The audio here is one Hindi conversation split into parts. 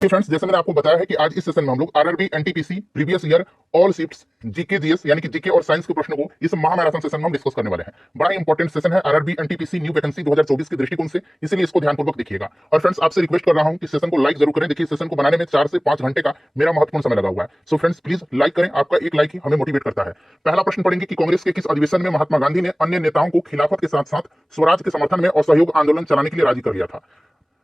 फ्रेंड्स, जैसे मैंने आपको बताया है कि आज इस सेशन में हम लोग RRB NTPC previous year all shifts GK GS यानी कि जीके और साइंस के प्रश्नों को इस महामैराथन सेशन में हम डिस्कस करने वाले हैं। बड़ा इंपॉर्टेंट सेशन है आरआरबी एनटीपीसी न्यू वैकेंसी 2024 के दृष्टिकोण से, इसलिए इसको ध्यानपूर्वक देखिएगा। और फ्रेंड्स, आपसे रिक्वेस्ट कर रहा हूं कि सेशन को लाइक जरूर करें। देखिए, सेशन को बनाने में 4 से 5 घंटे का मेरा महत्वपूर्ण समय लगा हुआ है। सो फ्रेंड्स, प्लीज लाइक करें, आपका एक लाइक ही हमें मोटिवेट करता है। पहला प्रश्न पढ़ेंगे कि कांग्रेस के किस अधिवेशन में महात्मा गांधी ने अन्य नेताओं को खिलाफत के साथ साथ स्वराज के समर्थन में असहयोग आंदोलन चलाने के लिए राजी कर लिया था।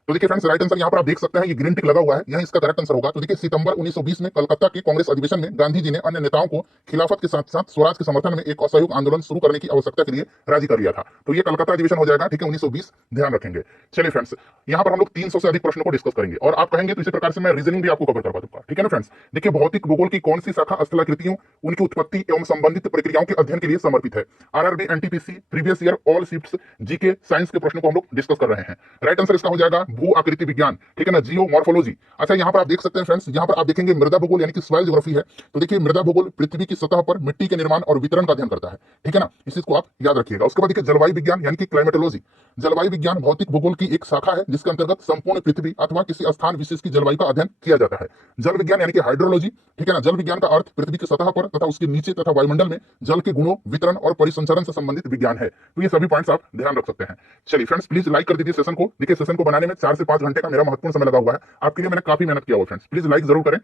तो देखिए फ्रेंड्स, राइट आंसर यहां पर आप देख सकते हैं, ये ग्रीन टिक लगा हुआ है, यह इसका करेक्ट आंसर होगा। तो देखिए, सितंबर 1920 में कलकत्ता के कांग्रेस अधिवेशन में गांधी जी ने अन्य नेताओं को खिलाफत के साथ साथ स्वराज के समर्थन में एक असहयोग आंदोलन शुरू करने की आवश्यकता के लिए राजी कर लिया था। तो ये कलकत्ता अधिवेशन हो जाएगा, ठीक है, 1920, ध्यान रखेंगे। चलिए फ्रेंड्स, यहां पर हम लोग 300 से अधिक प्रश्नों को डिस्कस करेंगे और आप कहेंगे तो इसी प्रकार से मैं रीजनिंग भी आपको कवर करवा दूंगा, ठीक है ना फ्रेंड्स। देखिए, भौतिक भूगोल की कौन सी शाखा स्थलाकृतियों, उनकी उत्पत्ति एवं संबंधित प्रक्रियाओं के अध्ययन के लिए समर्पित है? RRB NTPC previous year all shifts GK science के प्रश्नों को हम लोग डिस्कस कर रहे हैं। राइट आंसर इसका हो जाएगा भू आकृति विज्ञान, ठीक है ना, जियो मॉर्फोलॉजी। अच्छा, यहां पर आप देख सकते हैं फ्रेंड्स, यहां पर आप देखेंगे मृदा भूगोल यानी कि सॉइल ज्योग्राफी है। तो देखिए, मृदा भूगोल पृथ्वी की सतह पर मिट्टी के निर्माण और वितरण का अध्ययन करता है, ठीक है ना, इस चीज को आप याद रखिएगा। उसके बाद देखिए, जलवायु विज्ञान यानी कि क्लाइमेटोलॉजी। जलवायु विज्ञान भौतिक भूगोल की एक शाखा है जिसके अंतर्गत संपूर्ण पृथ्वी अथवा किसी स्थान विशेष की जलवायु का अध्ययन किया जाता है। जल विज्ञान यानी कि हाइड्रोलॉजी, ठीक है ना, जल विज्ञान का अर्थ पृथ्वी की सतह पर तथा उसके नीचे तथा वायुमंडल में जल के गुणों, वितरण और परिसंचरण से संबंधित विज्ञान है। तो ये सभी पॉइंट्स आप ध्यान रख सकते हैं। चलिए फ्रेंड्स, प्लीज लाइक कर दीजिए सेशन को। देखिए, सेशन को बनाने में 4 से 5 घंटे का मेरा महत्वपूर्ण समय लगा हुआ है, आपके लिए मैंने काफी मेहनत किया हुआ। फ्रेंड्स, प्लीज लाइक जरूर करें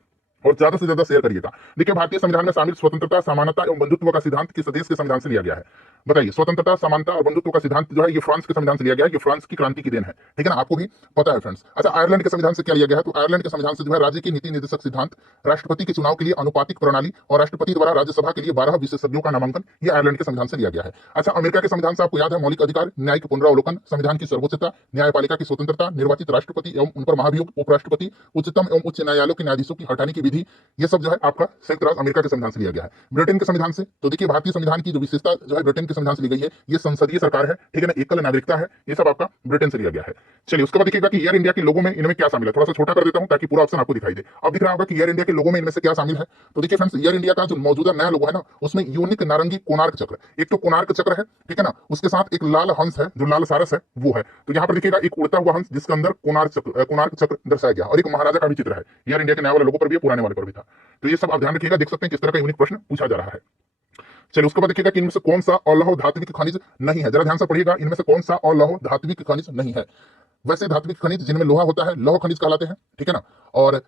और ज्यादा से ज्यादा शेयर करिएगा। देखिए, भारतीय संविधान में शामिल स्वतंत्रता, समानता एवं बंधुत्व का सिद्धांत किस देश के संविधान से लिया गया है? बताइए, स्वतंत्रता, समानता और बंधुत्व का सिद्धांत जो है ये फ्रांस के संविधान से लिया गया है। ये फ्रांस की क्रांति की देन है, ठीक है ना, आपको भी पता है फ्रेंड्स। अच्छा, आयरलैंड के संविधान से क्या लिया गया है? तो आयरलैंड के संविधान से जो है राज्य की नीति निर्देशक सिद्धांत, राष्ट्रपति के चुनाव के लिए अनुपातिक प्रणाली और राष्ट्रपति द्वारा राज्यसभा के लिए 12 विशेषज्ञों का नामांकन, ये आयरलैंड के संविधान से लिया गया है। अच्छा, अमेरिका के संविधान से आपको याद है मौलिक अधिकार, न्यायिक पुनरावलोकन, संविधान की सर्वोच्चता, न्यायपालिका की स्वतंत्रता, निर्वाचित राष्ट्रपति एवं उन पर महाभियोग, उपराष्ट्रपति, उच्चतम एवं उच्च न्यायालयों के न्यायाधीशों की हटाने की विधि, ये सब जो है आपका संयुक्त राज्य अमेरिका के संविधान से लिया गया है। ब्रिटेन के संविधान से, तो देखिए, भारतीय संविधान की जो विशेषता जो है ब्रिटेन के संविधान से ली गई है, ये संसदीय सरकार है, ठीक है ना, एकल नागरिकता है, ये सब आपका ब्रिटेन से लिया गया है। चलिए, उसके बाद देखिएगा कि एयर इंडिया के लोगों में इनमें क्या शामिल है। थोड़ा सा छोटा कर देता हूं ताकि पूरा ऑप्शन आपको दिखाई दे। अब दिख रहा होगा कि एयर इंडिया के लोगों में इनमें से क्या शामिल है। तो देखिए फ्रेंड्स, एयर इंडिया का जो मौजूदा नया लोगो है ना, उसमें यूनिक नारंगी कोणार्क चक्र, एक तो कोणार्क चक्र है, ठीक है ना, उसके साथ एक लाल हंस है, जो लाल सारस है वो है। तो यहाँ पर देखिएगा एक उड़ता हुआ हंस जिसके अंदर कोणार्क चक्र दर्शाया गया और एक महाराजा का भी चित्र है। एयर इंडिया के नया वाले लोगों पर भी, पुराने वाले पर भी था। तो ये सब आप ध्यान रखिएगा, देख सकते हैं किस तरह का यूनिक प्रश्न पूछा जा रहा है। चलिए, उसके बाद देखिएगा कि इनमें से कौन सा अलौह धात्विक खनिज नहीं है। जरा ध्यान से पढ़िएगा, इनमें से कौन सा अलौह धात्विक खनिज नहीं है। वैसे धात्विक खनिज जिनमें लोहा होता है लौह खनिज कहलाते हैं, ठीक है ना, और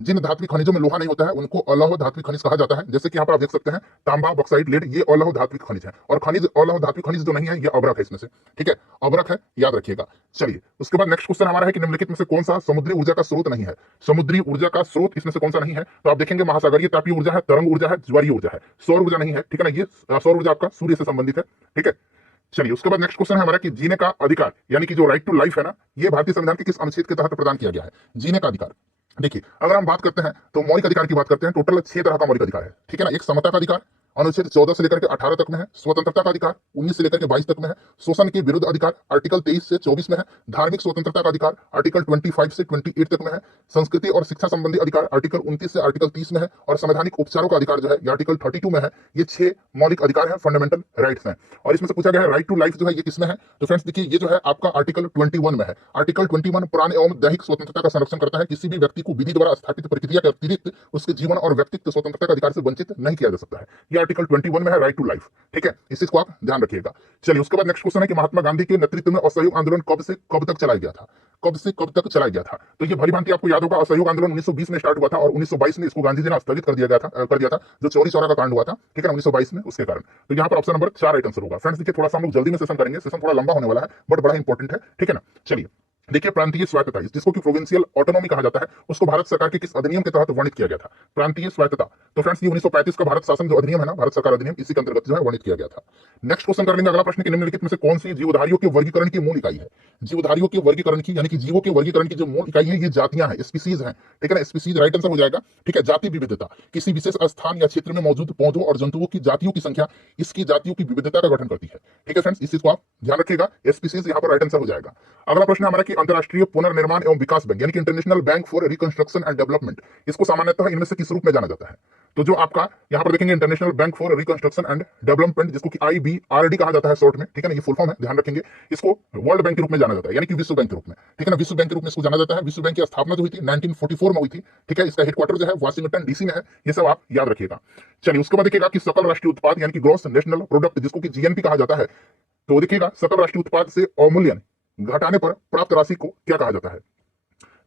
जिन धात्विक खनिजों में लोहा नहीं होता है उनको अलौह धात्विक खनिज कहा जाता है। जैसे कि यहाँ पर आप देख सकते हैं, तांबा, बॉक्साइट, लेड, ये अलौह धात्विक खनिज है। और खनिज अलौह धात्विक खनिज जो नहीं है, ये अभ्रक है इसमें से, ठीक है, अभ्रक है, याद रखिएगा। चलिए, उसके बाद नेक्स्ट क्वेश्चन हमारा है कि निम्नलिखित में से कौन सा समुद्री ऊर्जा का स्रोत नहीं है। समुद्री ऊर्जा का स्रोत इसमें से कौन सा नहीं है? तो आप देखेंगे, महासागरीय तापीय ऊर्जा है, तरंग ऊर्जा है, ज्वारीय ऊर्जा है, सौर ऊर्जा नहीं है, ठीक है ना, ये सौर ऊर्जा आपका सूर्य से संबंधित है, ठीक है। चलिए, उसके बाद नेक्स्ट क्वेश्चन है हमारा कि जीने का अधिकार यानी कि जो राइट टू लाइफ है ना, ये भारतीय संविधान के किस अनुच्छेद के तहत प्रदान किया गया है? जीने का अधिकार। देखिए, अगर हम बात करते हैं तो मौलिक अधिकार की बात करते हैं, टोटल 6 तरह का मौलिक अधिकार है, ठीक है ना। एक समता का अधिकार, अनुच्छेद 14 से लेकर के 18 तक में है। स्वतंत्रता का अधिकार 19 से लेकर के 22 तक में है। शोषण के विरुद्ध अधिकार आर्टिकल 23 से 24 में है। धार्मिक स्वतंत्रता का अधिकार आर्टिकल 25 से 28 तक में है। संस्कृति और शिक्षा संबंधी अधिकार आर्टिकल 29 से आर्टिकल 30 में है। और संवैधानिक उपचारों का अधिकार जो है ये आर्टिकल 32 में है। ये 6 मौलिक अधिकार है, फंडामेंटल राइट्स हैं। और इसमें से पूछा गया है राइट टू लाइफ जो है ये किसमें है? तो फ्रेंड्स देखिए, ये जो है आपका आर्टिकल 21 में है। आर्टिकल 21 प्राण एवं दैहिक स्वतंत्रता का संरक्षण करता है। किसी भी व्यक्ति को विधि द्वारा स्थापित प्रक्रिया के अतिरिक्त उसके जीवन और व्यक्तित्व स्वतंत्रता का अधिकार से वंचित नहीं किया जा सकता है। ये आर्टिकल 21 में है, राइट टू लाइफ, ठीक है, इस चीज को आप ध्यान रखिएगा। चलिए, उसके बाद नेक्स्ट क्वेश्चन है कि महात्मा गांधी के नेतृत्व में असहयोग आंदोलन कब से कब तक चलाया गया था? कब से कब तक चलाया गया था? तो ये भली भांति आपको याद होगा, असहयोग आंदोलन 1920 में स्टार्ट हुआ था और 1922 में इसको गांधी जी ने स्थगित कर दिया था, जो चौरी चौरा का कांड हुआ था, ठीक है ना, 1922 में, उसके कारण। तो यहाँ पर ऑप्शन नंबर 4 राइट आंसर होगा। फ्रेंड्स देखिए, थोड़ा सा हम लोग जल्दी में सेशन करेंगे, सेशन थोड़ा लंबा होने वाला है बट बड़ा इंपॉर्टेंट है, ठीक है ना। चलिए, देखिए, प्रांतीय स्वायत्तता जिसको कि प्रोविंशियल ऑटोनॉमी कहा जाता है, उसको भारत सरकार के किस अधिनियम के तहत वर्णित किया गया था? प्रांतीय स्वायत्तता। तो फ्रेंड्स, ये 1935 का भारत शासन जो अधिनियम है ना, भारत सरकार अधिनियम, इसी के अंतर्गत जो है वर्णित किया गया था। नेक्स्ट क्वेश्चन कर लेंगे अगला प्रश्न कि निम्नलिखित में से कौन सी जीवधारियों के वर्गीकरण की मूल इकाई है? जीवधारियों के वर्गीकरण की यानी कि जीवों के वर्गीकरण की जो मूल इकाई है, ये जातियां हैं, स्पीसीज हैं, ठीक है ना। स्पीसीज राइट आंसर हो जाएगा, ठीक है। जाति विविधता, किसी विशेष स्थान या क्षेत्र में मौजूद पौधों और जंतुओं की जातियों की संख्या इसकी जातियों की विविधता का गठन करती है, ठीक है फ्रेंड्स, इस चीज को आप ध्यान रखिएगा। स्पीसीज यहाँ पर राइट आंसर हो जाएगा। अगला प्रश्न हमारा कि अंतरराष्ट्रीय पुनर्निर्माण एवं विकास बैंक यानी कि international bank for reconstruction and development, इसको सामान्यतः इनमें से किस रूप में जाना जाता है? तो जो आपका यहाँ पर देखेंगे international bank for reconstruction and development, जिसको कि IBRD कहा जाता है शॉर्ट में, ठीक है ना, ये फुल फॉर्म है, ध्यान रखेंगे। इसको वर्ल्ड बैंक के रूप में जाना जाता है, यानी कि विश्व बैंक के रूप में, ठीक है ना, विश्व बैंक के रूप में इसको जाना जाता है। विश्व बैंक की स्थापना जो हुई थी 1944 में हुई थी, ठीक है। इसका हेडक्वार्टर जो है वाशिंगटन DC में है, ये सब आप याद रखिएगा। चलिए उसके बाद देखिएगा कि सकल राष्ट्रीय उत्पाद यानी कि ग्रॉस नेशनल प्रोडक्ट, जिसको कि GNP कहा जाता है, तो देखिएगा सकल राष्ट्रीय उत्पाद से अवमूल्यन घटाने पर प्राप्त राशि को क्या कहा जाता है।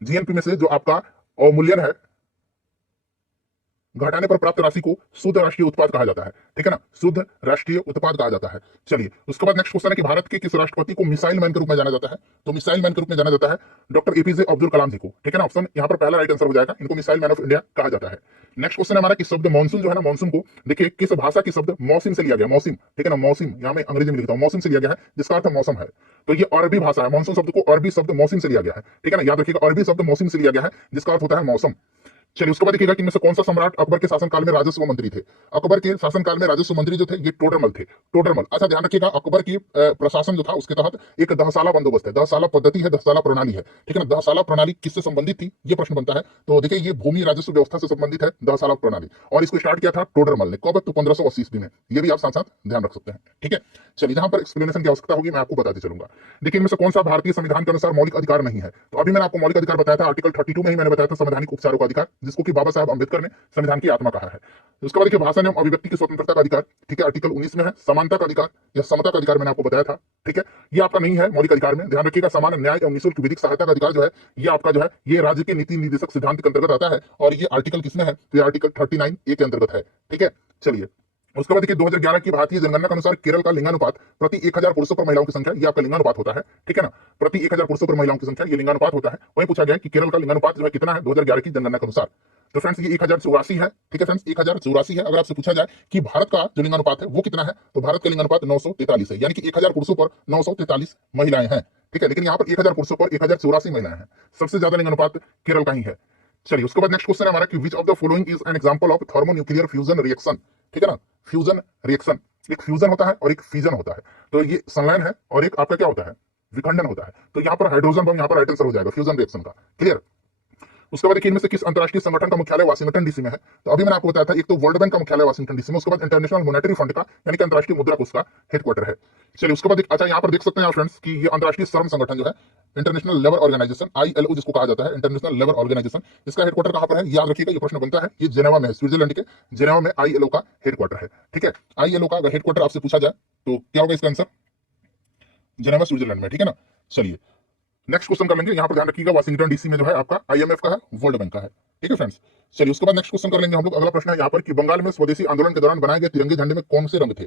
GNP में से जो आपका अवमूल्यन है घटाने पर प्राप्त राशि को शुद्ध राष्ट्रीय उत्पाद कहा जाता है, ठीक है ना, शुद्ध राष्ट्रीय उत्पाद कहा जाता है। चलिए उसके बाद नेक्स्ट क्वेश्चन है कि भारत के किस राष्ट्रपति को मिसाइल मैन के रूप में जाना जाता है। तो मिसाइल मैन के रूप में जाना जाता है डॉक्टर APJ अब्दुल कलाम जी को, ठीक है ना। ऑप्शन यहाँ पर पहला राइट आंसर हो जाएगा, इनको मिसाइल मैन ऑफ इंडिया कहा जाता है। नेक्स्ट क्वेश्चन है हमारा कि शब्द मॉनसून जो है ना, मॉनसून को देखिए किस भाषा के शब्द मौसम से लिया गया, मौसम, ठीक है ना, मौसम यहाँ मैं अंग्रेजी में लिखता हूँ, मौसम से लिया गया है, जिसका अर्थ मौसम है। तो ये अरबी भाषा है, मॉनसून शब्द को अरबी शब्द मौसम से लिया गया है, ठीक है ना, याद रखिएगा, अरबी शब्द मौसम से लिया गया है, जिसका अर्थ होता है मौसम। चलिए उसके बाद देखिएगा कि इनमें से कौन सा सम्राट अकबर के शासनकाल में राजस्व मंत्री थे। अकबर के शासनकाल में राजस्व मंत्री जो थे ये टोडरमल थे, टोडरमल। अच्छा ध्यान रखिएगा, अकबर की प्रशासन जो था उसके तहत एक दहसाला बंदोबस्त है, दहसाला पद्धति है, दहसाला प्रणाली है, ठीक है ना। दहसाला प्रणाली किससे संबंधित थी ये प्रश्न बनता है, तो देखिए ये भूमि राजस्व व्यवस्था से संबंधित है दहसाला प्रणाली, और इसको स्टार्ट किया था टोडरमल ने, कब, तो 1580 ईस्वी में। ये भी आप साथ साथ ध्यान रख सकते हैं, ठीक है। चलिए जहां पर एक्सप्लेनेशन की आवश्यकता होगी मैं आपको बताते चलूंगा। देखिए इनमें से कौन सा भारतीय संविधान के अनुसार मौलिक अधिकार नहीं है। तो अभी मैंने आपको मौलिक अधिकार बताया था, आर्टिकल 32 में ही मैंने बताया था संवैधानिक उपचारों का अधिकार, जिसको कि बाबा साहब अम्बेडकर ने संविधान की आत्मा कहा है। उसके बाद देखिए भाषा एवं अभिव्यक्ति की स्वतंत्रता का अधिकार, ठीक है, आर्टिकल 19 में है। समानता का अधिकार या समता का अधिकार मैंने आपको बताया था, ठीक है, ये आपका नहीं है मौलिक अधिकार में, ध्यान रखिएगा। समान न्याय एवं निःशुल्क विधिक सहायता का अधिकार जो है ये आपका जो है ये राज्य के नीति निर्देशक सिद्धांत के अंतर्गत आता है, और ये आर्टिकल किसमें है, तो ये आर्टिकल 39A के अंतर्गत है, ठीक है। चलिए उसके बाद देखिए 2011 की भारतीय जनगणना के अनुसार केरल का लिंगानुपात प्रति 1000 पुरुषों पर महिलाओं की संख्या, ये आपका लिंगानुपात होता है, ठीक है ना, प्रति 1000 पुरुषों पर महिलाओं की संख्या ये लिंगानुपात होता है। वही पूछा गया कि केरल का लिंगानुपात जो है कितना है 2011 की जनगणना के अनुसार। तो फ्रेंड्स ये 1084 है, ठीक है फ्रेंड्स 1084 है। अगर आपसे पूछा जाए कि भारत का जो लिंगानुपात है वो कितना है, तो भारत का लिंगानुपात 943 है, यानी कि 1000 पुरुषों पर 943 महिलाएं हैं, ठीक है। लेकिन यहाँ पर 1000 पुरुषों पर 1084 महिलाएं हैं, सबसे ज्यादा लिंगानुपात केरल का ही है। चलिए उसके बाद नेक्स्ट क्वेश्चन है हमारा कि which of the following is an example of thermonuclear fusion reaction, ठीक है ना, फ्यूजन रिएक्शन, एक फ्यूजन होता है और एक फिजन होता है। तो ये संलयन है और एक आपका क्या होता है, विखंडन होता है। तो यहाँ पर हाइड्रोजन बम यहाँ पर राइट आंसर हो जाएगा फ्यूजन रिएक्शन का, क्लियर। उसके बाद देखिए इनमें से किस अंतरराष्ट्रीय संगठन का मुख्यालय वाशिंगटन DC में है। तो अभी मैंने आपको बताया था एक तो वर्ल्ड बैंक का मुख्यालय वाशिंगटन DC में, उसके बाद इंटरनेशनल मॉनेटरी फंड का यानी कि अंतरराष्ट्रीय मुद्रा कोष का हेडक्वार्टर है। चलिए उसके बाद अच्छा यहाँ पर देख सकते हैं आप फ्रेंड्स कि ये अंतरराष्ट्रीय श्रम संगठन जो है इंटरनेशनल लेबर ऑर्गेनाइजेशन ILO जिसको कहा जाता है, इंटरनेशनल लेबर ऑर्गेनाइजेशन, इसका हेडक्वार्टर कहां पर है याद रखिएगा, ये प्रश्न बनता है, ये जेनेवा में है, स्विट्जरलैंड के जेनेवा में ILO का हेडक्वार्टर है, ठीक है। ILO का अगर हेडक्वार्टर आपसे पूछा जाए तो क्या होगा इसका आंसर, जेनेवा स्विट्जरलैंड में, ठीक है ना। चलिए नेक्स्ट क्वेश्चन कर लेंगे, यहाँ पर ध्यान रखिएगा वाशिंगटन DC में जो है आपका IMF का है, वर्ल्ड बैंक का है, ठीक है फ्रेंड्स। चलिए उसके बाद नेक्स्ट क्वेश्चन कर लेंगे हम लोग। अगला प्रश्न है यहाँ पर कि बंगाल में स्वदेशी आंदोलन के दौरान बनाए गए तिरंगे झंडे में कौन से रंग थे।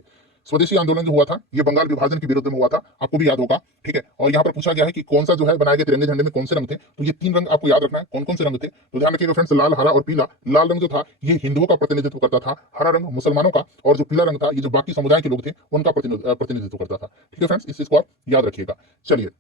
स्वदेशी आंदोलन जो हुआ था ये बंगाल विभाजन के विरुद्ध में हुआ था, आपको भी याद होगा, ठीक है। और यहाँ पर पूछा गया है कि कौन सा जो है बनाए गए तिरंगे झंडे में कौन से रंग थे, तो ये 3 रंग आपको याद रखना है, कौन कौन से रंग थे। तो ध्यान रखिएगा फ्रेंड्स, लाल, हरा और पीला। लाल रंग जो था ये हिंदुओं का प्रतिनिधित्व करता था, हरा रंग मुसलमानों का, और जो पीला रंग था ये जो बाकी समुदाय के लोग थे उनका प्रतिनिधित्व करता था, ठीक है फ्रेंड्स, इस चीज को आप याद रखिएगा। चलिए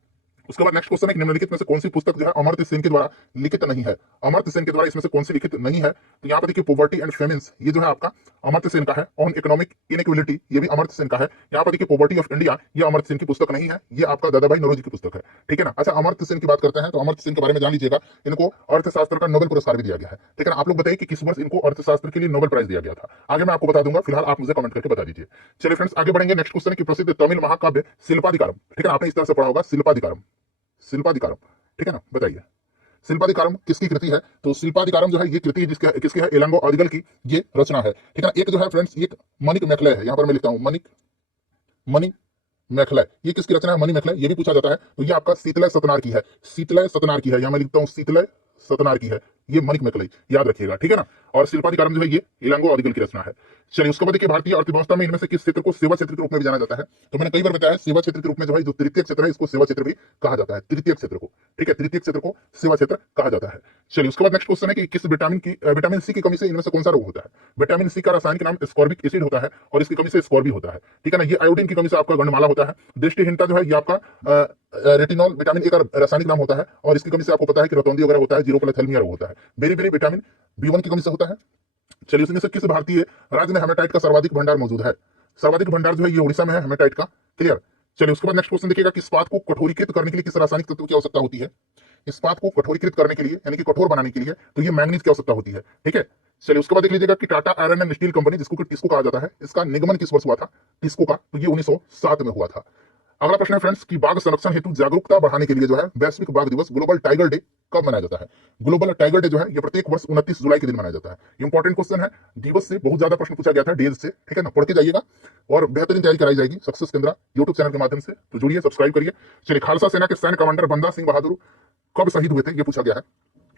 उसके बाद नेक्स्ट क्वेश्चन है निम्नलिखित में से कौन सी पुस्तक जो है अमर्त्य सेन के द्वारा लिखित नहीं है। अमर्त्य सेन के द्वारा इसमें से कौन सी लिखित नहीं है, तो यहाँ पर देखिए पॉवर्टी एंड फेमिन्स, ये जो है आपका अमर्त्य सेन का है। ऑन इकोनॉमिक इनइक्वालिटी ये भी अमर्त्य सेन का है। यहाँ पर देखिए पॉवर्टी ऑफ इंडिया ये अमर्त्य सेन की पुस्तक नहीं है, ये आपका दादाभाई नौरोजी की पुस्तक है, ठीक है ना। अच्छा अमर्त्य सेन की बात करते हैं तो अमर्त्य सेन के बारे में जान लीजिएगा, इनको अर्थशास्त्र का नोबेल पुरस्कार भी दिया गया है, ठीक है ना। आप लोग बताइए कि किस वर्ष इनको अर्थशास्त्र के लिए नोबेल प्राइज दिया गया था, आगे मैं आपको बता दूंगा, फिलहाल आप मुझे कमेंट करके बता दीजिए। चलिए फ्रेंड्स आगे बढ़ेंगे। नेक्स्ट क्वेश्चन है कि प्रसिद्ध तमिल महाकाव्य शिल्पाधिकारम, ठीक है ना, आपने इस तरह से पढ़ा होगा शिल्पाधिकारम, शिल्पाधिकारम, ठीक है ना, बताइए शिल्पाधिकारम किसकी कृति है। तो शिल्पाधिकारम जो है ये कृति किसकी है, इलांगो अदिगल की ये रचना है, ठीक है ना। एक जो है फ्रेंड्स एक मणिक मेखले है, यहाँ पर मैं लिखता हूँ मणिक मेखले, ये किसकी रचना है, मणि मेखले, ये भी पूछा जाता है। तो ये आपका शीतलय सतनार की है, शीतलय सतनार की है, यहाँ मैं लिखता हूँ शीतलय सतनार की है, ये मणिक मेखले याद रखिएगा, ठीक है ना। और शिल्पाधिकारम जो है ये इलांगो अदिगल की रचना है। चलिए उसके बाद देखिए भारतीय अर्थव्यवस्था में इनमें से किस क्षेत्र को सेवा क्षेत्र के रूप में भी जाना जाता है। तो मैंने कई बार बताया सेवा क्षेत्र के रूप में जो है जो तृतीय क्षेत्र है इसको सेवा क्षेत्र भी कहा जाता है, तृतीय क्षेत्र को, ठीक है, तृतीय क्षेत्र को सेवा क्षेत्र कहा जाता है। चलिए उसके बाद नेक्स्ट क्वेश्चन है कि किस विटामिन सी की कमी से इनमें से कौन सा रोग होता है। विटामिन सी का रासायनिक नाम स्कॉर्बिक एसिड होता है और इसकी कमी से स्कॉर्बी होता है, ठीक है ना। ये आयोडीन की कमी से आपका गंडमाला होता है। दृष्टिहीनता जो है ये आपका रेटिनॉल विटामिन ए का रासायनिक नाम होता है और इसकी कमी से आपको पता है कि रतौंधी वगैरह होता है, जीरोपैलेथेलमिया रोग होता है। बेरी विटामिन B1 की कमी से होता है। चलिए उसमें से किस भारतीय राज्य में हेमेटाइट का सर्वाधिक भंडार मौजूद है। सर्वाधिक भंडार जो है ये उड़ीसा में है हेमेटाइट का, क्लियर। चलिए उसके बाद नेक्स्ट क्वेश्चन देखिएगा कि इस्पात को कठोरीकृत करने के लिए किस रासायनिक तत्व की आवश्यकता होती है। इस्पात को कठोरीकृत करने के लिए यानी कि कठोर बनाने के लिए तो ये मैंगनीज की आवश्यकता होती है, ठीक है। चलिए उसके बाद देख लीजिएगा कि Tata iron and steel company जिसको टिस्को कहा जाता है, इसका निगमन किस वर्ष हुआ था टिस्को का, तो ये 1907 में हुआ था। अगला प्रश्न है फ्रेंड्स कि बाघ संरक्षण हेतु जागरूकता बढ़ाने के लिए जो है वैश्विक बाघ दिवस ग्लोबल टाइगर डे कब मनाया जाता है। ग्लोबल टाइगर डे जो है ये प्रत्येक वर्ष 29 जुलाई के दिन मनाया जाता है। इंपॉर्टेंट क्वेश्चन है, दिवस से बहुत ज्यादा प्रश्न पूछा गया था, डेज से, ठीक है ना, पढ़ के जाइएगा और बेहतरीन तैयारी कराई जाएगी सक्सेस केंद्र यूट्यूब चैनल के माध्यम से, तो जुड़िए, सब्सक्राइब करिए। चलिए, खालसा सेना के सैन्य कमांडर बंदा सिंह बहादुर कब शहीद हुए थे, ये पूछा गया है।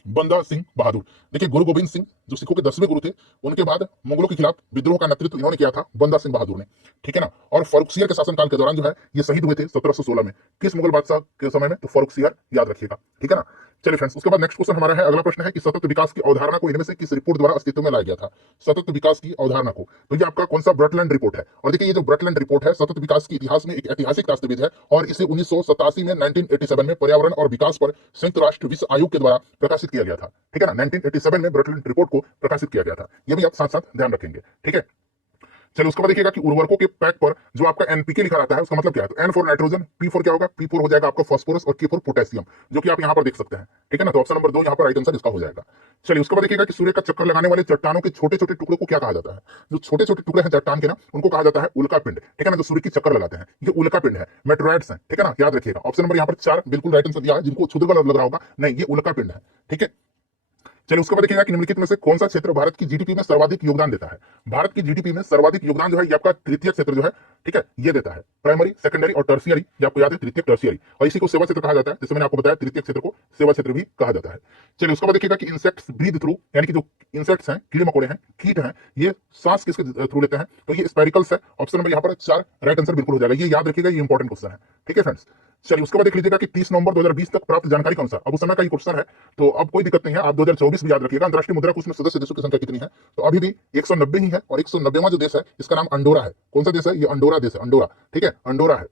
बंदा सिंह बहादुर, देखिए गुरु गोविंद सिंह जो सिखों के 10वें गुरु थे, उनके बाद मुगलों के खिलाफ विद्रोह का नेतृत्व इन्होंने किया था, बंदा सिंह बहादुर ने, ठीक है ना। और फर्रुखसियर के शासनकाल के दौरान जो है ये शहीद हुए थे 1716 में। किस मुगल बादशाह के समय में, तो फर्रुखसियर, याद रखिएगा, ठीक है ना। चलिए फ्रेंड्स, उसके बाद नेक्स्ट क्वेश्चन हमारा है, अगला प्रश्न है कि सतत विकास की अवधारणा को इनमें से किस रिपोर्ट द्वारा अस्तित्व में लाया गया था। सतत विकास की अवधारणा को, तो ये आपका कौन सा ब्रटलैंड रिपोर्ट है। और देखिए ये जो ब्रटलैंड रिपोर्ट है सतत विकास के इतिहास में एक ऐतिहासिक दस्तावेज है और इसे 1987 में 1987 में पर्यावरण और विकास पर संयुक्त राष्ट्र विश्व आयोग के द्वारा प्रकाशित किया गया था, ठीक है ना। 1987 में ब्रटलैंड रिपोर्ट को प्रकाशित किया गया था, ये भी आप साथ साथ ध्यान रखेंगे, ठीक है। चलिए उसके बाद देखिएगा कि उर्वरकों के पैक पर जो आपका एनपीके लिखा रहता है उसका मतलब क्या है, तो N for nitrogen, P for क्या होगा, पी फॉर हो जाएगा आपका फास्फोरस और के फॉर पोटेशियम, जो कि आप यहां पर देख सकते हैं, ठीक है ना। तो ऑप्शन नंबर 2 यहां पर राइट आंसर इसका हो जाएगा। चलिए उसके बाद देखिएगा कि सूर्य का चक्कर लगाने वाले चट्टानों के छोटे छोटे टुकड़ों को क्या कहा जाता है। जो छोटे छोटे टुकड़े हैं चट्टान के ना, उनको कहा जाता है उल्का पिंड, ठीक है ना। जो सूर्य की चक्कर लगाते हैं ये उल्का पिंड है, मेटोराइड्स हैं, ठीक है ना, याद रखिएगा। ऑप्शन नंबर यहाँ पर 4 बिल्कुल राइट आंसर दिया है, जिनको क्षुद्र लग रहा होगा, नहीं ये उल्का पिंड है, ठीक है। चलिए उसके बाद देखिएगा कि निम्नलिखित में से कौन सा क्षेत्र भारत की जीडीपी में सर्वाधिक योगदान देता है। भारत की जीडीपी में सर्वाधिक योगदान जो है ये आपका तृतीय क्षेत्र जो है, ठीक है, ये देता है। प्राइमरी, सेकेंडरी और टर्शियरी, ये आपको याद है, तृतीय, टर्शियरी, और इसी को सेवा क्षेत्र कहा जाता है, जैसे मैंने आपको बताया तृतीय क्षेत्र को सेवा क्षेत्र भी कहा जाता है। चलिए उसके बाद देखिएगा कि इंसेक्ट्स ब्रीथ थ्रू, यानी कि जो इंसेक्ट्स हैं, कीड़े मकोड़े हैं, कीट हैं, ये सांस किसके थ्रू लेते हैं, तो ये स्पेरिकल्स है। ऑप्शन नंबर यहाँ पर 4 राइट आंसर बिल्कुल हो जाएगा, ये याद रखिएगा, ये इंपॉर्टेंट क्वेश्चन है, ठीक है फ्रेंड्स। चलिए उसके बाद देख लीजिएगा कि 30 नवंबर 2020 तक प्राप्त जानकारी के अनुसार, अब उस समय का ही क्वेश्चन है, तो अब कोई दिक्कत नहीं है, आप 2024 भी याद रखिएगा। अंतर्राष्ट्रीय मुद्रा कोष में सदस्य देशों की संख्या कितनी है, तो अभी भी 190 ही है, और 190वां जो देश है इसका नाम अंडोरा है। कौन सा देश है, ये अंडोरा देश है, अंडोरा, ठीक है, अंडोरा है,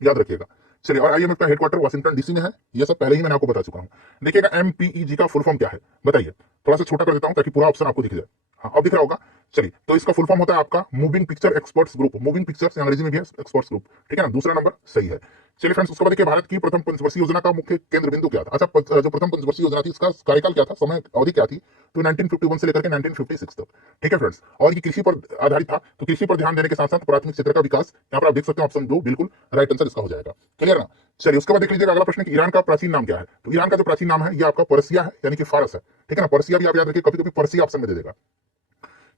याद रखिएगा। चलिए, और आईएमएफ का हेडक्वार्टर वाशिंगटन डीसी में है, ये सब पहले ही मैंने आपको बता चुका हूं। देखिएगा एमपीईजी का फुल फॉर्म क्या है, बताइए, थोड़ा सा छोटा कर देता हूं ताकि पूरा ऑप्शन आपको दिख जाए। हाँ, अब दिख रहा होगा। चलिए, तो इसका फुल फॉर्म होता है आपका moving picture experts group, moving pictures अंग्रेजी में भी है एक्सपर्ट्स ग्रुप, ठीक है ना, दूसरा नंबर सही है। चलिए फ्रेंड्स, उसके बाद देखिए भारत की प्रथम पंचवर्षीय योजना का मुख्य केंद्र बिंदु क्या था। अच्छा, जो प्रथम पंचवर्षीय योजना थी इसका कार्यकाल क्या था, समय अवधि क्या थी, तो 1951 से लेकर के 1956 तक, ठीक है फ्रेंड्स। और ये कृषि पर आधारित था, तो कृषि पर ध्यान देने के साथ साथ प्राथमिक क्षेत्र का विकास, यहाँ पर आप देख सकते हैं ऑप्शन 2 बिल्कुल राइट आंसर इसका हो जाएगा, क्लियर ना। चलिए उसके बाद देख लीजिएगा अगला प्रश्न कि ईरान का प्राचीन नाम क्या है, तो ईरान का जो प्राचीन नाम है ये आपका पर्सिया है, यानी कि फारस है, ठीक है ना। पर्सिया भी आप याद रखिए, कभी कभी पर्सिया ऑप्शन में दे देगा।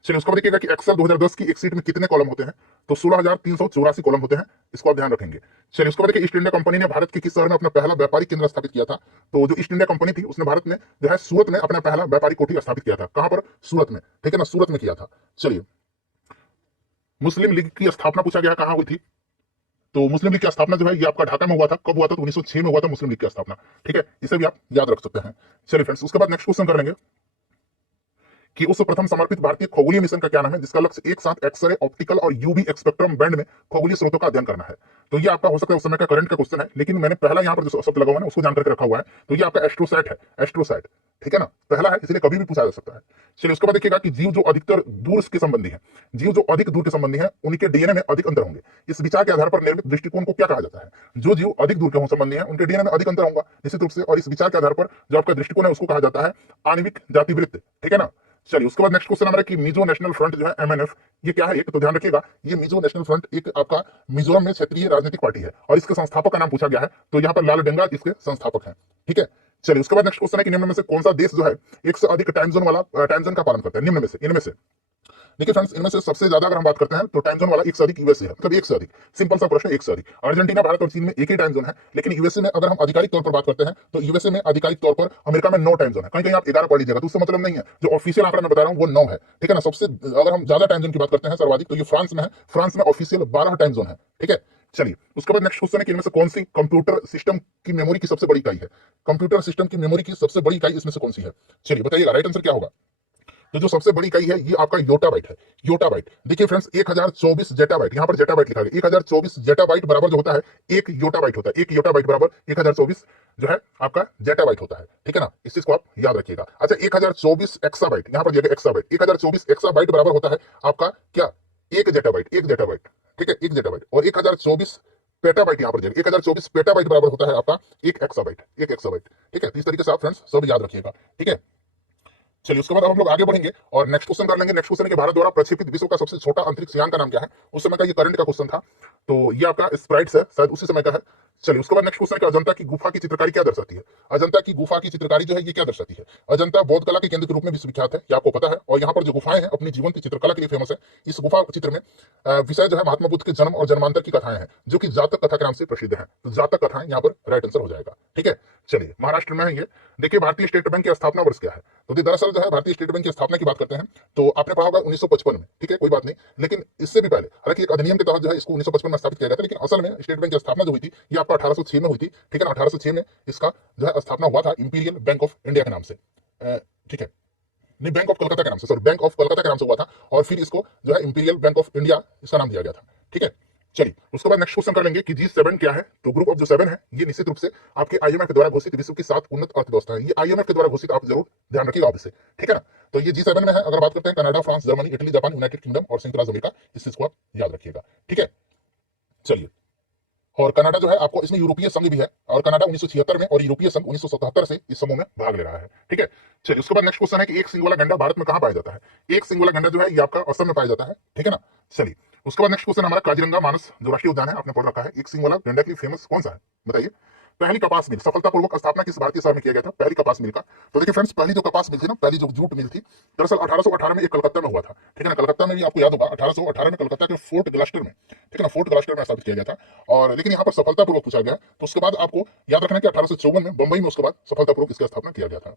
चलिए उसके बाद देखिएगा कि एक्सेल 2010 की एक सीट में कितने कॉलम होते हैं, तो 16,384 कॉलम होते हैं, इसको आप ध्यान रखेंगे। चलिए उसके बाद देखिए ईस्ट इंडिया कंपनी ने भारत के किस शहर में अपना पहला व्यापारिक केंद्र स्थापित किया था, तो जो ईस्ट इंडिया कंपनी थी उसने भारत में जो है सूरत में अपना पहला व्यापारिक कोठी स्थापित किया था। कहां पर, सूरत में, ठीक है ना, सूरत में किया था। चलिए, मुस्लिम लीग की स्थापना पूछा गया कहां हुई थी, तो मुस्लिम लीग की स्थापना जो है ये आपका ढाका में हुआ था। कब हुआ था, तो 1906 में हुआ था मुस्लिम लीग की स्थापना, ठीक है, इसे भी आप याद रख सकते हैं। चलिए फ्रेंड्स, उसके बाद नेक्स्ट क्वेश्चन कर लेंगे कि उस प्रथम समर्पित भारतीय खगोलीय मिशन का क्या नाम है, जिसका लक्ष्य एक साथ एक्सरे, ऑप्टिकल और यूवी स्पेक्ट्रम बैंड में खगोलीय स्रोतों का अध्ययन करना है। तो ये आपका हो सकता है उस समय का करंट का क्वेश्चन है, लेकिन मैंने पहला यहाँ पर जो शब्द लगा हुआ है उसको जान करके रखा हुआ है, तो ये आपका एस्ट्रोसैट है, एस्ट्रोसैट, ठीक है ना, पहला है, इसलिए कभी भी पूछा जा सकता है। चलिए उसके बाद देखिएगा कि जीव जो अधिकतर दूर के संबंधी है, जीव जो अधिक दूर के संबंधी है उनके डीएनए में अधिक अंतर होंगे। इस विचार के आधार पर निर्मित दृष्टिकोण को क्या कहा जाता है, जो जीव अधिक दूर के हो संबंधी है उनके डीएनए में अधिक अंतर होगा निश्चित रूप से, और इस विचार के आधार पर जो आपका दृष्टिकोण है उसको कहा जाता है आणविक जातिवृत्त, ठीक है ना। चलिए उसके बाद नेक्स्ट क्वेश्चन हमारा कि मिजो नेशनल फ्रंट जो है एमएनएफ, ये क्या है, एक तो ध्यान रखिएगा, ये मिजो नेशनल फ्रंट एक आपका मिजोरम में क्षेत्रीय राजनीतिक पार्टी है, और इसके संस्थापक का नाम पूछा गया है, तो यहाँ पर लाल डेंगा इसके संस्थापक हैं, ठीक है। चलिए उसके बाद नेक्स्ट क्वेश्चन है कि निम्न में से कौन सा देश जो है एक से अधिक टाइम जोन वाला टाइम जोन का पालन करता है, निम्न में से, इनमें से। देखिए फ्रेंड्स, इनमें से सबसे ज्यादा अगर हम बात करते हैं तो टाइम जोन वाला एक से अधिक यूएसए है, मतलब एक से अधिक, सिंपल सा प्रश्न, एक से अधिक। अर्जेंटीना, भारत और चीन में एक ही टाइम जोन है, लेकिन यूएसए में अगर हम आधिकारिक तौर पर बात करते हैं तो यूएसए में आधिकारिक तौर पर, अमेरिका में 9 टाइम जोन है, कहीं कहीं आप 11 पढ़ लीजिएगा, तो उससे मतलब नहीं है, जो ऑफिशियल आंकड़ा मैं बता रहा हूं वो 9 है, ठीक है ना। सबसे अगर हम ज्यादा टाइम जोन की बात करते हैं सर्वाधिक, तो ये फ्रांस में है, फ्रांस में ऑफिशियल 12 टाइम जोन है, ठीक है। चलिए उसके बाद नेक्स्ट क्वेश्चन है कि इनमें से कौन सी कंप्यूटर सिस्टम की मेमोरी की सबसे बड़ी इकाई है, कंप्यूटर सिस्टम की मेमोरी की सबसे बड़ी इकाई इसमें से कौन सी है, चलिए बताइएगा, राइट आंसर क्या होगा। तो जो सबसे बड़ी इकाई है ये आपका योटाबाइट है, योटाबाइट। देखिए फ्रेंड्स, 1024 जेटाबाइट, यहाँ पर जेटाबाइट लिखा गया, 1024 जेटाबाइट बराबर जो होता है 1 योटाबाइट होता है, 1 योटाबाइट बराबर 1024 जो है आपका जेटाबाइट होता है, ठीक है ना, इस चीज को आप याद रखिएगा। अच्छा, 1024 एक्साबाइट, यहाँ पर दिया गया एक्साबाइट, 1024 एक्साबाइट बराबर होता है आपका क्या, 1 जेटाबाइट, 1 जेटाबाइट, ठीक है, 1 जेटाबाइट। और 1024 पेटाबाइट यहाँ पर दिया गया, 1024 पेटाबाइट बराबर होता है आपका 1 एक्साबाइट, 1 एक्साबाइट, ठीक है। तो इस तरीके से आप फ्रेंड्स सब याद रखिएगा, ठीक है। चलिए उसके बाद अब हम लोग आगे बढ़ेंगे और नेक्स्ट क्वेश्चन कर लेंगे। नेक्स्ट क्वेश्चन है कि भारत द्वारा प्रक्षेपित विश्व का सबसे छोटा अंतरिक्ष यान का नाम क्या है। उस समय का ये करंट का क्वेश्चन था, तो ये आपका स्प्राइट्स है, शायद उसी समय का है। चलिए उसके बाद नेक्स्ट क्वेश्चन है कि अजंता की गुफा की चित्रकारी क्या दर्शाती है। अजंता की गुफा की चित्रकारी जो है ये क्या दर्शाती है। अजंता बौद्ध कला के केंद्र के रूप में विश्वविख्यात है, ये आपको पता है, और यहाँ पर जो गुफाएं हैं अपनी जीवन की चित्रकला के लिए फेमस है। इस गुफा चित्र में विषय जो है महात्मा बुद्ध के जन्म और जन्मांतर की कथाएं हैं, जो कि जातक कथा के नाम से प्रसिद्ध है। तो जातक कथाएं यहाँ पर राइट आंसर हो जाएगा। ठीक है, चलिए महाराष्ट्र में है ये। देखिए भारतीय स्टेट बैंक की स्थापना वर्ष क्या है। तो दरअसल जो है भारतीय स्टेट बैंक की स्थापना की बात करते हैं तो आपने पढ़ा होगा 1955 में। ठीक है, कोई बात नहीं, लेकिन इससे भी पहले हालांकि एक अधिनियम के तहत जो है इसको 1955 में स्थापित किया गया था, लेकिन असल में स्टेट बैंक की स्थापना जो हुई थी ये आपका 1806 में हुई थी। ठीक है ना, 1806 में इसका जो है स्थापना हुआ था इंपीरियल बैंक ऑफ इंडिया के नाम से। ठीक है, नहीं, बैंक ऑफ कलकत्ता के नाम से, सॉरी, बैंक ऑफ कलकत्ता के नाम से हुआ था, और फिर इसको जो है इंपीरियल बैंक ऑफ इंडिया इसका नाम दिया गया था। ठीक है, चलिए उसके बाद नेक्स्ट क्वेश्चन कर लेंगे कि G7 क्या है। तो ग्रुप ऑफ जो 7 है ये निश्चित रूप से आपके IMF के द्वारा घोषित विश्व की 7 उन्नत अर्थव्यवस्था है। ये IMF के द्वारा घोषित, आप जरूर ध्यान रखिएगा आप इससे। ठीक है ना, तो ये G7 में है। अगर बात करते हैं Canada, France, Germany, Italy, Japan, United kingdom और संयुक्त राज्य अमेरिका, इस चीज को आप याद रखिएगा। ठीक है, चलिए, और कनाडा जो है आपको इसमें यूरोपीय संघ भी है, और कनाडा 1976 में और यूरोपीय संघ 1977 से इस समूह में भाग ले रहा है। ठीक है, चलिए उसके बाद नेक्स्ट क्वेश्चन है कि एक सिंग वाला गैंडा भारत में कहां पाया जाता है। एक सिंग वाला गैंडा जो है ये आपका असम में पाया जाता है। ठीक है ना, चलिए उसके बाद नेक्स्ट क्वेश्चन हमारा काजीरंगा मानस जो राष्ट्रीय उद्यान है आपने पढ़ रखा है। एक सिंग वाला गैंडा के लिए फेमस कौन सा है बताइए। पहली कपास मिल सफलतापूर्वक स्थापना किस भारतीय शहर में किया गया था, पहली कपास मिल का। तो देखिए फ्रेंड्स, पहली जो कपास मिल थी ना, पहली जो जूट मिल थी, दरअसल 1818 में एक कलकत्ता में हुआ था। ठीक है ना, कलकत्ता में भी आपको याद होगा 1818 में कलकत्ता के फोर्ट ग्लास्टर में, ठीक है ना, फोर्ट ग्लास्टर में स्थापित किया गया था। और लेकिन यहाँ पर सफलतापूर्वक पूछा गया, तो उसके बाद आपको याद रखना कि 1854 में बंबई में उसके बाद सफलतापूर्वक इसका स्थापना किया गया था।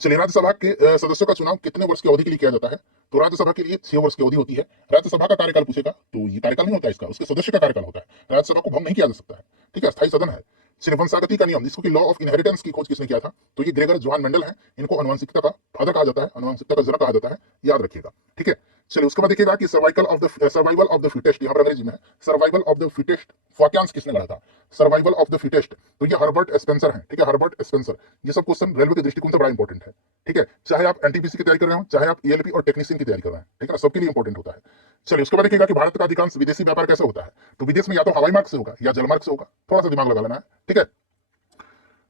चलिए, राज्यसभा के सदस्यों का चुनाव कितने वर्ष की अवधि के लिए किया जाता है। तो राज्यसभा के लिए 6 वर्ष की अवधि होती है। राज्यसभा का कार्यकाल पूछेगा तो ये कार्यकाल नहीं होता है इसका, उसके सदस्य का कार्यकाल होता है। राज्यसभा को भंग नहीं किया जा सकता है। ठीक है, स्थायी सदन है। चलिए, वंशागति का नियम जिसको कि लॉ ऑफ इनहेरिटेंस की खोज किसने किया था। तो ये ग्रेगर जोहान मेंडल है। इनको अनुवांशिकता का फादर कहा जाता है, अनुवांशिकता का जनक कहा जाता है, याद रखिएगा। ठीक है, चलिए उसके बाद देखिएगा कि सर्वाइवल ऑफ द फिटेस्ट, यहाँ पर अंग्रेजी में है सर्वाइवल ऑफ द फिटेस्ट वाक्यांश किसने गढ़ा था। सर्वाइवल ऑफ द फिटेस्ट, तो ये हर्बर्ट स्पेंसर है। ठीक है, हर्बर्ट स्पेंसर। ये सब क्वेश्चन रेलवे के दृष्टिकोण से बड़ा इंपॉर्टेंट है। ठीक है, चाहे आप एनटीपीसी की तैयारी कर रहे हो, चाहे आप ELP और टेक्नीशियन की तैयारी कर रहे हैं, ठीक है ना, सबके लिए इंपॉर्टेंट होता है। चलिए उसके बाद देखिएगा कि भारत का अधिकांश विदेशी व्यापार कैसे होता है। तो विदेश में या तो हवाई मार्ग से होगा या जलमार्ग से होगा, थोड़ा सा दिमाग लगा लेना है। ठीक है,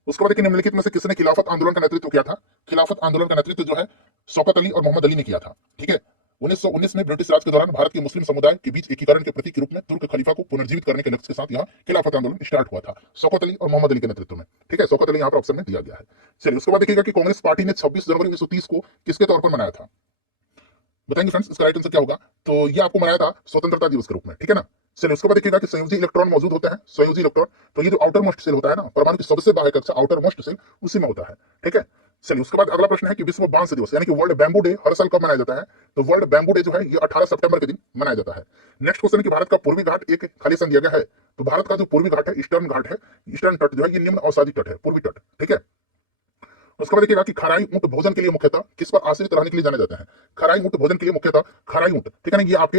उसके बाद देखिए निम्नलिखित में से किसने खिलाफत आंदोलन का नेतृत्व किया था। खिलाफत आंदोलन का नेतृत्व जो है शौकत अली और मोहम्मद अली ने किया था। ठीक है, 1919 में ब्रिटिश राज के दौरान भारत के मुस्लिम समुदाय के बीच एकीकरण के प्रतीक के रूप में तुर्क खलीफा को पुनर्जीवित करने के लक्ष्य के साथ यहाँ खिलाफत आंदोलन स्टार्ट हुआ था, शौकत अली और मोहम्मद अली के नेतृत्व में। ठीक है, शौकत अली यहाँ पर ऑप्शन में दिया गया है। चलिए उसके बाद देखिएगा कि कांग्रेस पार्टी ने 26 जनवरी 1930 को किसके तौर पर मनाया था। बताएंगे फ्रेंड्स, इसका राइट आंसर क्या होगा। तो ये आपको मनाया था स्वतंत्रता दिवस के रूप में। ठीक है ना, चलिए उसके बाद देखिएगा कि संयोजी इलेक्ट्रॉन मौजूद होते हैं। संयोजी इलेक्ट्रॉन, तो ये जो आउटर मोस्ट सेल होता है ना, परमाणु की सबसे बाहर कक्षा आउटर मोस्ट सेल उसी में होता है। ठीक है, चलिए उसके बाद अगला प्रश्न है कि विश्व बांस दिवस यानी कि वर्ल्ड बैम्बू डे हर साल कब मनाया जाता है। तो वर्ल्ड बैम्बू डे जो है ये 18 सितंबर के दिन मनाया जाता है। नेक्स्ट क्वेश्चन है कि भारत का पूर्वी घाट एक खाली स्थान दिया गया है। तो भारत का जो पूर्वी घाट है, ईस्टर्न घाट है, ईस्टर्न तट जो है ये निम्न अवसादी तट है, पूर्वी तट। ठीक है, उसके बाद देखिएगा कि खराई ऊंट भोजन के लिए मुख्यतः किस पर आश्रित रहने के लिए जाने जाते हैं। खराई ऊंट भोजन के लिए मुख्यतः खराई ऊंट, ठीक है ना, ये आपके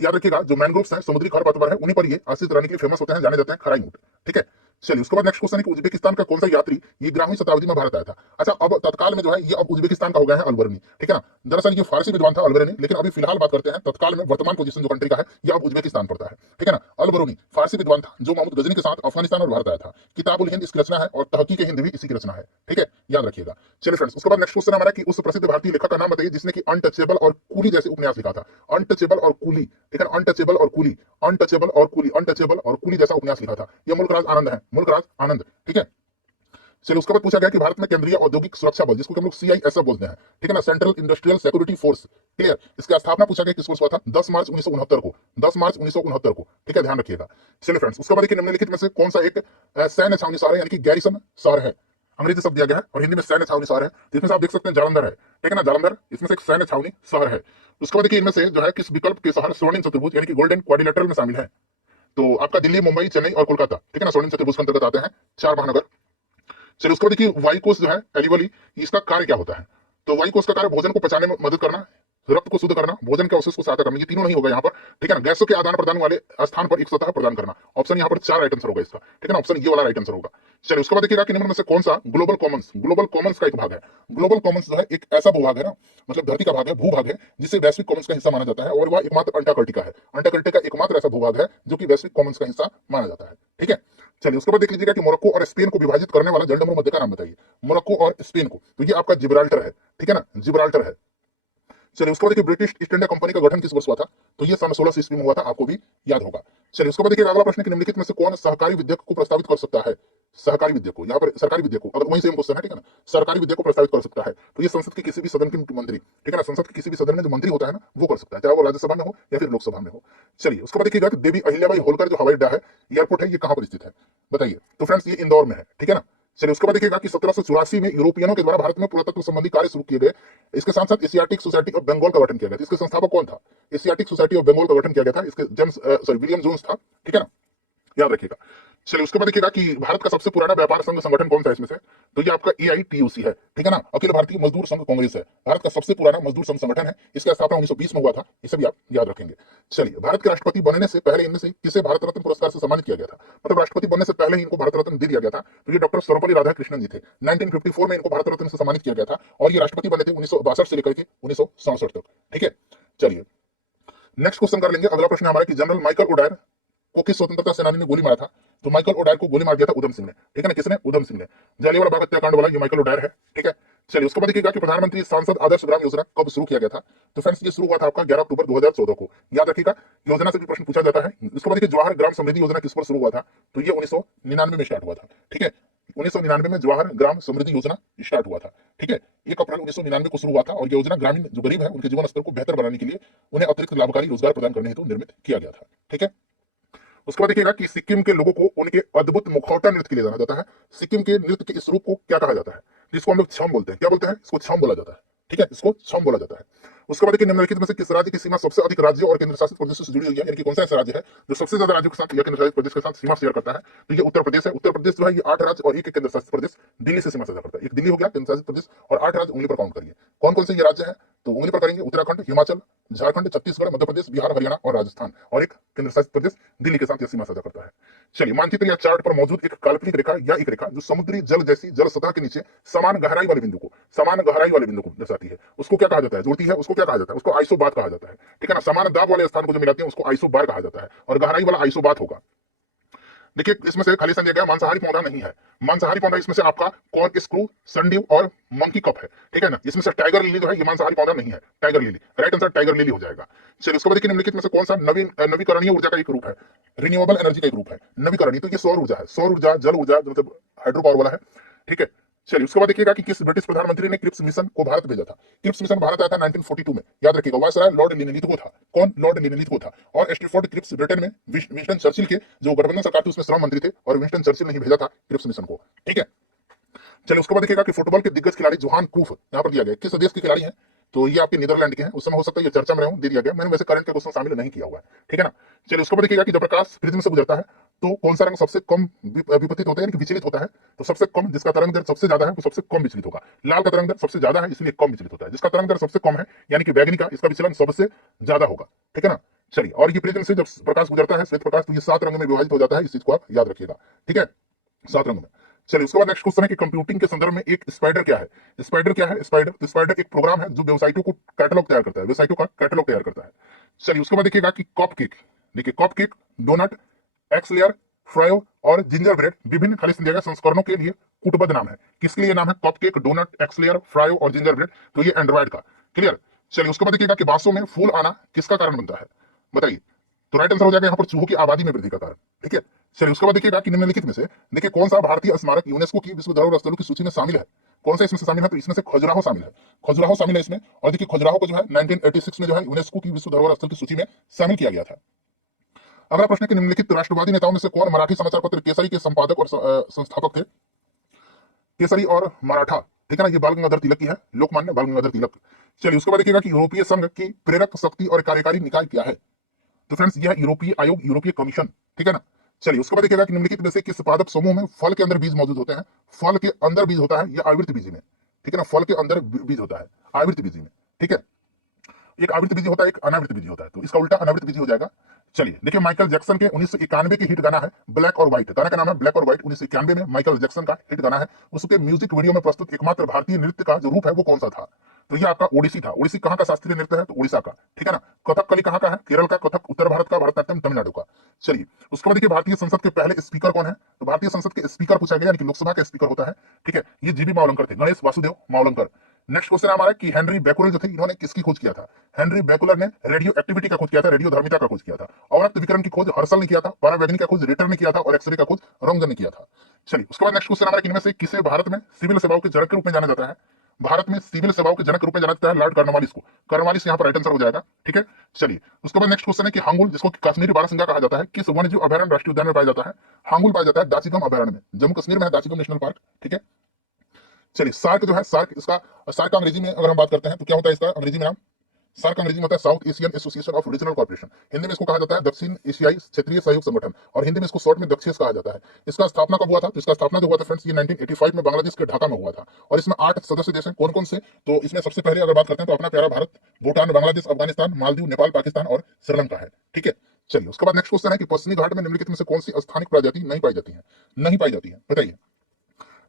याद रखिएगा जो मैंग्रोव्स हैं, समुद्री खरपतवार है, उन्हीं पर ये आश्रित रहने के लिए फेमस होते हैं, जाने जाते हैं खराई ऊंट। ठीक है, चलिए उसके बाद नेक्स्ट क्वेश्चन है कि उज्बेकिस्तान का कौन सा यात्री ये 11वीं शताब्दी में भारत आया था। अच्छा, अब तत्काल में जो है ये अब उज्बेकिस्तान का हो गया है अलबरनी। ठीक है ना, दरअसल ये फारसी विद्वान था अलबरनी, लेकिन अभी फिलहाल बात करते हैं तत्काल में वर्तमान पोजीशन जो कंट्री का है ये अब उज्बेकिस्तान पड़ता है। ठीक है ना, अलबरूनी फारसी विद्वान था जो महमूद गजनी के साथ अफगानिस्तान और भारत आया था। किताबुल हिंद इसकी रचना है और तहकीक हिंद भी इसी की रचना है। ठीक है, याद रखिएगा। चलिए फ्रेंड्स, उसके बाद नेक्स्ट क्वेश्चन हमारा कि उस प्रसिद्ध भारतीय लेखक का नाम बताइए जिसने कि अनटचेबल और कूली जैसे उपन्यास लिखा था। अनटचेबल और कूली, ठीक है ना, अनटचेबल और कूली, अनटचेबल और कूली, अनटचेबल और कूली जैसा उपन्यास लिखा था। यह मुल्कराज आनंद है, मुल्कराज आनंद। ठीक है, चलिए उसके बाद पूछा गया कि भारत में केंद्रीय औद्योगिक सुरक्षा बल जिसको हम लोग CISF बोलते हैं, ठीक है ना, central industrial security force, clear, इसकी स्थापना पूछा गया किस वर्ष हुआ था। 10 मार्च 1969 को, 10 मार्च 1969 को। ठीक है, ध्यान रखिएगा। चलिए फ्रेंड्स, उसके बाद देखिए निम्नलिखित में से कौन सा एक सैन्य छावनी शहर है यानी कि गैरिसन शहर है। अंग्रेजी शब्द दिया गया है और हिंदी में सैन्य छावनी शहर है, जिसमें से आप देख सकते हैं जालंधर है। ठीक है ना, जालंधर इसमें से एक सैन्य छावनी शहर है। उसके बाद देखिए इनमें से जो है किस विकल्प के शहर स्वर्णिम चतुर्भुज यानी कि गोल्डन क्वाड्रिलेटरल में शामिल है। तो आपका दिल्ली, मुंबई, चेन्नई और कोलकाता, ठीक है ना, स्वर्णिम चतुर्भुज के अंतर्गत आते हैं 4 महानगर। चलिए उसके बाद देखिए वायुकोष जो है एलिवली, इसका कार्य क्या होता है। तो वायुकोष का कार्य भोजन को पचाने में मदद करना, रक्त को शुद्ध करना, भोजन के अवशेष को सहायता करना, ये तीनों नहीं होगा यहाँ पर, ठीक है ना। गैसों के आदान प्रदान वाले स्थान पर एक सतह प्रदान करना, ऑप्शन यहाँ पर 4 राइट आंसर होगा इसका, ठीक है ना। ऑप्शन ये वाला राइट आंसर होगा। चलिए उसके बाद देखिएगा कि निम्न में से कौन सा ग्लोबल कॉमन्स का एक भाग है। ग्लोबल कॉमन्स जो है एक ऐसा भूभाग है ना, मतलब धरती का भाग है, भूभाग है, जिसे वैश्विक कॉमन्स का हिस्सा माना जाता है, और वह एकमात्र अंटार्कटिका है। अंटार्कटिका एकमात्र ऐसा भूभाग है जो कि वैश्विक कॉमन्स का हिस्सा माना जाता है, ठीक है। चलिए उसके बाद देख लीजिएगा कि मोरक्को और स्पेन को विभाजित करने वाला जलडमरू मध्य का नाम बताइए। मोरक्को और स्पेन को, तो ये आपका जिब्राल्टर है, ठीक है ना, जिब्राल्टर है। चलिए उसके बाद देखिए ब्रिटिश ईस्ट इंडिया कंपनी का गठन किस वर्ष हुआ था, तो ये सन 1600 ईस्वी में हुआ था, आपको भी याद होगा। चलिए उसके बाद देखिए अगला प्रश्न कि निम्नलिखित में से कौन सहकारी विधेयक को प्रस्तावित कर सकता है। सहकारी विधेयक को, यहाँ पर सरकारी विधेयक को, अगर वही सेम क्वेश्चन है, ठीक है ना, सरकारी विधेयक को प्रस्तावित कर सकता है, तो ये संसद के किसी भी सदन के मंत्री, ठीक है ना, संसद के किसी भी सदन में जो मंत्री होता है ना, वो कर सकता है, चाहे वो राज्यसभा में हो या फिर लोकसभा में हो। चलिए उसके बाद देखिएगा कि देवी अहिल्याबाई होलकर जो हवाई अड्डा है, एयरपोर्ट है, ये कहां पर स्थित है बताइए। तो फ्रेंड्स ये इंदौर में है, ठीक है ना। चलिए उसके बाद देखिएगा कि 1784 में यूरोपियनों के द्वारा भारत में पुरातत्व संबंधी कार्य शुरू किए गए। इसके साथ साथ एशियाटिक सोसाइटी ऑफ बंगाल का गठन किया गया था। इसके संस्थापक कौन था? एशियाटिक सोसाइटी ऑफ बंगाल का गठन किया गया था, इसके विलियम जोन्स था, ठीक है ना, याद रखिएगा। चलिए उसके बाद देखिएगा कि भारत का सबसे पुराना व्यापार संघ संगठन कौन सा है इसमें से, तो ये आपका AITUC है, ठीक है ना, अखिल भारतीय मजदूर संघ कांग्रेस है। भारत का सबसे पुराना मजदूर संघ संगठन है, इसका स्थापना 1920 में हुआ था, इसे भी आप याद रखेंगे। चलिए भारत के राष्ट्रपति बनने से पहले इनमें से किसे भारत रत्न पुरस्कार से सम्मानित किया गया था, मतलब राष्ट्रपति बनने से पहले ही इनको भारत रत्न दे दिया गया था, तो ये डॉक्टर सर्वपल्ली राधाकृष्णन जी थे। 1954 में इनको भारत रत्न से सम्मानित किया गया था, और ये राष्ट्रपति बने थे 1962 से लेकर के 1967 तक, ठीक है। चलिए नेक्स्ट क्वेश्चन कर लेंगे। अगला प्रश्न हमारा कि जनरल माइकल ओडायर को किस स्वतंत्रता सेनानी ने गोली मारा था, तो माइकल ओडायर को गोली मार दिया था उधम सिंह ने, ठीक है ना, किसने? उधम सिंह ने। जालियांवाला बाग हत्याकांड वाला ये माइकल ओडायर है, ठीक है। चलिए उसके बाद देखिएगा कि प्रधानमंत्री सांसद आदर्श ग्राम योजना कब शुरू किया गया था, तो फ्रेंड्स ये शुरू हुआ था आपका 11 अक्टूबर 2014 को, याद रखिएगा, योजना से भी प्रश्न पूछा जाता है। उसके बाद देखिए जवाहर ग्राम समृद्धि योजना किस पर शुरू हुआ था, तो ये 1999 में स्टार्ट हुआ था, ठीक है। 1999 में जवाहर ग्राम समृद्धि योजना स्टार्ट हुआ था, ठीक है। 1 अप्रैल 1999 को शुरू हुआ था, और ये योजना ग्रामीण जो गरीब है उनके जीवन स्तर को बेहतर बनाने के लिए उन्हें अतिरिक्त लाभकारी रोजगार प्रदान करने हेतु निर्मित किया गया था, ठीक है। उसके बाद देखिएगा कि सिक्किम के लोगों को उनके अद्भुत मुखौटा नृत्य के लिए जाना जाता है। सिक्किम के नृत्य के इस रूप को क्या कहा जाता है, जिसको हम लोग छम बोलते हैं, क्या बोलते हैं, इसको छम बोला जाता है, ठीक है, इसको छम बोला जाता है। उसके बाद देखिए निम्नलिखित में से किस राज्य की सीमा सबसे अधिक राज्यों और केंद्र शासित प्रदेशों से जुड़ी हुई है, यानी कि कौन सा ऐसा राज्य है जो सबसे ज्यादा राज्यों के साथ या केंद्र शासित प्रदेश के साथ सीमा शेयर करता है, तो ये उत्तर प्रदेश है। उत्तर प्रदेश जो है ये 8 राज्य और एक केंद्र शासित प्रदेश दिल्ली से सीमा साझा करता है। एक दिल्ली हो गया केंद्र शासित प्रदेश, और 8 राज्य उंगली पर काउंट करिए। कौन कौन से ये राज्य हैं, तो उंगली पर करेंगे उत्तराखंड, हिमाचल, झारखंड, छत्तीसगढ़, मध्य प्रदेश, बिहार, हरियाणा और राजस्थान, और एक केंद्र शासित प्रदेश दिल्ली के साथ यह सीमा साझा करता है। चलिए मानचित्र या चार्ट पर मौजूद एक काल्पनिक रेखा या एक रेखा जो समुद्री जल जैसी जल सतह के नीचे समान गहराई वाले बिंदु को दर्शाती है, उसको क्या कहा जाता है, जोड़ती है, उसको क्या कहा जाता है, उसको आइसोबार कहा जाता है, ठीक है ना। समान दाब वाले स्थान को जो मिलाते हैं उसको आइसोबार कहा जाता है, और गहराई वाला आइसोबार होगा। देखिए इसमें से खाली दिया गया मांसाहारी पौधा नहीं है। मांसाहारी पौधा इसमें से आपका कॉर्क स्क्रू, सनड्यू और मंकी कप है, ठीक है ना। इसमें से टाइगर लिली जो है ये मांसाहारी पौधा नहीं है, tiger lily, right answer tiger lily हो जाएगा। चलिए उसके बाद देखिए निम्नलिखित में से कौन सा नवीकरणीय ऊर्जा का एक रूप है, रिन्यूएबल एनर्जी का एक रूप है नवीकरणीय, तो ये सौर ऊर्जा है, सौर ऊर्जा, जल ऊर्जा, मतलब हाइड्रो पावर वाला है, ठीक है। चलिए उसके बाद देखिएगा कि किस ब्रिटिश प्रधानमंत्री ने क्रिप्स मिशन को भारत भेजा था। क्रिप्स मिशन भारत आया था 1942 में, याद रखिएगा। वायसराय लॉर्ड लिनलिथगो था, कौन? लॉर्ड लिनलिथगो था। और स्टैफोर्ड क्रिप्स ब्रिटेन में विंस्टन चर्चिल के जो गठबंधन सरकार थी उसमें श्रम मंत्री थे, और विंस्टन चर्चिल ने ही भेजा था क्रिप्स मिशन को, ठीक है। चलिए उसके बाद देखिएगा कि फुटबॉल के दिग्गज खिलाड़ी जोहान क्रूफ यहाँ पर दिया गया, किस देश के खिलाड़ी हैं, तो ये आपके नीदरलैंड के हैं। उस समय हो सकता है ये चर्चा में दे दिया गया, मैंने वैसे करंट का क्वेश्चन शामिल नहीं किया हुआ है, ठीक है ना। चलिए उसके बाद देखिएगा कि जब प्रकाश प्रिज्म से गुजरता है तो कौन सा रंग सबसे कम विपतित होता है, यानी कि विचलित होता है, तो सबसे कम जिसका तरंग दर सबसे ज्यादा है वो सबसे कम विचलित होगा। लाल का तरंग दर सबसे ज्यादा है इसलिए कम विचलित होता है, जिसका तरंग दर सबसे कम है यानी कि बैगनी का, इसका विचलन सबसे ज्यादा होगा, ठीक है ना। चलिए और ये प्रिज्म से जब प्रकाश गुजरता है, श्वेत प्रकाश, तो ये 7 रंग में विभाजित हो जाता है, इस चीज को आप याद रखिएगा, ठीक है, 7 रंग में। चलिए उसके बाद नेक्स्ट क्वेश्चन है कि कंप्यूटिंग के संदर्भ में एक स्पाइडर क्या है। स्पाइडर क्या है? स्पाइडर, तो स्पाइडर एक प्रोग्राम है जो वेबसाइटों को कैटलॉग तैयार करता है, वेबसाइटों का कैटलॉग तैयार करता है। चलिए उसके बाद देखिएगा कि कप केक, देखिए cupcake, donut, eclair, Froyo और जिंजर ब्रेड विभिन्न खाली संख्या संस्करणों के लिए कूटबद्ध नाम है। किसके लिए नाम है? Cupcake, donut, eclair, Froyo और जिंजर ब्रेड, तो ये एंड्रॉइड का, क्लियर। चलिए उसके बाद देखिएगा कि बांसों में फूल आना किसका कारण बनता है, बताइए, तो राइट आंसर हो जाएगा यहाँ पर चूहों की आबादी में वृद्धि का कारण, ठीक है। चलिए उसके बाद देखिएगा कि निम्नलिखित में से देखिए कौन सा भारतीय स्मारक यूनेस्को की विश्व धरोहर स्थलों की सूची में शामिल है, कौन सा इसमें से शामिल है, तो इसमें से खजुराहो शामिल है, खजुराहो शामिल है इसमें। और देखिए खजुराहो को जो है 1986 में जो है यूनेस्को की विश्व धरोहर स्थल की सूची में शामिल किया गया था। अगला प्रश्न है कि निम्नलिखित राष्ट्रवादी नेताओं में से कौन मराठी समाचार पत्र केसरी के संपादक और संस्थापक थे। केसरी और मराठा, ठीक है ना, ये बाल गंगाधर तिलक की है, लोकमान्य बाल गंगाधर तिलक। चलिए उसके बाद देखिएगा कि यूरोपीय संघ की प्रेरक शक्ति और कार्यकारी निकाय क्या है, तो फ्रेंड्स यह यूरोपीय आयोग, यूरोपीय कमीशन, ठीक है ना। चलिए उसके बाद देखिएगा कि निम्नलिखित में से किस पादप समूह में फल के अंदर बीज मौजूद होते हैं। फल के अंदर बीज होता है यह आवृत बीजी में, ठीक है ना, फल के अंदर बीज होता है आवृत बीजी में, ठीक है। एक आवृत्ति विधि होता है, एक अनावृत्ति विधि होता है, तो इसका उल्टा अनावृत्ति विधि हो जाएगा। चलिए देखिए, माइकल जैक्सन के 1991 के हिट गाना है ब्लैक और व्हाइट, गाना का नाम है ब्लैक और व्हाइट, 1991 में माइकल जैक्सन का हिट गाना है। उसके म्यूजिक वीडियो में प्रस्तुत एकमात्र भारतीय नृत्य का जो रूप है वो कौन सा था? तो ये आपका ओडिसी था। ओडिसी कहाँ का शास्त्रीय नृत्य है? तो उड़ीसा का, ठीक है ना। कथकली कहाँ का है? केरल का। कथक उत्तर भारत का, भरतनाट्यम तमिलनाडु का। चलिए उसके बाद देखिए, भारतीय संसद के पहले स्पीकर कौन है? तो भारतीय संसद के स्पीकर पूछा गया, यानी कि लोकसभा का स्पीकर होता है, ठीक है, ये जीबी मावलंकर थे, गणेश वासुदेव मावलंकर। नेक्स्ट क्वेश्चन हमारा कि हेनरी बैकुलर जो थे, इन्होंने किसकी खोज किया था? हेनरी बैकुलर ने रेडियो एक्टिविटी का खोज किया था, रेडियो धर्मिता का खोज किया था। अवरक्त विकिरण की खोज हर्षल ने किया था, परावैज्ञानिक का खोज रिटर ने किया था, और एक्सरे का खोज रंगन ने किया था। चलिए उसके बाद नेक्स्ट क्वेश्चन हमारा, इनमें से किसे भारत में सिविल सेवाओं के जनक के रूप में जाना जाता है? भारत में सिविल सेवाओं के जनक के रूप में जाना जाता है लॉर्ड कॉर्नवालिस को। कॉर्नवालिस यहाँ पर राइट आंसर हो जाएगा, ठीक है। चलिए उसके बाद नेक्स्ट क्वेश्चन है कि हांगुल, जिसको कश्मीरी बारहसिंगा कहा जाता है, किस वन्यजीव अभयारण्य राष्ट्रीय उद्यान में पाया जाता है? हांगुल पाया जाता है दाचिगम अभयारण्य में, जम्मू कश्मीर में है दाचिगम नेशनल पार्क, ठीक है। चलिए सार्क जो है, सार्क इसका सार्क का अंग्रेजी में अगर हम बात करते हैं तो क्या होता है इसका अंग्रेजी में नाम? सार्क का अंग्रेजी में होता है south Asian association of regional corporation. Hindi में इसको कहा जाता है दक्षिण एशियाई क्षेत्रीय सहयोग संगठन, और हिंदी में इसको शॉर्ट में दक्षेस कहा जाता है। इसका स्थापना कब हुआ था? तो इसका स्थापना जो हुआ था फ्रेंड्स, ये 1985 में बांग्लादेश के ढाका में हुआ था, और इसमें 8 सदस्य देश हैं। कौन कौन से? तो इसमें सबसे पहले अगर बात करते हैं तो अपना प्यारा भारत, भूटान, बांग्लादेश, अफगानिस्तान, मालदीव, नेपाल, पाकिस्तान और श्रीलंका है, ठीक है। चलिए उसके बाद नेक्स्ट क्वेश्चन है कि पश्चिमी घाट में निम्नलिखित में से कौन सी स्थानिक प्रजाति नहीं पाई जाती है? नहीं पाई जाती है, बताइए।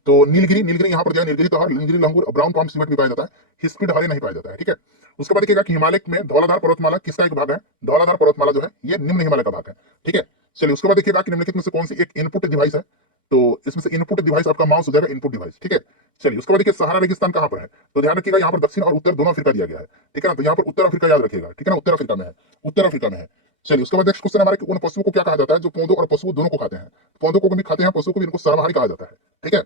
तो नीलगिरी, नीलगिरी यहाँ पर जो है नीलगिरी तोहार, नीलगिरी लंगूर, ब्राउन पाम सिमेंट भी पाया जाता है, हिस्पिड हरे नहीं पाया जाता है, ठीक है। उसके बाद देखिएगा कि हिमालय में धौलाधार पर्वतमाला किसका एक भाग है? धौलाधार पर्वतमाला जो है ये निम्न हिमालय का भाग है, ठीक है। चलिए उसके बाद देखिएगा कि निम्नलिखित में से कौन सी एक इनपुट डिवाइस है? तो इसमें से इनपुट डिवाइस आपका माउस हो जाएगा, इनपुट डिवाइस, ठीक है। चलिए उसके बाद देखिए, सहारा रेगिस्तान कहाँ पर है? तो ध्यान रखिएगा यहाँ पर दक्षिण और उत्तर दोनों अफ्रीका दिया गया है, ठीक है ना। तो यहाँ पर उत्तर अफ्रीका याद रखिएगा, ठीक है ना, उत्तर अफ्रीका में है, उत्तर अफ्रीका में है। चलिए उसके बाद नेक्स्ट क्वेश्चन हमारा कि उन पशुओं को क्या कहा जाता है जो पौधों और पशुओं दोनों को खाते हैं? पौधों को भी खाते हैं, पशुओं को भी, इनको सर्वाहारी कहा जाता है, ठीक है।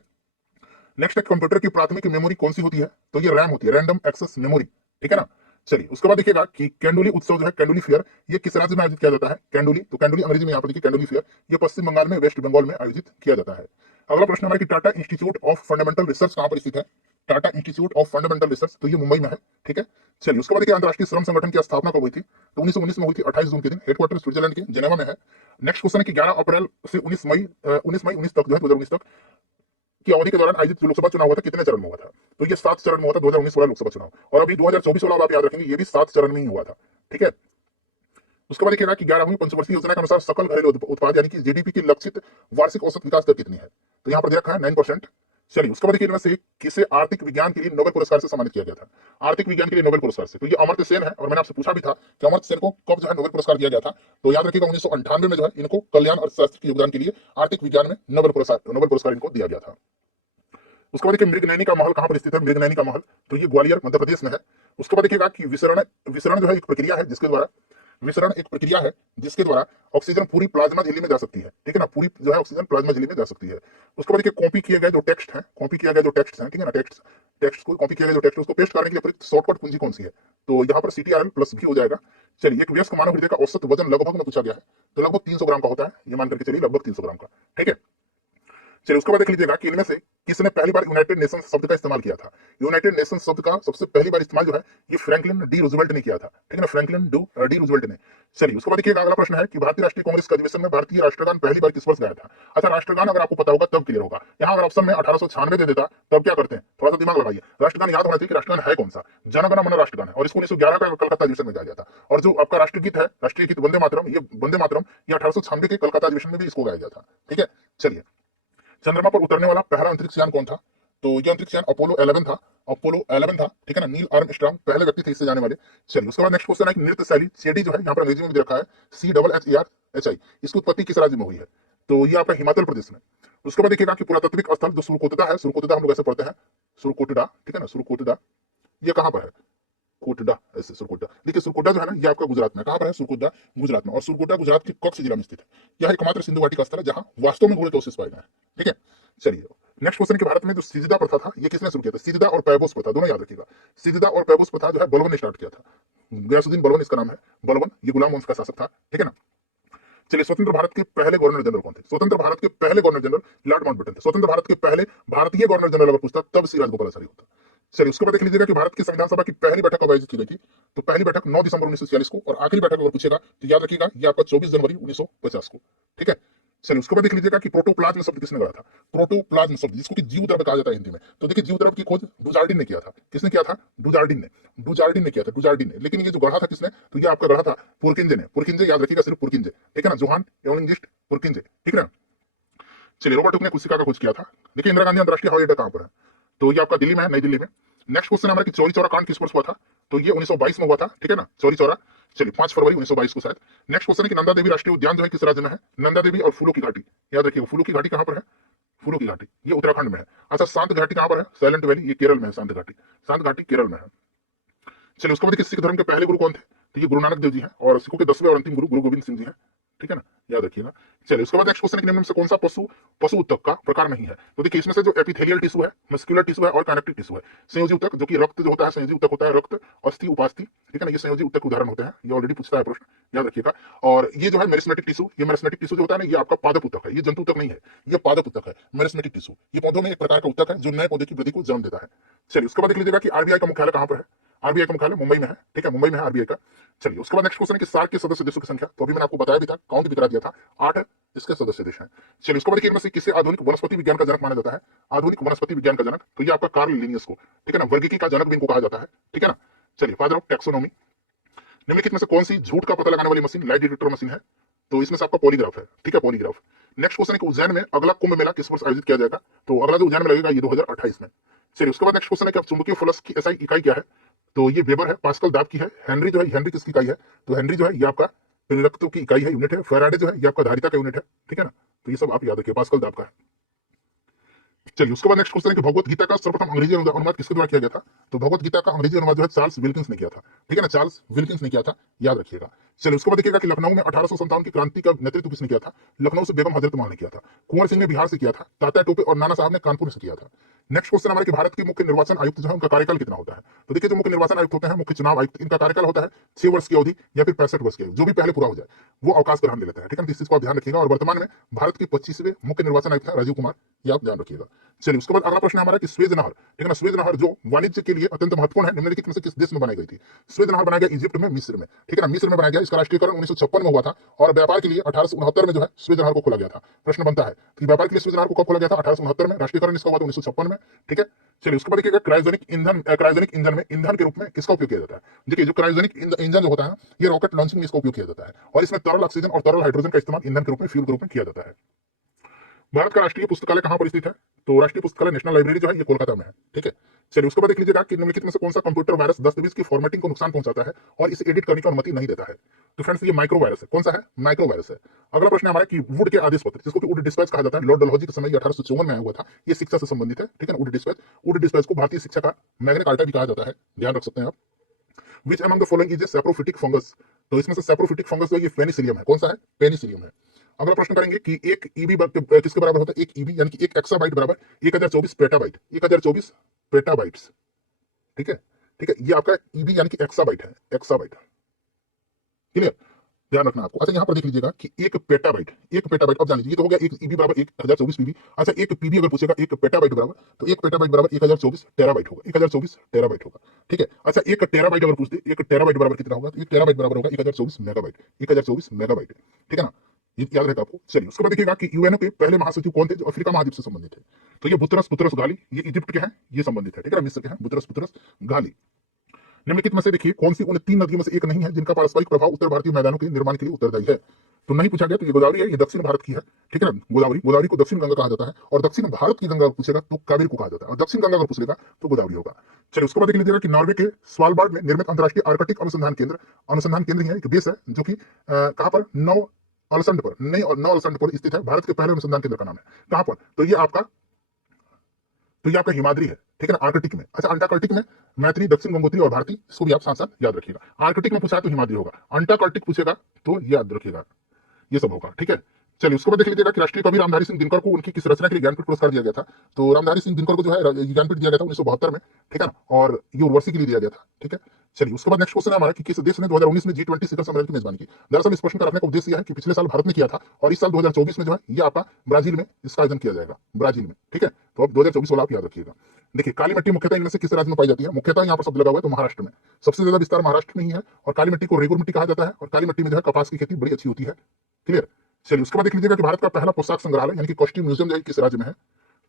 नेक्स्ट कंप्यूटर की प्राथमिक मेमोरी कौन सी होती है? तो ये रैम होती है, रैंडम एक्सेस मेमोरी, ठीक है ना। चलिए उसके बाद देखिएगा कि कैंडुली उत्सव जो है, कैंडुली फेयर, ये किस राज्य में आयोजित किया जाता है? कैंडुली, तो कैंडुली अंग्रेजी में यहाँ पर देखिए कैंडुली फेयर, ये पश्चिम बंगाल में, वेस्ट बंगाल में आयोजित किया जाता है। अगला प्रश्न हमारा कि Tata institute of fundamental research कहाँ पर स्थित है? Tata institute of fundamental research, तो ये मुंबई में है, ठीक है। चलिए उसके बाद देखिए, अंतर्राष्ट्रीय श्रम संगठन की स्थापना कब हुई थी? तो 1919 में हुई थी, 28 जून के दिन। हेडक्वार्टर स्विट्जरलैंड के जेनेवा में है। नेक्स्ट क्वेश्चन है कि 11 अप्रैल से 19 मई 19 तक जो है 2019 तक की अवधि के दौरान आयोजित जो लोकसभा चुनाव हुआ था, कितने चरण में हुआ था? तो ये 7 चरण में हुआ था, 2019 वाला लोकसभा चुनाव। और अभी 2024 वाला आप याद रखेंगे, ये भी 7 चरण में ही हुआ था, ठीक है। उसके बाद देखिएगा कि 11वीं पंचवर्षीय योजना के अनुसार सकल घरेलू उत्पाद यानी कि जीडीपी की लक्षित वार्षिक औसत विकास दर कितनी है? तो यहाँ पर दे रखा है 9%। चलिए उसके बाद देखिए, इनमें से किसे आर्थिक विज्ञान के लिए नोबेल पुरस्कार से सम्मानित किया गया था? आर्थिक विज्ञान के लिए नोबेल पुरस्कार से, तो ये अमर्त्य सेन है। और मैंने आपसे पूछा भी था कि अमर्त्य सेन को कब जो है नोबेल पुरस्कार दिया गया था? तो याद रखिएगा 1998 में जो है इनको कल्याण अर्थशास्त्र के योगदान के लिए आर्थिक विज्ञान में नोबेल पुरस्कार इनको दिया गया था। उसके बाद देखिए, मृगनयनी का महल कहां पर स्थित है? मृगनयनी का महल, तो ये ग्वालियर मध्य प्रदेश में है। उसके बाद देखिएगा कि विसरण विसरण जो है एक प्रक्रिया है जिसके द्वारा, विसरण एक प्रक्रिया है जिसके द्वारा ऑक्सीजन पूरी प्लाज्मा झिल्ली में जा सकती है, ठीक है ना, पूरी जो है ऑक्सीजन प्लाज्मा झिल्ली में जा सकती है। उसके बाद देखिए, कॉपी किए गए जो टेक्स्ट हैं, कॉपी किया गया जो टेक्स्ट हैं, ठीक है ना, टेक्स्ट को कॉपी किया गया जो टेक्स्ट, उसको पेस्ट करने के लिए प्रयुक्त शॉर्टकट कुंजी कौन सी है? तो यहाँ पर CTRL प्लस भी हो जाएगा। चलिए, एक वयस्क मानव हृदय का औसत वजन लगभग में पूछा गया है, तो लगभग 300 ग्राम का होता है, ये मान करके चलिए लगभग 300 ग्राम का, ठीक है। चलिए उसके बाद देख लीजिएगा कि इनमें से किसने पहली बार यूनाइटेड नेशंस शब्द का इस्तेमाल किया था? यूनाइटेड नेशंस शब्द का सबसे पहली बार इस्तेमाल जो है ये फ्रैंकलिन डी रूजवेल्ट ने किया था, ठीक है ना, फ्रैंकलिन डी रूजवेल्ट ने। चलिए उसके बाद देखिए, अगला प्रश्न है कि भारतीय राष्ट्रीय कांग्रेस के अधिवेशन में भारतीय राष्ट्रगान पहली बार किस वर्ष गाया था? अच्छा, राष्ट्रगान अगर आपको पता होगा तब क्लियर होगा। यहाँ अगर ऑप्शन में 1896 दे देता तब क्या करते हैं, थोड़ा सा दिमाग लगाइए। राष्ट्रगान याद होना चाहिए कि राष्ट्रगान है कौन सा, जन गण मन राष्ट्रगान है, और इसको 1911 का कलकत्ता अधिवेशन में गाया गया था। और जो आपका राष्ट्रगीत है, राष्ट्रीय गीत वंदे मातरम, ये वंदे मातरम ये 1896 के कलकत्ता अधिवेशन में भी इसको गाया गया था, ठीक है। चलिए, चंद्रमा पर उतरने वाला पहला अंतरिक्ष यान कौन था? तो ये अंतरिक्ष यान अपोलो 11 था, अपोलो 11 था, ठीक है ना। नील आर्मस्ट्रांग पहले व्यक्ति थे इससे जाने वाले। चलिए उसके बाद नेक्स्ट क्वेश्चन है कि नृत्य शैली CD जो है यहाँ पर अंग्रेजी में भी रखा है CHHERHI, इसकी उत्पत्ति किस राज्य में हुई है? तो ये आपका हिमाचल प्रदेश में। उसके बाद देखिएगा कि पुरातात्विक स्थल जो सुरकोटदा है, सुरकोटदा हम लोग ऐसे पढ़ते हैं सुरकोटदा, ठीक है ना, सुरकोटदा, ये कहाँ पर है? कोटडा, ऐसे सुरकोटडा। देखिए सुरकोटडा जो है ना, ये आपका गुजरात में, कहाँ पर है? सुरकोटडा गुजरात में। और सुरकोटडा गुजरात के कच्छ जिला में स्थित है। यह एकमात्र सिंधु घाटी का स्थल है जहां वास्तव में घोड़े के अवशेष पाए गए हैं, ठीक है। चलिए नेक्स्ट क्वेश्चन कि भारत में जो सिजदा प्रथा था ये किसने शुरू किया था? सिजदा और पैबोस प्रथा दोनों याद रखिएगा। सिजदा और पैबोस प्रथा जो है बलबन ने स्टार्ट किया था, गयासुद्दीन बलबन इसका नाम है, बलबन, ये गुलाम वंश का शासक था, ठीक है ना। चलिए, स्वतंत्र भारत के पहले गवर्नर जनरल कौन थे? स्वतंत्र भारत के पहले गवर्नर जनरल लॉर्ड माउंटबेटन थे। स्वतंत्र भारत के पहले भारतीय गवर्नर जनरल अगर पूछता तब श्री राजगोपालाचारी होता। चलिए उसके बाद देख लीजिएगा कि भारत की संविधान सभा की पहली बैठक कब आयोजित की गई थी? तो पहली बैठक 9 दिसंबर 1946 को, और आखिरी बैठक अगर पूछेगा तो याद रखिएगा ये आपका 24 जनवरी 1950 को, ठीक है। चलिए उसके बाद देख लीजिएगा कि प्रोटोप्लाज्म शब्द किसने गढ़ा था। प्रोटोप्लाज्म शब्द जिसको कि जीव द्रव्य कहा जाता है हिंदी में। तो देखिए जीव द्रव्य की खोज डुजार्डिन ने किया था। किसने किया था? डुजार्डिन ने। डुजार्डिन ने किया था, डुजार्डिन ने। लेकिन ये जो गढ़ा था किसने? तो ये आपका गढ़ा था पुरकिंजे ने। पुरकिंजे याद रखिएगा, सिर्फ पुरकिंजे, ठीक है ना। जोहान एवलिंजिस्ट पुरकिंजे, ठीक है ना। चलिए रोबर्ट हुक ने कोशिका का खोज किया था। देखिए इंदिरा गांधी अंतरराष्ट्रीय हवाई अड्डा कहां पर है? तो ये आपका दिल्ली में है, नई दिल्ली में। नेक्स्ट क्वेश्चन हमारा कि चौरी चौरा कांड किस वर्ष हुआ था? तो ये 1922 में हुआ था, ठीक है ना, चौरी चौरा। चलिए 5 फरवरी 1922 को शायद। नेक्स्ट क्वेश्चन है कि नंदा देवी राष्ट्रीय उद्यान जो है किस राज्य में है? नंदा देवी और फूलों की घाटी, याद रखिएगा फूलों की घाटी कहां पर है? फूलों की घाटी ये उत्तराखंड में है। अच्छा शांत घाटी कहां पर है? साइलेंट वैली, ये केरल में है। शांत घाटी, शांत घाटी केरल में है। चलिए उसके बाद सिख धर्म के पहले गुरु कौन थे? तो ये गुरु नानक देव जी हैं। और सिखों के 10वें और अंतिम गुरु गुरु गोविंद सिंह जी हैं, ठीक है ना, याद रखिएगा। चलिए उसके बाद नेक्स्ट क्वेश्चन है कि निम्न में से कौन सा पशु पशु ऊतक का प्रकार नहीं है? तो देखिए इसमें से जो एपिथेलियल टिश्यू है, मस्कुलर टिश्यू है और कनेक्टिव टिश्यू है। संयोजी ऊतक जो कि रक्त जो होता है, संयोजी ऊतक होता है रक्त, अस्थि, उपास्थि, ठीक है ना, ये संयोजी ऊतक के उदाहरण होते हैं। ये ऑलरेडी पूछता है प्रश्न, याद रखिएगा। और ये जो है मेरिस्मेटिक टिश्यू, ये मेरिस्मेटिक टिश्यू जो होता है ना, ये आपका पादप ऊतक है, ये जंतु ऊतक नहीं है, ये पादप ऊतक है, मेरिस्मेटिक टिश्यू। ये पौधों में एक प्रकार का ऊतक है जो नए पौधे की वृद्धि को जन्म देता है। चलिए उसके बाद देख लीजिएगा कि आरबीआई का मुख्यालय कहां पर है? आरबीआई का मुख्यालय मुंबई में है, ठीक है, मुंबई में है आरबीआई का। चलिए उसके बाद नेक्स्ट क्वेश्चन है कि सार्क के सदस्य देशों की संख्या। तो अभी मैंने आपको बताया भी था, काउंट भी करा दिया था, 8 इसके सदस्य देश हैं। चलिए उसके बाद देखिए इनमें से किसे आधुनिक वनस्पति विज्ञान का जनक माना जाता है? आधुनिक वनस्पति विज्ञान का जनक, तो ये आपका कार्ल लिनियस को, ठीक है ना, वर्गीकी का जनक भी इनको कहा जाता है, ठीक है ना। चलिए फादर ऑफ टैक्सोनॉमी। निम्नलिखित में से कौन सी झूठ का पता लगाने वाली मशीन लाइट डिटेक्टर मशीन है? तो इसमें से आपका पॉलीग्राफ है, ठीक है, पॉलीग्राफ। नेक्स्ट क्वेश्चन है कि उज्जैन में अगला कुंभ मेला किस वर्ष आयोजित किया जाएगा? तो अगला जो उज्जैन में लगेगा ये 2028 में। चलिए उसके बाद नेक्स्ट क्वेश्चन है कि चुंबकीय फ्लक्स की एसआई इकाई क्या है? तो ये वेबर है, पास्कल दाब की है। हेनरी जो है, हेनरी किसकी इकाई है? तो हेनरी जो है ये आपका प्रेरकत्व की इकाई है, यूनिट है। फैराडे जो है ये आपका धारिता का यूनिट है, ठीक है ना। तो ये सब आप याद रखिए, पास्कल दाब का है। चलिए उसके बाद नेक्स्ट क्वेश्चन है कि भगवत गीता का सर्वप्रथम अंग्रेजी अनुवाद किसके द्वारा किया गया था? तो भगवत गीता का अंग्रेजी अनुवाद जो है चार्ल्स विल्किंस ने किया था, ठीक है ना, चार्ल्स विल्किंस ने किया था, याद रखिएगा। चलिए उसके बाद देखिएगा कि लखनऊ में 1857 की क्रांति का नेतृत्व किसने किया था? लखनऊ से बेगम हजरत महल ने किया था। कुंवर सिंह ने बिहार से किया था, तात्या टोपे और नाना साहब ने कानपुर से किया था। नेक्स्ट क्वेश्चन हमारे कि भारत के मुख्य निर्वाचन आयुक्त जो है उनका कार्यकाल कितना होता है? तो देखिए जो मुख्य निर्वाचन आयुक्त होते हैं, मुख्य चुनाव आयुक्त, इनका कार्यकाल होता है 6 वर्ष की अवधि या फिर 65 वर्ष की अवधि, जो भी पहले पूरा हो जाए वो अवकाश ग्रहण ले लेता है, ठीक है ना। इस चीज को आप ध्यान रखिएगा। और वर्तमान में भारत के 25वें मुख्य निर्वाचन आयुक्त है राजीव कुमार, ये आप ध्यान रखिएगा। चलिए उसके बाद अगला प्रश्न हमारा कि स्वेज नहर, ठीक है ना, स्वेज नहर जो वाणिज्य के लिए अत्यंत महत्वपूर्ण है, निम्नलिखित में से किस देश में बनाई गई थी? स्वेज नहर बनाया गया इजिप्ट में, मिस्र में, ठीक है ना, मिस्र में बनाया गया। इसका राष्ट्रीयकरण 1956 में हुआ था और व्यापार के लिए 1869 में जो है स्वेज नहर को खोला गया था। प्रश्न बनता है कि व्यापार के लिए स्वेज नहर को कब खोला गया था? 1869 में। राष्ट्रीयकरण इसका हुआ था 1956 में, ठीक है। चलिए उसके बाद देखिएगा क्रायोजेनिक ईंधन, क्रायोजेनिक ईंधन में ईंधन के रूप में किसका उपयोग किया जाता है? देखिए जो क्रायोजेनिक इंजन जो होता है ये रॉकेट लॉन्चिंग में इसका उपयोग किया जाता है और इसमें तरल ऑक्सीजन और तरल हाइड्रोजन का इस्तेमाल ईंधन के रूप में, फ्यूल के रूप में किया जाता है। भारत का राष्ट्रीय पुस्तकालय कहां पर स्थित है? तो राष्ट्रीय पुस्तकालय नेशनल लाइब्रेरी जो है ये कोलकाता में है, ठीक है। चलिए उसके बाद देख लीजिएगा कि निम्नलिखित में से कौन सा कंप्यूटर वायरस दस्तावेज की फॉर्मेटिंग को नुकसान पहुंचाता है और इसे एडिट करने की अनुमति नहीं देता है? तो फ्रेंड्स ये माइक्रो वायरस है। कौन सा है? माइक्रो वायरस है। अगला प्रश्न हमारा कि वुड के आदेश पत्र, जिसको कि वुड डिस्पैच कहा जाता है, लॉर्ड डलहौजी के समय 1854 में आया हुआ था, ये शिक्षा से संबंधित है, ठीक है ना। वुड डिस्पैच, वुड डिस्पैच को भारतीय शिक्षा का मैग्ना कार्टा भी कहा जाता है, ध्यान रख सकते हैं आप। Which among the following is a saprophytic fungus? तो इसमें से सैप्रोफिटिक फंगस जो है ये पेनिसिलियम है। कौन सा है? पेनिसिलियम है। अगला प्रश्न करेंगे कि एक ईबी किसके बराबर होता है? एक ईबी यानी कि एक एक्साबाइट बराबर 1024 पेटाबाइट, 1024 पेटाबाइट्स, ठीक है, ठीक है। ये आपका ईबी यानी कि एक्साबाइट है, एक्साबाइट, क्लियर, ध्यान रखना आपको। अच्छा यहाँ पर देख लीजिएगा कि एक पेटाबाइट, एक पेटाबाइट, अब जान लीजिए ये तो हो गया एक ईबी बराबर 1024 पीबी। अच्छा एक पीबी अगर पूछेगा एक पेटाबाइट बराबर, तो एक पेटाबाइट बराबर 1024 टेराबाइट होगा, 1024 टेराबाइट होगा, ठीक है। अच्छा एक टेराबाइट अगर पूछते, एक टेराबाइट बराबर कितना होगा? तो एक टेराबाइट बराबर होगा 1024 मेगाबाइट, 1024 मेगाबाइट, ठीक है ना, ये याद रहेगा आपको। चलिए उसके बाद देखिएगा कि यूएनओ के पहले महासचिव कौन थे जो अफ्रीका महाद्वीप से संबंधित थे? तो ये बुतरस बुतरस गाली, ये इजिप्ट के हैं, ये संबंधित है, ठीक है, मिस्र के हैं, बुतरस बुतरस गाली। निम्नलिखित में से देखिए कौन सी उन 3 नदियों में से एक नहीं है जिनका पारस्परिक प्रभाव उत्तर भारतीय मैदानों के निर्माण के लिए उत्तरदायी है? तो नहीं पूछा गया, तो ये गोदावरी है, ये दक्षिण भारत की है, ठीक है ना। गोदावरी, गोदावरी को दक्षिण गंगा कहा जाता है और दक्षिण भारत की गंगा पूछेगा तो कावेरी को कहा जाता है और दक्षिण गंगा अगर पूछ लेगा तो गोदावरी होगा। चलिए उसके बाद देख लीजिएगा कि नॉर्वे के स्वालबार्ड में निर्मित अंतर्राष्ट्रीय आर्कटिक अनुसंधान केंद्र, अनुसंधान केंद्र ही है, एक बेस है जो कि कहां पर? नौ अलसंड पर, नहीं, और नौ अलसंड पर स्थित है। भारत के पहले अनुसंधान केंद्र का नाम है। कहां पर? तो ये आपका हिमाद्री है, ठीक है ना, आर्कटिक में। अच्छा अंटार्कटिक में मैत्री, दक्षिण गंगोत्री और भारती, इसको भी आप साथ साथ याद रखिएगा। आर्कटिक में पूछा तो हिमाद्री होगा, अंटार्कटिक पूछेगा तो याद रखिएगा, ये सब होगा, ठीक है। चलिए उसके बाद देख लीजिएगा कि राष्ट्रीय कवि रामधारी सिंह दिनकर को उनकी किस रचना के लिए ज्ञानपीठ पुरस्कार दिया गया था? तो रामधारी सिंह दिनकर को जो है ज्ञानपीठ दिया गया था 1972 में, ठीक है ना, और ये उर्वशी के लिए दिया गया था, ठीक है। चलिए उसके बाद नेक्स्ट क्वेश्चन है हमारा कि किस देश ने 2019 में G20 शिखर सम्मेलन की मेजबानी की? दरअसल इस प्रश्न का रखने का उद्देश्य यह है कि पिछले साल भारत ने किया था और इस साल 2024 में जो है ये आपका ब्राजील में इसका आयोजन किया जाएगा, ब्राजील में, ठीक है। तो अब 2024 वाला आप याद रखिएगा। देखिए काली मिट्टी मुख्यतः इनमें से किस राज्य में पाई जाती है? मुख्यतः यहाँ पर शब्द लगा हुआ है तो महाराष्ट्र में, सबसे ज्यादा विस्तार महाराष्ट्र में ही है। और काली मिट्टी को रेगुर मिट्टी कहा जाता है और काली मिट्टी में जो है कपास की खेती बड़ी अच्छी होती है, क्लियर। चलिए उसके बाद देख लीजिएगा कि भारत का पहला पोशाक संग्रहालय यानी कि कॉस्ट्यूम म्यूजियम जो है किस राज्य में है,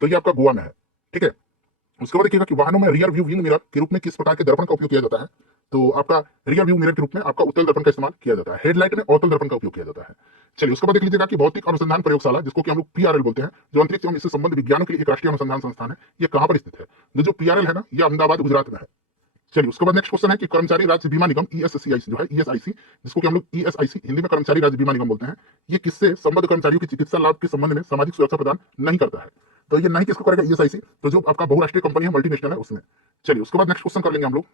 तो ये आपका गोवा में है। ठीक है, उसके बाद देखिएगा कि वाहनों में रियर व्यू विंग मिरर के रूप में किस प्रकार के दर्पण का उपयोग किया जाता है, तो आपका रियर व्यू मिरर के रूप में आपका उत्तल दर्पण का इस्तेमाल किया जाता है। हेडलाइट में अवतल दर्पण का उपयोग किया जाता है। चलिए उसके बाद देख लीजिएगा कि भौतिक अनुसंधान प्रयोगशाला जिसको कि हम लोग पीआरएल बोलते हैं, जो अंतरिक्ष एवं इससे संबंधित विज्ञानों के लिए एक राष्ट्रीय अनुसंधान संस्थान है, ये कहां पर स्थित है? जो पीआरएल है ना, ये अहमदाबाद गुजरात में है। चलिए उसके बाद नेक्स्ट क्वेश्चन है कि कर्मचारी राज्य बीमा निगम ईएसआईसी जो है, ईएसआईसी जिसको कि हम लोग ईएसआईसी हिंदी में कर्मचारी राज्य बीमा निगम बोलते हैं, ये किससे संबद्ध कर्मचारियों की चिकित्सा लाभ के संबंध में सामाजिक सुरक्षा प्रदान नहीं करता है? तो ये नहीं किसको करेगा? ईएसआईसी, तो जो आपका बहुराष्ट्रीय कंपनी है, मल्टीनेशनल है, उसमें। चलिए उसके बाद नेक्स्ट क्वेश्चन कर लेंगे हम लोग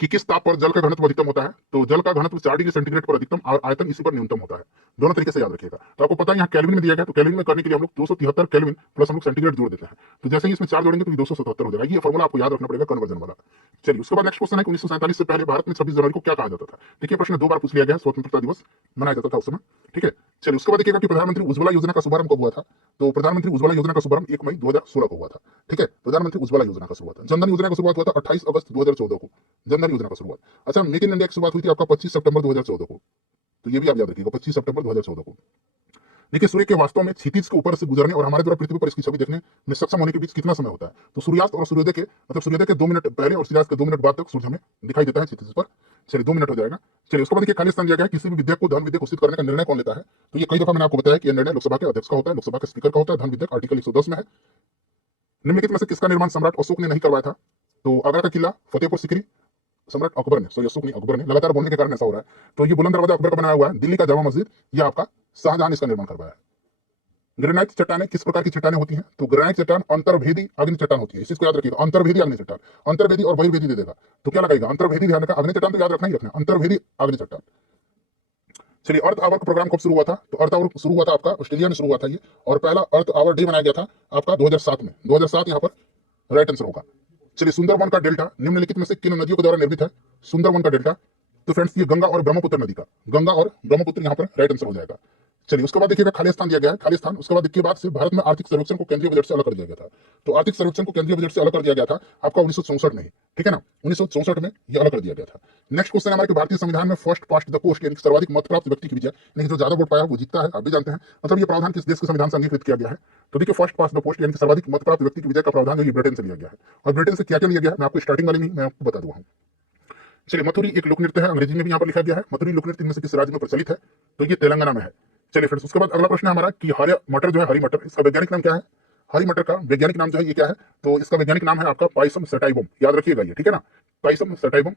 कि किस ताप पर जल का घनत्व अधिकतम होता है, तो जल का घनत्व 4 डिग्री सेंटीग्रेड पर अधिकतम और आयतन इसी पर न्यूनतम होता है। दोनों तरीके से याद रखिएगा। तो आपको पता है यहाँ केल्विन में दिया गया, तो केल्विन में करने के लिए हम लोग 273 केल्विन प्लस हम लोग सेंटीग्रेड जोड़ देते हैं, तो जैसे ही इसमें 4 जोड़ेंगे तो 277 हो जाएगा। ये फॉर्मूला आपको याद रखना पड़ेगा कन्वर्जन वाला। चलिए उसके बाद नेक्स्ट क्वेश्चन है कि 1947 से पहले भारत में 26 जनवरी को क्या कहा जाता था? देखिए प्रश्न 2 बार पूछ लिया गया है, स्वतंत्रता दिवस मनाया जाता था उस समय। ठीक है, चलिए उसके बाद देखिएगा कि प्रधानमंत्री उज्ज्वला योजना का शुभारंभ कब हुआ था, तो प्रधानमंत्री उज्ज्वला योजना का शुभारंभ 1 मई 2016 को हुआ था। ठीक है, प्रधानमंत्री उज्ज्वला योजना का शुरुआत। जनधन योजना का शुरुआत हुआ था 28 अगस्त 2014 को, जनधन योजना का शुरुआत। अच्छा, मेक इन इंडिया की शुरुआत हुई थी आपका 25 सितंबर 2014 को, तो ये भी आप याद रखिएगा 25 सितंबर 2014 को। देखिए सूर्य के वास्तव में क्षितिज के ऊपर से गुजरने और हमारे द्वारा पृथ्वी पर इसकी छवि देखने में सक्षम होने के बीच कितना समय होता है? तो सूर्यास्त और सूर्योदय के मतलब सूर्योदय के 2 मिनट पहले और सूर्यास्त के 2 मिनट बाद तक सूर्य हमें दिखाई देता है क्षितिज पर। चलिए 2 मिनट हो जाएगा। चलिए उसके बाद देखिए खाली स्थान दिया गया है, किसी भी विधेयक को धन विधेयक घोषित करने का निर्णय कौन लेता है? तो ये कई दफा मैंने आपको बताया कि यह निर्णय लोकसभा के अध्यक्ष का होता है, लोकसभा के स्पीकर का होता है। धन विधेयक आर्टिकल 110 में है। निम्नलिखित में से किसका निर्माण सम्राट अशोक ने नहीं करवाया था? तो आगरा का किला, फतेहपुर सीकरी सम्राट अकबर ने, सॉरी अशोक नहीं अकबर ने, लगातार बोलने के कारण ऐसा हो रहा है। तो ये बुलंद दरवाजा अकबर का बनाया हुआ है। दिल्ली का जामा मस्जिद ये आपका शाहजहां ने इसका निर्माण करवाया है। ग्रेनाइट चट्टानें किस प्रकार की चट्टानें होती हैं? तो ग्रेनाइट चट्टान अंतर्भेदी अग्नि चट्टान होती है, इस चीज को याद रखिएगा। अंतर्भेदी अग्नि चट्टान, अंतर्भेदी और बहिर्भेदी दे देगा, तो क्या लगाएगा? अंतर्भेदी ध्यान रखा, अग्नि चट्टान तो याद रखना ही रखना, अंतर्भेदी अग्नि चट्टान। चलिए अर्थ आवर प्रोग्राम कब शुरू हुआ था? तो अर्थ आवर शुरू हुआ था आपका ऑस्ट्रेलिया में शुरू हुआ था ये, और पहला अर्थ आवर डे मनाया गया था आपका 2007 में। 2007 यहाँ पर राइट आंसर होगा। चलिए सुंदरवन का डेल्टा निम्नलिखित में से किन नदियों के द्वारा निर्मित है? सुंदरवन का डेल्टा, तो फ्रेंड्स ये गंगा और ब्रह्मपुत्र नदी का, गंगा और ब्रह्मपुत्र यहाँ पर राइट आंसर हो जाएगा। चलिए उसके बाद देखिएगा खाली स्थान दिया गया है, खाली स्थान उसके बाद देखिए बाद से भारत में आर्थिक सर्वेक्षण को केंद्रीय बजट से अलग कर दिया गया था। तो आर्थिक सर्वेक्षण को केंद्रीय बजट से अलग कर दिया गया था आपका 1964 में ही, ठीक है ना, 1964 में ये अलग कर दिया गया था। नेक्स्ट क्वेश्चन है हमारे भारतीय संविधान में फर्स्ट पास्ट द पोस्ट यानी सर्वाधिक मत प्राप्त व्यक्ति की विजय, यानी जो ज्यादा वोट पाया वो जीतता है, आप भी जानते हैं। मतलब ये प्रावधान किस देश के संविधान से अंगीकृत किया गया है? तो देखिए फर्स्ट पास्ट द पोस्ट यानी सर्वाधिक मत प्राप्त व्यक्ति की विजय का प्रावधान जो ये ब्रिटेन से लिया गया है। और ब्रिटेन से क्या क्या लिया गया है मैं आपको स्टार्टिंग वाले में मैं आपको बता दूंगा। चलिए मथुरी एक लोक नृत्य है, अंग्रेजी में भी यहाँ पर लिखा गया है। मथुरी लोक नृत्य इनमें से किस राज्य में प्रचलित है? तो ये तेलंगाना में है। चलिए फ्रेंड्स उसके बाद अगला प्रश्न है हमारा कि हरे मटर जो है, हरी मटर, इसका वैज्ञानिक नाम क्या है? हरी मटर का वैज्ञानिक नाम जो है ये क्या है? तो इसका वैज्ञानिक नाम है आपका पाइसम सटाइवम, याद रखिएगा ये, ठीक है ना, पाइसम सटाइवम।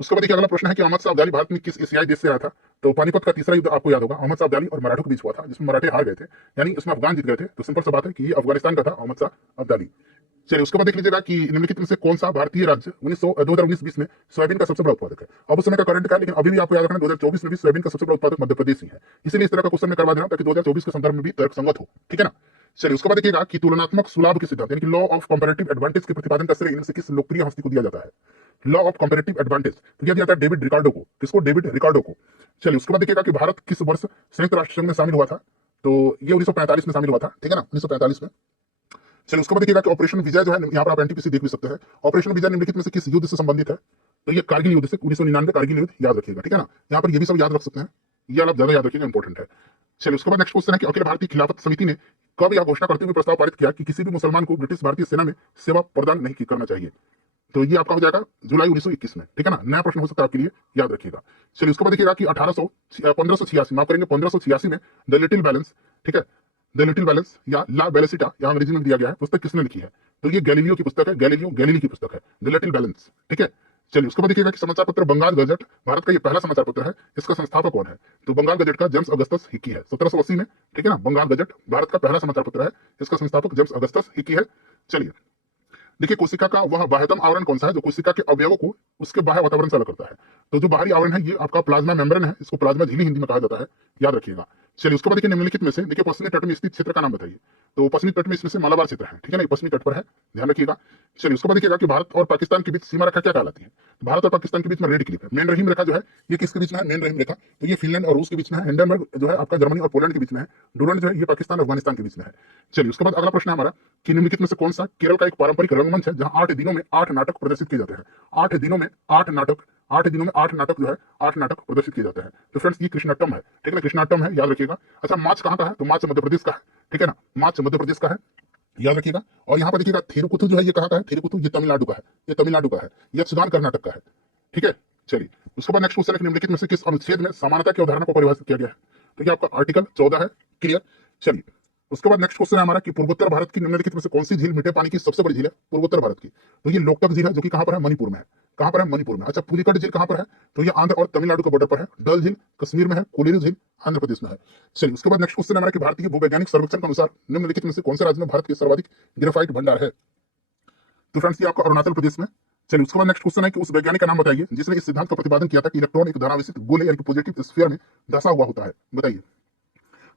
उसके बाद देखिए अगला प्रश्न है कि अहमद शाह अब्दाली भारत में किस एशियाई देश से आया था? तो पानीपत का तीसरा युद्ध आपको याद होगा, अहमद शाह अब्दाली और मराठों के बीच हुआ था, जिसमें मराठे हार गए थे, यानी इसमें अफगान जीत गए थे। तो सिंपल सा बात है कि ये अफगानिस्तान का था अहमद शाह अब्दाली। चलिए उसके बाद देख लीजिएगा कि निम्नलिखित में से कौन सा भारतीय राज्य 2019-20 में सोयाबीन का सबसे बड़ा उत्पादक है? अब उस समय का करंट का है, लेकिन अभी भी आपको याद रखना 2024 में भी सोयाबीन का सबसे बड़ा उत्पादक मध्य प्रदेश ही है। इसीलिए इस तरह का क्वेश्चन मैं करवा दे रहा हूं ताकि 2024 के संदर्भ में भी तर्क संगत हो, ठीक है ना। चलिए उसके बाद देखिएगा कि तुलनात्मक सुलाभ के सिद्धांत यानी कि लॉ ऑफ कंपैरेटिव एडवांटेज के प्रतिपादन का श्रेय इनमें से किस लोकप्रिय हस्ती को दिया जाता है? लॉ ऑफ कंपैरेटिव एडवांटेज तो दिया जाता है डेविड रिकार्डो को। किसको? डेविड रिकार्डो को। चलिए उसके बाद देखिएगा कि भारत किस वर्ष संयुक्त राष्ट्र संघ में शामिल हुआ था? तो ये 1945 में शामिल हुआ था, ठीक है ना, 1945 में। चलिए उसके बाद देखिएगा कि ऑपरेशन विजय जो है, यहाँ पर आप एनटीपीसी देख भी सकते हैं। ऑपरेशन विजय निम्नलिखित में से किस युद्ध से संबंधित है? तो ये कारगिल युद्ध से, 1999 कारगिल युद्ध, याद रखिएगा, ठीक है ना। यहाँ पर ये भी सब याद रख सकते हैं, ये आप ज्यादा याद रखिएगा, इंपॉर्टेंट है। चलिए उसके बाद नेक्स्ट क्वेश्चन है कि अखिल भारतीय खिलाफत समिति ने कब यह घोषणा करते हुए प्रस्ताव पारित किया कि किसी भी मुसलमान को ब्रिटिश भारतीय सेना में सेवा प्रदान नहीं करना चाहिए? तो ये आपका हो जाएगा जुलाई 1921 में, ठीक है ना। नया प्रश्न हो सकता है आपके लिए, याद रखिएगा। चलिए उसके बाद देखिएगा कि 1586 माफ करेंगे 1586 में द लिटिल बैलेंस, ठीक है, द लिटिल बैलेंस या ला बेलेसिटा यहाँ अंग्रेजी में दिया गया है, पुस्तक किसने लिखी है? तो ये गैलीलियो की पुस्तक है, गैलीलियो गैलीली की पुस्तक है, द लिटिल बैलेंस, ठीक है। चलिए उसके बाद देखिएगा कि समाचार पत्र बंगाल गजट भारत का ये पहला समाचार पत्र है, इसका संस्थापक कौन है? तो बंगाल गजट का जेम्स अगस्टस हिकी है, 1780 में, ठीक है ना। बंगाल गजट भारत का पहला समाचार पत्र है, इसका संस्थापक जेम्स अगस्टस हिकी है। चलिए देखिए कोशिका का वह बाह्यतम आवरण कौन सा है जो कोशिका के अवयवों को उसके बाह्य वातावरण से अलग करता है? तो जो बाहरी आवरण है ये आपका प्लाज्मा मेम्ब्रेन है, इसको प्लाज्मा झिल्ली हिंदी में कहा जाता है, याद रखिएगा। चलिए उसके बाद देखिए निम्नलिखित में से देखिए पश्चिमी तट में स्थित क्षेत्र का नाम बताइए। तो पश्चिमी तट में इसमें से मालाबार क्षेत्र है, ठीक है ना, पश्चिमी तट पर है, ध्यान रखिएगा। चलिए उसके बाद देखिएगा कि भारत और पाकिस्तान के बीच सीमा रेखा क्या कहलाती है? भारत और पाकिस्तान के बीच में रेड क्लिफ है। मेन रहीम रेखा जो है ये किसके बीच में है? मेन रहीम रेखा, तो ये फिनलैंड और रूस के बीच में है। हिंडनबर्ग जो है आपका जर्मनी और पोलैंड के बीच में है। डुरंड जो है ये पाकिस्तान और अफगानिस्तान के बीच में है। चलिए उसके बाद अगला प्रश्न है हमारा कि निम्नलिखित में से कौन सा केरल का एक पारंपरिक रंगमंच है जहां 8 दिनों में 8 नाटक प्रदर्शित किए जाते हैं? 8 दिनों में 8 नाटक 8 दिनों में 8 नाटक जो है 8 नाटक प्रदर्शित किए जाते हैं। तो फ्रेंड्स ये कृष्णाटम है, ठीक है ना, कृष्णाटम है, याद रखिएगा। अच्छा मार्च कहाँ का है, तो मार्च मध्य प्रदेश का है, ठीक है ना, मार्च मध्य प्रदेश का है, याद रखिएगा। और यहाँ पर देखिएगा थिरुकुथु जो है ये कहाँ का है, थिरुकुथु ये तमिलनाडु का है, ये तमिलनाडु का है, यक्षगान कर्नाटक का है, ठीक है। चलिए उसके बाद नेक्स्ट क्वेश्चन है कि निम्नलिखित में से किस अनुच्छेद में समानता की अवधारणा को परिभाषित किया गया है, तो ये आपका आर्टिकल 14 है, क्लियर। चलिए उसके बाद नेक्स्ट क्वेश्चन है हमारा कि पूर्वोत्तर भारत की निम्नलिखित में से कौन सी झील मीठे पानी की सबसे बड़ी झील है पूर्वोत्तर भारत की, तो ये लोकटक झील है जो कि कहां पर है, मणिपुर में है, कहां पर है, मणिपुर में। अच्छा पुलिकट झील कहां पर है, तो ये आंध्र और तमिलनाडु के बॉर्डर पर है। डल झील कश्मीर में है, कोलिरू झील आंध्र प्रदेश में है। चलिए उसके बाद नेक्स्ट क्वेश्चन हमारा कि भारतीय भूवैज्ञानिक सर्वेक्षण के अनुसार निम्नलिखित में से कौन से राज्य में भारत के सर्वाधिक ग्रेफाइट भंडार है, तो फ्रेंड्स ये आपका अरुणाचल प्रदेश में। चलिए उसके बाद नेक्स्ट क्वेश्चन है कि उस वैज्ञानिक का नाम बताइए जिसने इस सिद्धांत का प्रतिपादन किया था कि इलेक्ट्रॉन एक धनावेशित गोले यानी कि पॉजिटिव स्फीयर में धंसा हुआ होता है, बताइए।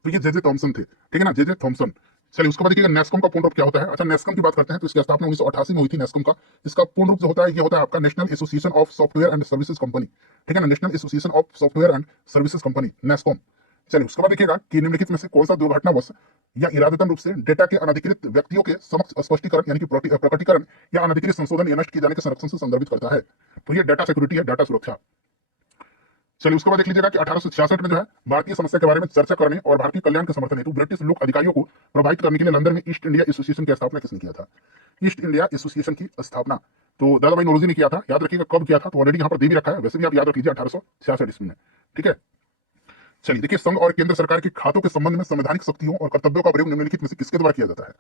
तो ये जे थॉमसन थे, ठीक है ना, जे थॉमसन। चलिए उसके बाद देखिएगा नेस्कॉम का पूर्ण रूप क्या होता है। अच्छा नेस्कॉम की बात करते हैं तो इसकी स्थापना 1988 में हुई थी नेस्कॉम का। इसका पूर्ण रूप जो होता है ये होता है आपका national association of software and services company, ठीक है ना, national association of software and services company, NASSCOM. चलिए उसके बाद देखिएगा कि निम्नलिखित में से कौन सा दुर्घटनावश या इरादतन रूप से डेटा के अनधिकृत व्यक्तियों के समक्ष स्पष्टीकरण यानी कि प्रकटीकरण या अनधिकृत संशोधन या नष्ट किए जाने के संरक्षण से संदर्भित करता है, तो ये डाटा सिक्योरिटी है, डाटा सुरक्षा। चलिए उसके बाद देख लीजिएगा कि 1866 में जो है भारतीय समस्या के बारे में चर्चा करने और भारतीय कल्याण के समर्थन हेतु ब्रिटिश लोक अधिकारियों को प्रभावित करने के लिए लंदन में ईस्ट इंडिया एसोसिएशन की स्थापना किसने किया था, ईस्ट इंडिया एसोसिएशन की स्थापना तो दादा भाई नौरोजी ने किया था। याद रखिएगा कब किया था, तो ऑलरेडी यहाँ पर दे भी रखा है, वैसे भी आप याद रख लीजिए 1866 ईस्वी में, ठीक है। चलिए देखिए संघ और केंद्र सरकार के खातों के संबंध में संवैधानिक शक्तियों और कर्तव्यों का प्रयोग निम्नलिखित में से किसके द्वारा किया जाता है,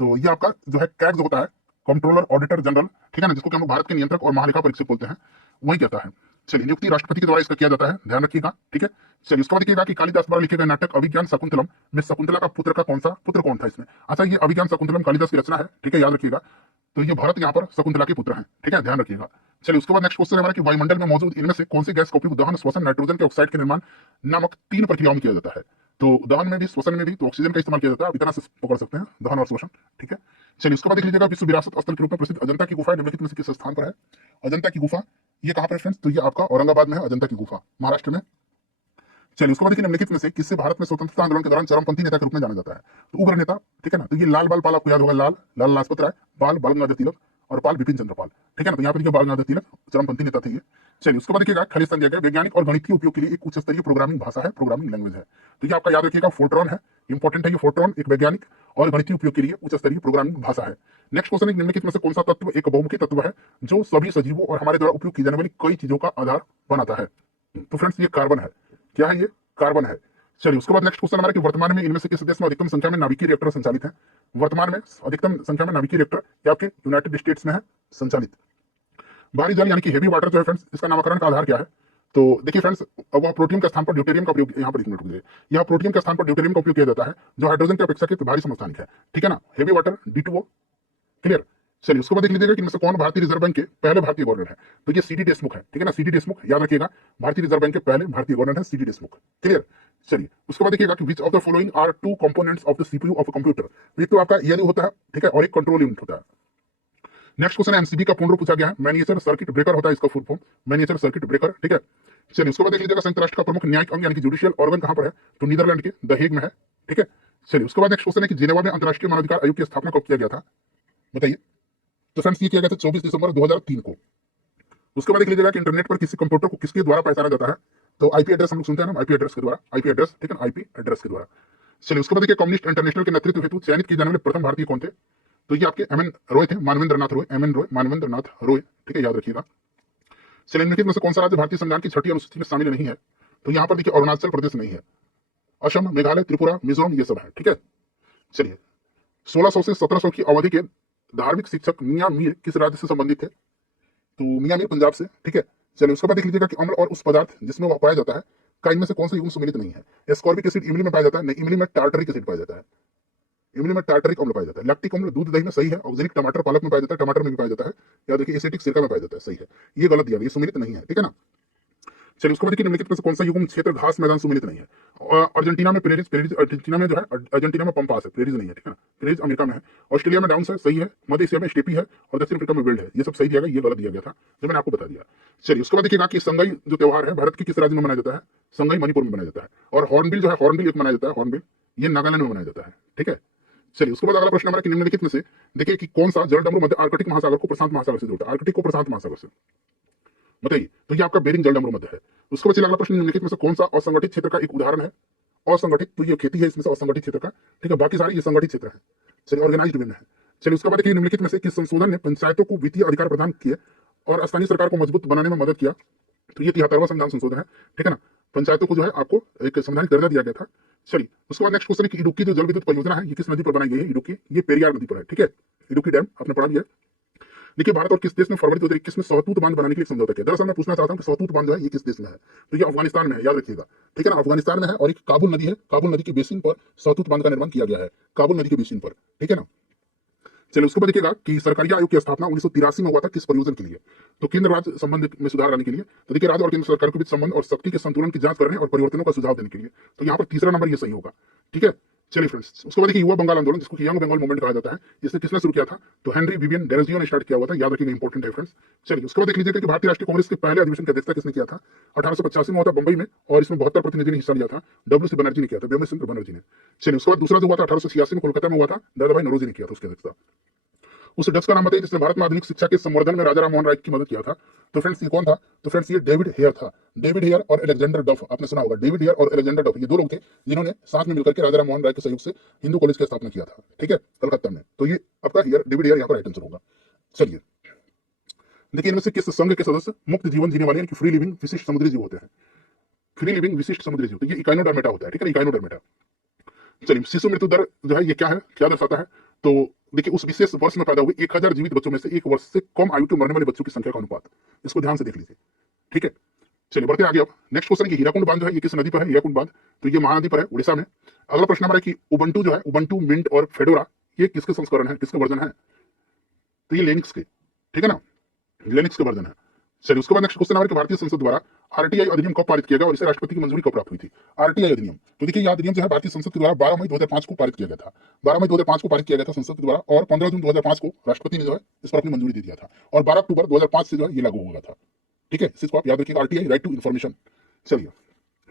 तो ये आपका जो है कैग जो होता है, कंट्रोलर ऑडिटर जनरल, ठीक है ना, जिसको कि हम लोग भारत के नियंत्रक और महालेखा परीक्षक बोलते हैं, वही कहता है। चलिए नियुक्ति राष्ट्रपति के द्वारा इसका किया जाता है, ध्यान रखिएगा, ठीक है। चलिए उसके बाद देखिएगा कि कालिदास द्वारा लिखे गए नाटक अभिज्ञान शकुंतलम में शकुंतला का पुत्र कौन था इसमें। अच्छा ये अभिज्ञान शकुंतलम कालिदास की रचना है, ठीक है, याद रखिएगा। तो ये भरत यहाँ पर शकुंतला के पुत्र हैं, ठीक है, ध्यान रखिएगा। चलिए उसके बाद नेक्स्ट क्वेश्चन है हमारा कि वायुमंडल में मौजूद इनमें से कौन सी गैस का उपयोग दहन श्वसन नाइट्रोजन के ऑक्साइड के निर्माण नामक 3 प्रक्रियाओं में किया जाता है, तो दहन में भी श्वसन में भी तो ऑक्सीजन का इस्तेमाल किया जाता है, आप इतना से पकड़ सकते हैं, दहन और श्वसन, ठीक है। चलिए उसके बाद देख लीजिएगा विश्व विरासत स्थल के रूप में प्रसिद्ध अजंता की गुफा निम्नलिखित में से किस स्थान पर है, अजंता की गुफा ये कहां पर है फ्रेंड्स, तो ये आपका औरंगाबाद में है, अजंता की गुफा महाराष्ट्र में। चलिए उसके बाद देखिए निम्नलिखित में से किससे भारत में स्वतंत्रता आंदोलन के दौरान चरमपंथी नेता के रूप में जाना जाता है, तो उग्र नेता, ठीक है ना, तो ये लाल बाल पाल आपको याद होगा, लाल लाजपत राय, बाल बाल गंगाधर तिलक और पाल बिपिन चंद्र पाल, ठीक है ना, तो यहाँ पे देखिए बाल गंगाधर तिलक चरमपंथी नेता थे ये। चलिए उसके बाद देखिएगा खालिस्तान दिया गया वैज्ञानिक और गणितीय उपयोग के लिए एक उच्च स्तरीय प्रोग्रामिंग भाषा है, प्रोग्रामिंग लैंग्वेज है, तो ये आपका याद रखिएगा फोर्ट्रॉन है, इंपॉर्टेंट है ये फोर्ट्रॉन, एक वैज्ञानिक और गणितीय उपयोग के लिए उच्च स्तरीय प्रोग्रामिंग भाषा है। नेक्स्ट क्वेश्चन है निम्नलिखित में से कौन सा तत्व एक बहुमुखी तत्व है जो सभी सजीवों और हमारे द्वारा उपयोग की जाने वाली कई चीजों का आधार बनाता है, तो फ्रेंड्स ये कार्बन है, क्या है ये, कार्बन है। चलिए उसके बाद नेक्स्ट क्वेश्चन हमारा कि वर्तमान में इनमें से किस देश में अधिकतम संख्या में नाभिकीय रिएक्टर संचालित हैं, वर्तमान में अधिकतम संख्या में नाभिकीय रिएक्टर ये आपके यूनाइटेड स्टेट्स में है संचालित। भारी जल यानी कि हेवी वाटर जो है फ्रेंड्स इसका नामकरण का आधार क्या है, तो देखिए फ्रेंड्स वह प्रोटियम के स्थान पर ड्यूटेरियम का उपयोग, यहाँ पर 1 मिनट रुक जाइए, यह प्रोटियम के स्थान पर ड्यूटेरियम का उपयोग किया जाता है जो हाइड्रोजन के अपेक्षाकृत भारी समस्थानिक है, ठीक है ना, हेवी वाटर D2O, क्लियर। चलिए उसके बाद देख लीजिएगा कि इनमें से कौन भारतीय रिजर्व बैंक के पहले भारतीय गवर्नर है, तो ये सीडी देशमुख है, ठीक है ना, सीडी देशमुख याद रखिएगा, भारतीय रिजर्व बैंक के पहले भारतीय गवर्नर है सीडी देशमुख, क्लियर। चलिए उसके बाद देखिएगा कि which of the following are 2 components of the CPU of a computer, एक तो आपका ईएलयू होता है, ठीक है, और एक कंट्रोल यूनिट होता है। नेक्स्ट क्वेश्चन एमसीबी का पूर्ण रूप पूछा गया है, मैनिएचर सर्किट ब्रेकर होता है इसका फुल फॉर्म, मैनिएचर सर्किट ब्रेकर, ठीक है। चलिए उसके बाद देख लीजिएगा संयुक्त राष्ट्र का प्रमुख न्यायिक अंग यानी कि जुडिशियल ऑर्गन कहां पर है, तो नीदरलैंड के द हेग में है, ठीक है। चलिए उसके बाद नेक्स्ट क्वेश्चन है कि जिनेवा में अंतर्राष्ट्रीय मानवाधिकार आयोग की स्थापना कब किया गया था, बताइए, तो फ्रेंड्स ये किया गया था 24 दिसंबर 2003 को। उसके बाद देख लीजिएगा कि इंटरनेट पर किसी कंप्यूटर को किसके द्वारा पहचाना जाता है, तो आईपी एड्रेस हम लोग सुनते हैं ना, आईपी एड्रेस के द्वारा, आईपी एड्रेस, ठीक है, आईपी एड्रेस के द्वारा। चलिए उसके बाद देखिए कम्युनिस्ट इंटरनेशनल के नेतृत्व हेतु चयनित किए जाने वाले प्रथम भारतीय कौन थे, तो ये आपके एमएन रॉय थे, मानवेंद्र नाथ रॉय, एमएन रॉय, मानवेंद्र नाथ रॉय, ठीक है, याद रखिएगा। चलिए निम्नलिखित में से कौन सा राज्य भारतीय संविधान की 6ठी अनुसूची में शामिल नहीं है, तो यहाँ पर देखिए अरुणाचल प्रदेश नहीं है, असम, मेघालय, त्रिपुरा, मिजोरम ये सब है, ठीक है। चलिए 1600 से 1700 की अवधि के धार्मिक शिक्षक मियां मीर किस राज्य से संबंधित थे, तो मियां मीर पंजाब से, ठीक है। चलिए उसके बाद देख लीजिएगा कि अम्ल और उस पदार्थ जिसमें वह पाया जाता है का इनमें से कौन सा युग्म सम्मिलित नहीं है, एस्कॉर्बिक एसिड इमली में पाया जाता है, नहीं इमली में टार्टरिक एसिड पाया जाता है, इमली में टार्टरिक अम्ल पाया जाता है, लैक्टिक अम्ल दूध दही में सही है, ऑक्जेलिक टमाटर पालक में पाया जाता है, टमाटर में भी पाया जाता है, याद रखिए एसिटिक सिरका में पाया जाता है, सही है, ये गलत दिया, ये सम्मिलित नहीं है, ठीक है ना। चलिए उसके बाद देखिए निम्नलिखित में से कौन सा युग्म क्षेत्र घास मैदान सम्मिलित नहीं है, अर्जेंटीना में पेरेज, अर्जेंटीना में जो है अर्जेंटीना में पंपास है, पेरेज नहीं है, ठीक है ना, पेरेज अमेरिका में है, ऑस्ट्रेलिया में डाउन्स है, सही है, मध्य एशिया में स्टेपी है और दक्षिण अफ्रीका में विल्ड है, ये सब सही दिया गया, ये गलत दिया गया था जो मैंने आपको बता दिया। चलिए उसके बाद देखिएगा कि संगई जो त्योहार है भारत के किस राज्य में मनाया जाता है, संगई मणिपुर में मनाया जाता है, और हॉर्नबिल जो है, हॉर्नबिल एक मनाया जाता है, हॉर्नबिल ये नागालैंड में मनाया जाता है, ठीक है। चलिए उसके बाद अगला प्रश्न हमारा कि निम्नलिखित में से देखिए कि कौन सा जल डमरू मध्य आर्कटिक महासागर को प्रशांत महासागर से जोड़ता है, आर्कटिक को प्रशांत महासागर से, बताइए। तो ये आपका बेरिंग जल मध्य है। उसके बाद चलिए अगला प्रश्न, निम्नलिखित में से कौन सा असंगठित क्षेत्र का एक उदाहरण है? असंगठित, तो ये खेती है इसमें से असंगठित क्षेत्र का, ठीक है, बाकी सारे ये संगठित क्षेत्र है। चलिए ऑर्गेनाइज्ड वे में है। चलिए उसके बाद देखिए, निम्नलिखित में से किस संशोधन ने पंचायतों को वित्तीय अधिकार प्रदान किए और स्थानीय सरकार को मजबूत बनाने में मदद किया? तो ये 73वां संविधान संशोधन है, ठीक है ना। पंचायतों को जो है आपको एक संवैधानिक दर्जा दिया गया था। चलिए उसके बाद नेक्स्ट क्वेश्चन है कि इडुक्की जो जल विद्युत परियोजना है ये किस नदी पर बनाई गई है? इडुक्की, ये पेरियार नदी पर है, ठीक है। इडुक्की डैम आपने पढ़ा भी है। देखिए भारत और किस देश में फरवरी 2021 में सहतूत बांध बनाने के लिए समझौता किया? दरअसल मैं पूछना चाहता हूं कि सहतूत बांध जो है ये किस देश में है? तो ये अफगानिस्तान में है, याद रखिएगा, ठीक है ना। अफगानिस्तान में है और एक काबुल नदी है, काबुल नदी के बेसिन पर सहतूत बांध का निर्माण किया गया है, काबुल नदी के बेसिन पर, ठीक है ना। चलिए उसके बाद देखिएगा कि सरकारी आयोग की स्थापना 1983 में हुआ था, किस प्रयोजन के लिए? तो केंद्र राज्य संबंध में सुधार लाने के लिए। तो देखिए राज्य और केंद्र सरकार के बीच संबंध और शक्ति के संतुलन की जांच करने और परिवर्तनों का सुझाव देने के लिए। तो यहाँ पर तीसरा नंबर ये सही होगा, ठीक है। चलिए फ्रेंड्स, उसके बाद देखिए युवा बंगाल आंदोलन, जिसको यंग बंगाल मूवमेंट कहा जाता है, इसे किसने शुरू किया था? तो हेनरी विवियन डेरोजियो ने स्टार्ट किया हुआ था, याद रखिएगा, इंपॉर्टेंट है फ्रेंड्स। चलिए उसके बाद देख लीजिएगा कि भारतीय राष्ट्रीय कांग्रेस के पहले अधिवेशन की अध्यक्षता किसने किया था? 1885 में हुआ था बंबई में, और इसमें 72 प्रतिनिधि ने हिस्सा लिया था। डब्ल्यू.सी. बनर्जी ने किया था, व्योमेश चंद्र बनर्जी ने। चलिए उसके बाद दूसरा जो हुआ था 1886 में कोलकाता में हुआ था, दादा भाई नौरोजी ने किया था उसकी अध्यक्षता। उस डच का नाम बताइए जिसने भारत में आधुनिक शिक्षा के संवर्धन में राजा राम मोहन राय की मदद किया था? तो फ्रेंड्स ये कौन था? तो फ्रेंड्स ये डेविड हेयर था। डेविड हेयर और अलेक्जेंडर डफ, आपने सुना होगा, डेविड हेयर और अलेक्जेंडर डफ, ये दो लोग थे जिन्होंने साथ में मिलकर के राजा राम मोहन राय के सहयोग से हिंदू कॉलेज की स्थापना किया था, ठीक है, कलकत्ता में। तो ये आपका हेयर, डेविड हेयर यहाँ पर राइट आंसर होगा। चलिए देखिए इनमें से किस संघ के सदस्य मुक्त जीवन जीने वाले फ्री लिविंग विशिष्ट समुद्री जीव होते हैं? फ्री लिविंग विशिष्ट समुद्री जीव, तो ये इकाइनोडर्मेटा होता है, ठीक है, इकाइनोडर्मेटा। चलिए शिशु मृत्यु दर जो है ये क्या है, क्या दर्शाता है? तो देखिए उस विशेष वर्ष में पैदा हुए 1000 जीवित बच्चों में से एक वर्ष से कम आयु के मरने वाले बच्चों की संख्या का अनुपात, इसको ध्यान से देख लीजिए, ठीक है। चलिए बढ़ते आगे। अब नेक्स्ट क्वेश्चन है कि हीराकुंड बांध जो है ये किस नदी पर है? हीराकुंड बांध, तो ये महानदी पर है, उड़ीसा में। अगला प्रश्न हमारा है कि उबंटू जो है, उबंटू, मिंट और फेडोरा, ये किसके संस्करण है, किसके वर्जन है? तो ये लिनक्स के, ठीक है ना, लिनक्स के वर्जन है। चलिए उसके बाद नेक्स्ट क्वेश्चन हमारे भारतीय संसद द्वारा आरटीआई अधिनियम कब पारित किया गया और इसे राष्ट्रपति की मंजूरी कब प्राप्त हुई थी? आरटीआई अधिनियम, तो देखिए यह अधिनियम जो है भारतीय संसद के द्वारा 12 मई 2005 को पारित किया गया था। 12 मई 2005 को पारित किया गया था संसद के द्वारा, और 15 जून 2005 को राष्ट्रपति ने जो है इस पर अपनी मंजूरी दे दिया था, और 12 अक्टूबर 2005 से जो है ये लागू हो गया था, ठीक है। इसको आप याद रखिएगा, आरटीआई, राइट टू इन्फॉर्मेशन। चलिए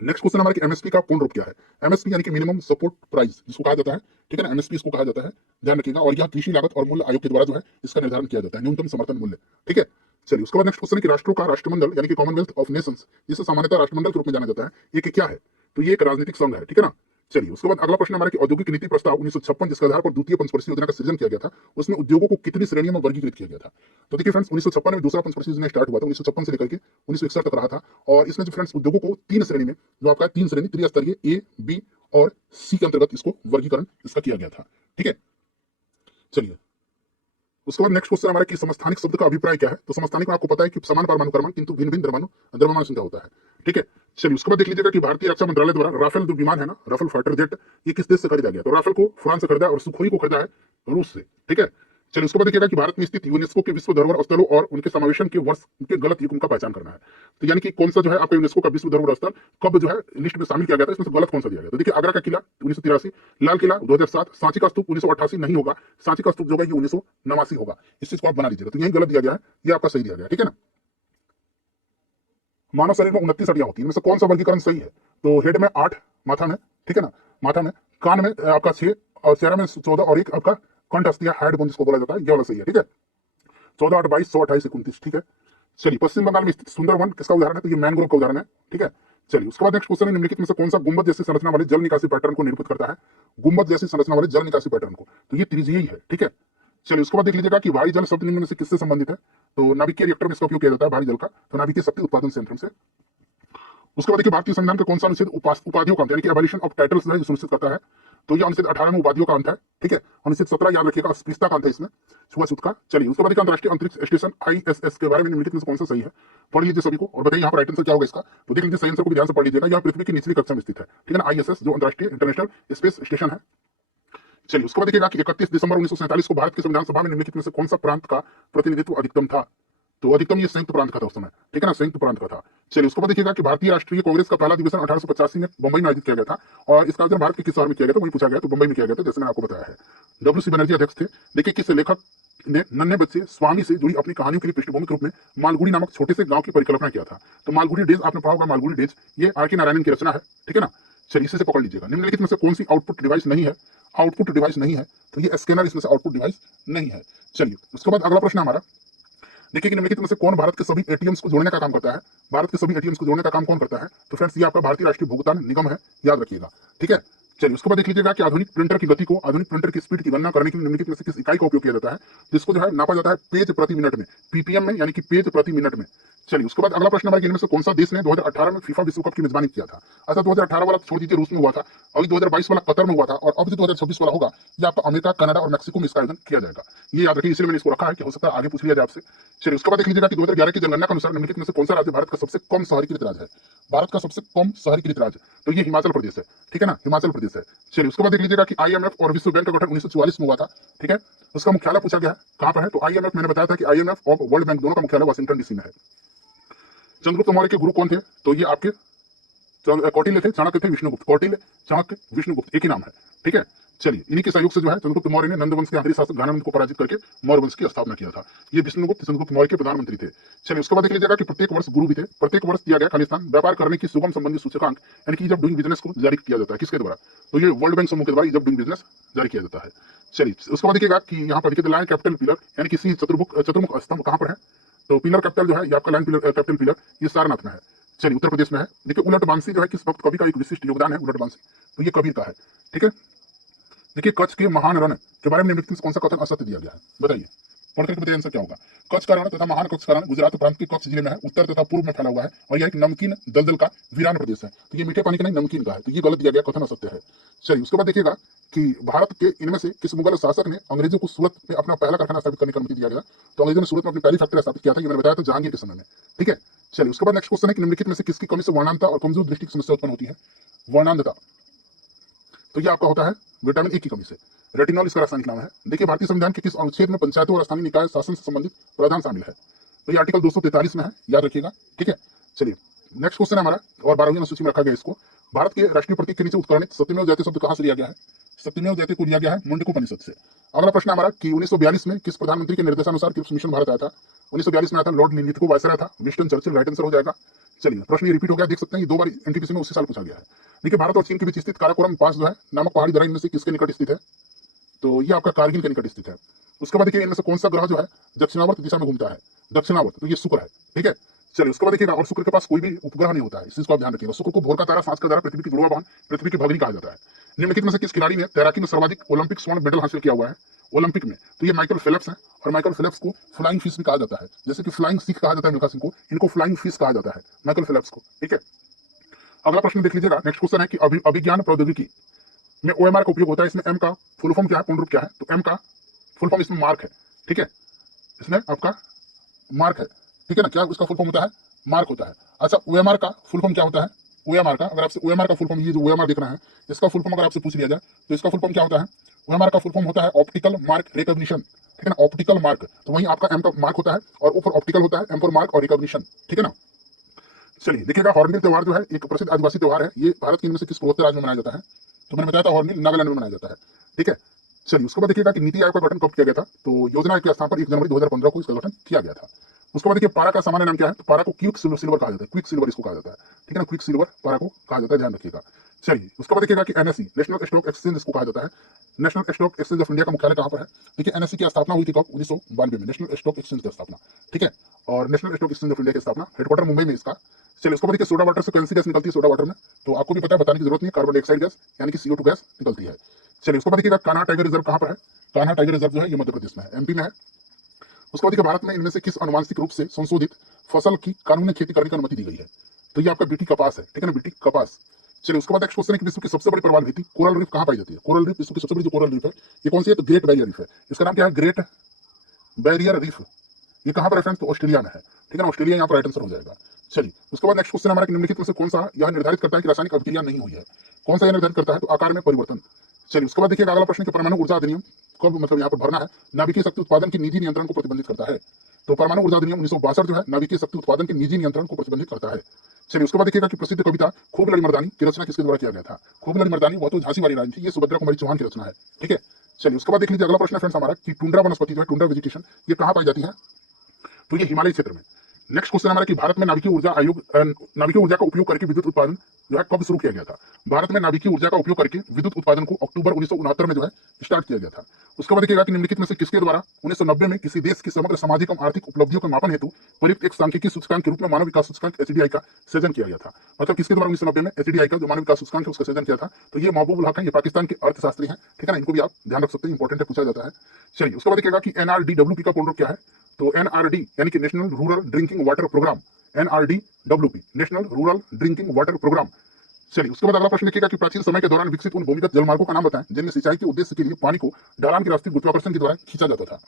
नेक्स्ट क्वेश्चन हमारे एमएसपी का पूर्ण रूप क्या है? एमएसपी यानी कि मिनिमम सपोर्ट प्राइस जिसको कहा जाता है, ठीक है ना, एमएसपी इसको कहा जाता है, ध्यान रखिएगा। और यह कृषि लागत और मूल्य आयोग के द्वारा जो है इसका निर्धारण किया जाता है, न्यूनतम समर्थन मूल्य, ठीक है। चलिए उसके बाद नेक्स्ट क्वेश्चन है कि राष्ट्रों का राष्ट्रमंडल यानी कि कॉमनवेल्थ ऑफ नेशंस, जिसे सामान्यतः राष्ट्रमंडल के रूप में जाना जाता है, ये क्या है? तो ये एक राजनीतिक संघ है, ठीक है ना। चलिए उसके बाद अगला प्रश्न हमारा कि औद्योगिक नीति प्रस्ताव 1956 जिसके आधार पर द्वितीय पंचवर्षीय योजना का सृजन किया गया था, उसमें उद्योगों को कितनी श्रेणियों में वर्गीकृत किया गया था? तो देखिए फ्रेंड्स 1956 में दूसरा पंचवर्षीय योजना स्टार्ट हुआ था, 1956 से लेकर के 1961 तक रहा था, और इसमें जो फ्रेंड्स उद्योगों को 3 श्रेणी में, जो आपका 3 श्रेणी त्रिस्तरीय ए, बी और सी के अंतर्गत इसको वर्गीकरण इसका किया गया था, ठीक है। चलिए उसके बाद नेक्स्ट क्वेश्चन हमारा कि समस्थानिक शब्द का अभिप्राय क्या है? तो समस्थानिक में आपको पता है कि समान परमाणु क्रमांक किंतु भिन्न भिन्न द्रव्यमान संख्या होता है, ठीक है। चलिए उसके बाद देख लीजिएगा कि भारतीय रक्षा मंत्रालय द्वारा राफेल जो विमान है ना, राफेल फाइटर जेट, ये किस देश से खरीदा गया? तो राफेल को फ्रांस से खरीदा और सुखोई को खरीदा है रूस से, ठीक है। चलिए उसके बाद देखिएगा कि भारत में स्थित यूनेस्को के विश्व धरोहर स्थलों और उनके समावेशन के वर्ष के गलत युग का पहचान करना है। तो यानी कि कौन सा जो है आपका यूनेस्को का विश्व धरोहर स्थल कब जो है लिस्ट में शामिल किया गया था, इसमें से गलत कौन सा दिया गया? तो देखिए आगरा का किला 1983, लाल किला 2007, सांची का स्तूप 1988 नहीं होगा, सांची का स्तूप जो होगा ये 1989 होगा। इस चीज को आप बना लीजिएगा, तो यही गलत दिया गया है, ये आपका सही दिया गया, ठीक है ना। मानव शरीर में 29 हड्डियां होती है, इनमें से कौन सा वर्गीकरण सही है? तो हेड में 8, माथा में, ठीक है ना, माथा में, कान में आपका 6 और चेहरा में 14 और एक आपका कंठ अस्थियां हेड बोन जिसको बोला जाता है, ये वाला सही है, ठीक है। 14, 8, 22, 100, 28, 29, ठीक है। चलिए पश्चिम बंगाल में स्थित सुंदरवन किसका उदाहरण है? तो ये मैंग्रोव का उदाहरण है, ठीक है। चलिए उसके बाद नेक्स्ट क्वेश्चन है निम्नलिखित में से कौन सा गुंबद जैसी संरचना वाले जल निकासी पैटर्न को निरूपित करता है? गुंबद जैसी संरचना वाले जल निकासी पैटर्न को, तो ये त्रिज्यीय ही है, ठीक है। चलिए उसके बाद देख लीजिएगा कि भारी जल शब्द निम्न में से किससे संबंधित है? तो नाभिकीय रिएक्टर में इसका उपयोग किया जाता है भारी जल का, तो नाभिकीय शक्ति उत्पादन संयंत्र से। उसके बाद देखिए भारतीय संविधान का कौन सा अनुच्छेद उपाधियों का अंत यानी कि एबॉलिशन ऑफ टाइटल्स है सुनिश्चित करता है? तो ये अनुच्छेद 18 में उपाधियों का अंत है, ठीक है। अनुच्छेद 17 याद रखिएगा अस्पृश्यता का अंत है इसमें, छुआछूत का। चलिए उसके बाद देखिए अंतर्राष्ट्रीय अंतरिक्ष स्टेशन ISS के बारे में निम्नलिखित में से कौन सा सही है? पढ़ लीजिए सभी को और बताइए यहाँ पर राइट आंसर क्या होगा इसका। तो देख लीजिए सही आंसर को भी ध्यान से पढ़ लीजिएगा, यह पृथ्वी की निचली कक्षा में स्थित है, ठीक है ना, ISS जो अंतर्राष्ट्रीय इंटरनेशनल स्पेस स्टेशन है। चलिए उसके बाद देखिएगा कि 31 दिसंबर 1947 को भारत की संविधान सभा में निम्नलिखित में से कौन सा प्रांत का प्रतिनिधित्व अधिकतम था? तो अधिकतम ये संयुक्त प्रांत का था उस समय, ठीक है ना, संयुक्त प्रांत का था। चलिए उसके बाद देखिएगा कि भारतीय राष्ट्रीय कांग्रेस का पहला अधिवेशन 1885 में बंबई में आयोजित किया गया था, और इसका आयोजन भारत के किस शहर में किया गया था? वही पूछा गया, तो बंबई में किया गया था, जैसे मैंने आपको बताया है। डब्ल्यू.सी. बनर्जी अध्यक्ष थे। देखिए किस लेखक ने नन्हे बच्चे स्वामी से जुड़ी अपनी कहानियों के लिए पृष्ठभूमि के रूप में मालगुड़ी नामक छोटे से गांव की परिकल्पना किया था? तो मालगुड़ी डेज आपने पढ़ा होगा, मालगुड़ी डेज ये R.K. नारायणन की रचना है, ठीक है ना। चलिए इसे पकड़ लीजिएगा। निम्नलिखित में से कौन सी आउटपुट डिवाइस नहीं है? आउटपुट डिवाइस नहीं है, तो ये स्कैनर इसमें से आउटपुट डिवाइस नहीं है। चलिए उसके बाद अगला प्रश्न हमारा देखिए कि निम्नलिखित में से कौन भारत के सभी एटीएम्स को जोड़ने का काम करता है। भारत के सभी एटीएम्स को जोड़ने का काम कौन करता है? तो फ्रेंड्स ये आपका भारतीय राष्ट्रीय भुगतान निगम है, याद रखिएगा। ठीक है, चलिए उसके बाद देख लीजिएगा कि आधुनिक प्रिंटर की गति को, आधुनिक प्रिंटर की स्पीड की गणना करने के लिए निम्नलिखित में से किस इकाई का उपयोग किया जाता है? जिसको जो है नापा जाता है पेज प्रति मिनट में, पीपीएम में, यानी कि पेज प्रति मिनट में। चलिए उसके बाद अगला प्रश्न हमारे इनमें से कौन सा देश ने 2018 में फीफा विश्व कप की मेजबानी किया था? अच्छा, 2018 वाला छोड़ दीजिए, रूस में हुआ था, अभी 2022 वाला कतर में हुआ था, और अब जो 2026 वाला होगा ये आपका अमेरिका, कनाडा और मैक्सिको में इसका आयोजन किया जाएगा। ये याद रखिए, इसलिए मैंने इसको रखा है कि हो सकता है आगे पूछ लिया जाए आपसे। चलिए उसके बाद देख लीजिएगा कि 2011 की जनगणना के अनुसार निम्नलिखित में से कौन सा राज्य भारत का सबसे कम शहरीकृत राज्य है? भारत का सबसे कम शहरीकृत राज्य, तो ये हिमाचल प्रदेश है। ठीक है ना, हिमाचल प्रदेश है। चलिए उसके बाद देख लीजिएगा कि आईएमएफ और विश्व बैंक का गठन 1944 में हुआ था। ठीक है, उसका मुख्यालय पूछा गया है कहां पर है? तो आईएमएफ, मैंने बताया था कि आईएमएफ और वर्ल्ड बैंक दोनों का मुख्यालय वाशिंगटन डीसी में है। चंद्रगुप्त मौर्य के गुरु कौन थे? तो ये आपके कौटिल्य थे, चाणक्य थे, विष्णुगुप्त। कौटिल्य, चाणक्य, विष्णुगुप्त एक ही नाम है। ठीक है, चलिए इन्हीं के सहयोग से जो है चंद्रगुप्त मौर्य ने नंद वंश के आखिरी शासक घनानंद को पराजित करके मौर्य वंश की स्थापना किया था। ये विष्णुगुप्त चंद्रगुप्त मौर्य के प्रधानमंत्री थे। चलिए उसके बाद देख लीजिएगा कि प्रत्येक वर्ष गुरु भी थे। प्रत्येक वर्ष दिया गया खालिस्तान व्यापार करने की सुगम संबंधी सूचकांक, यानी कि जब डूइंग बिजनेस को जारी किया जाता है, किसके द्वारा? तो ये वर्ल्ड बैंक समूह के द्वारा जब डूइंग बिजनेस जारी किया जाता है। चलिए उसके बाद देखिएगा कि यहाँ पर देखिए लाइन कैपिटल पिलर, यानी किसी चतुर्मुख स्तंभ कहां पर है? तो पिलर कैपिटल जो है ये आपका लाइन पिलर कैपिटल पिलर ये सारनाथ में है। चलिए उत्तर प्रदेश में है। देखिए उलट बांसी जो है किस भक्त कवि का एक विशिष्ट योगदान है, उलट बांसी, तो ये कबीर का है। ठीक है, देखिए कच्छ के महान रण के बारे में निम्नलिखित में कौन सा कथन असत्य दिया गया है? बताइए, पढ़ करके बताइए आंसर क्या होगा। कच्छ का रण तथा महान कच्छ का रण गुजरात प्रांत के कच्छ जिले में है, उत्तर तथा पूर्व में फैला हुआ है, और यह एक नमकीन दलदल का वीरान प्रदेश है। तो ये मीठे पानी का नहीं, नमकीन का है, तो ये गलत दिया गया, कथन असत्य है। चलिए उसके बाद देखिएगा कि भारत के इनमें से किस मुगल शासक ने अंग्रेजों को सूरत में अपना पहला कारखाना स्थापित करने की अनुमति दिया गया? तो अंग्रेजों ने सूरत में अपनी पहली फैक्ट्री स्थापित किया था, ये मैंने बताया था जहांगीर के समय में। ठीक है, चलिए उसके बाद नेक्स्ट क्वेश्चन है कि निम्नलिखित में से किसकी कमी से वर्णांधता और कमजोर दृष्टि की समस्या उत्पन्न होती है? वर्णांधता, तो ये आपका होता है विटामिन ए की कमी से। रेटिनॉल इसका रासायनिक नाम है। देखिए भारतीय संविधान के किस अनुच्छेद में पंचायतों और स्थानीय निकाय शासन से संबंधित प्रावधान शामिल है? तो ये आर्टिकल 243 में है, याद रखिएगा। ठीक है, चलिए नेक्स्ट क्वेश्चन है हमारा, और 12वीं अनुसूची में रखा गया इसको। भारत के राष्ट्रीय प्रतीक के नीचे उत्कर्णित सत्यमेव जयते शब्द कहां से लिया गया है? सत्यमेव जयते को लिया गया है मुंडकोपनिषद से। अगला प्रश्न हमारा कि 1942 में किस प्रधानमंत्री के निर्देशानुसार क्रिप्स मिशन भारत आया था? 1942 में आया था, लॉर्ड लिथगो वायसराय था, विंस्टन चर्चिल, राइट आंसर हो जाएगा। चलिए प्रश्न ये रिपीट हो गया, देख सकते हैं, ये 2 बार एनटीपीसी में उसी साल पूछा गया है। देखिए भारत और चीन के बीच स्थित काराकोरम पास जो है नामक पहाड़ी दर्रा इनमें से किसके निकट स्थित है? तो ये आपका कारगिल के निकट स्थित है। उसके बाद देखिए इनमें से कौन सा ग्रह जो है दक्षिणावर्त दिशा में घूमता है? दक्षिणावर्त, तो ये शुक्र है। ठीक है, चलिए उसके बाद देखिएगा, और शुक्र के पास कोई भी उपग्रह नहीं होता है, इस चीज को आप ध्यान रखिएगा। शुक्र को भोर का तारा, सांझ का तारा, पृथ्वी की जुड़वा बहन, पृथ्वी की भगिनी कहा जाता है। निम्नलिखित में से किस खिलाड़ी ने तैराकी में सर्वाधिक ओलंपिक स्वर्ण मेडल हासिल किया हुआ है ओलंपिक में? तो ये माइकल फेल्प्स है, और माइकल फेल्प्स को फ्लाइंग फिश भी कहा जाता है, जैसे कि फ्लाइंग सिख कहा जाता है मिल्खा सिंह को, इनको फ्लाइंग फिश कहा जाता है, माइकल फेल्प्स को। ठीक है, अगला प्रश्न देख लीजिएगा, नेक्स्ट क्वेश्चन है कि अभिज्ञान प्रौद्योगिकी में ओएमआर का उपयोग होता है, इसमें एम का फुल फॉर्म क्या है, पूर्ण रूप क्या है? तो एम का फुल फॉर्म इसमें मार्क है। ठीक है, इसमें आपका मार्क है। ठीक है ना, क्या उसका फुल फॉर्म होता है? मार्क होता है। अच्छा, ओएमआर का फुल फॉर्म क्या होता है? ओएमआर का, अगर आपसे ओएमआर का फुल फॉर्म, ये जो ओएमआर देख रहे हैं, इसका फुल फॉर्म अगर आपसे पूछ लिया जाए तो इसका फुल फॉर्म क्या होता है? ओएमआर का फुल फॉर्म होता है ऑप्टिकल मार्क रिकॉग्निशन। ठीक है ना, ऑप्टिकल मार्क, तो वहीं आपका एम का मार्क होता है, और ऊपर ऑप्टिकल होता है, एम फॉर मार्क और रिकॉग्निशन। ठीक है ना, चलिए देखिएगा हॉर्नबिल त्योहार जो है एक प्रसिद्ध आदिवासी त्योहार है, ये भारत के इनमें से किस पूर्वोत्तर राज्य में मनाया जाता है? तो मैंने बताया था हॉर्नबिल नागालैंड में मनाया जाता है। ठीक है, चलिए उसके बाद देखिएगा कि नीति आयोग का गठन कब किया गया था? तो योजना के स्थान पर 1 जनवरी 2015 को इसका गठन किया गया था। उसके बाद देखिए पारा का सामान्य नाम क्या है? तो पारा को क्विक सिल्वर कहा जाता है, क्विक सिल्वर इसको कहा जाता है। ठीक है ना, क्विक सिल्वर पारा को कहा जाता है, ध्यान रखिएगा। चलिए उसके बाद देखिएगा कि एनएसई, नेशनल स्टॉक एक्सचेंज इसको कहा जाता है। National stock exchange of India का मुख्यालय कहां पर है? देखिए एनएसई की स्थापना हुई थी कब? 1992 में, नेशनल स्टॉक एक्सचेंज की स्थापना। ठीक है, और national stock exchange of India की स्थापना हेडक्वार्टर मुंबई में इसका। चलिए उसके बाद देखिए सोडा वाटर से कौन सी गैस निकलती है सोडा वाटर में? तो आपको भी पता है, बताने की जरूरत नहीं, कार्बन डाइऑक्साइड गैस यानी कि CO2 गैस निकलती है। चलिए उसके बाद देखिएगा कान्हा टाइगर रिजर्व कहां पर है? कान्हा टाइगर रिजर्व जो है ये मध्य प्रदेश में है, एमपी में है। उसके बाद देखिए भारत में इनमें से किस अनुवांशिक रूप से संशोधित फसल की कानूनी खेती करने की अनुमति दी गई है? तो ये आपका बीटी कपास है। ठीक है ना, बीटी कपास। चलिए उसके बाद नेक्स्ट क्वेश्चन है कि विश्व की सबसे बड़ी प्रवाल भित्ति कोरल रीफ कहां पाई जाती है? कोरल रीफ, विश्व की सबसे बड़ी जो कोरल रीफ है ये कौन सी है? तो ग्रेट बैरियर रीफ है। इसका नाम क्या है? Great barrier reef. ये कहां पर है फ्रेंड्स? तो ऑस्ट्रेलिया में है। ठीक है ना, ऑस्ट्रेलिया यहाँ पर राइट आंसर हो जाएगा। चलिए उसके बाद नेक्स्ट क्वेश्चन हमारा कि निम्नलिखित में से कौन सा यह निर्धारित करता है कि रासायनिक अभिक्रिया नहीं हुई है? कौन सा यह निर्धारित करता है? तो आकार में परिवर्तन। चलिए उसके बाद देखिए अगला प्रश्न कि परमाणु ऊर्जा अधिनियम कब मतलब यहाँ पर भरना है? नाभिकीय शक्ति उत्पादन के निजी नियंत्रण को प्रतिबंधित करता है। तो परमाणु ऊर्जा अधिनियम 1962 जो है नाभिकीय शक्ति उत्पादन के निजी नियंत्रण को प्रतिबंधित करता है। चलिए उसके बाद देखिएगा कि प्रसिद्ध कविता खूब लड़ी मर्दानी की रचना किसके द्वारा किया गया था? खूब लड़ी मर्दानी वो तो झांसी वाली रानी थी, ये सुभद्रा कुमारी चौहान की रचना है। ठीक है, चलिए उसके बाद देख लीजिए अगला प्रश्न फ्रेंड्स हमारा कि टुंड्रा वनस्पति जो है, टुंड्रा वेजिटेशन, ये कहाँ पाई जाती है? तो ये हिमालय क्षेत्र में। नेक्स्ट क्वेश्चन हमारा कि भारत में नाभिकीय ऊर्जा का उपयोग करके विद्युत उत्पादन जो है कब शुरू किया गया था? भारत में नाभिकीय ऊर्जा का उपयोग करके विद्युत उत्पादन को अक्टूबर 1969 में जो है स्टार्ट किया गया था। उसके बाद देखिएगा कि निम्नलिखित में से किसके द्वारा 1990 में किसी देश की समग्र सामाजिक एवं आर्थिक उपलब्धियों के मापन हेतु प्रयुक्त एक सांख्यिकीय सूचकांक के रूप में मानव विकास सूचकांक एचडीआई का सृजन किया गया था? मतलब किसके द्वारा 1990 में एचडीआई का जो मानव विकास सूचकांक है उसका सृजन किया था? तो ये महबूब हक है, ये पाकिस्तान के अर्थशास्त्री हैं, ठीक है ना, इनको भी आप ध्यान रख सकते हैं, इंपॉर्टेंट है, पूछा जाता है। चलिए उसके बाद देखिएगा कि एनआरडीडब्ल्यूपी का पूर्ण रूप क्या है? तो एनआरडी यानी कि national rural drinking water programme, NRDWP national rural drinking water programme. चलिए उसके बाद अगला प्रश्न देखिएगा कि प्राचीन समय के दौरान विकसित उन भूमिगत जलमार्गों का नाम बताएं जिनमें सिंचाई के उद्देश्य के लिए पानी को ढलान के रास्ते गुरुत्वाकर्षण के द्वारा खींचा जाता था।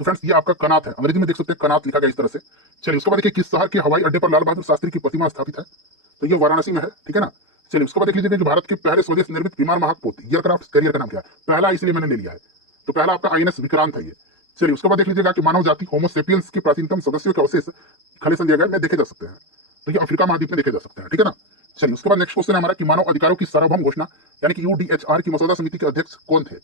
तो फ्रेंड्स ये आपका कनात है, अंग्रेजी में देख सकते हैं कनात लिखा गया इस तरह से। चलिए उसके बाद देखिए किस शहर के हवाई अड्डे पर लाल बहादुर शास्त्री की प्रतिमा स्थापित है? तो ये वाराणसी में है, ठीक है ना। चलिए उसके बाद देख लीजिए कि भारत के पहले स्वदेश निर्मित विमान महापोत एयरक्राफ्ट कैरियर का नाम क्या है? पहला इसलिए मैंने ले लिया है, तो पहला आपका आईएनएस विक्रांत है ये। चलिए उसके बाद देख लीजिएगा कि मानव जाति होमोसेपियंस के प्राचीनतम सदस्यों के अवशेष खालिस्तान दिया गया में देखे जा सकते हैं, तो ये अफ्रीका महाद्वीप में देखे जा सकते हैं, ठीक है ना। चलिए उसके बाद नेक्स्ट क्वेश्चन है हमारा कि मानव अधिकारों की सार्वभौम घोषणा यानी कि यूडीएचआर की मसौदा समिति के अध्यक्ष कौन थे?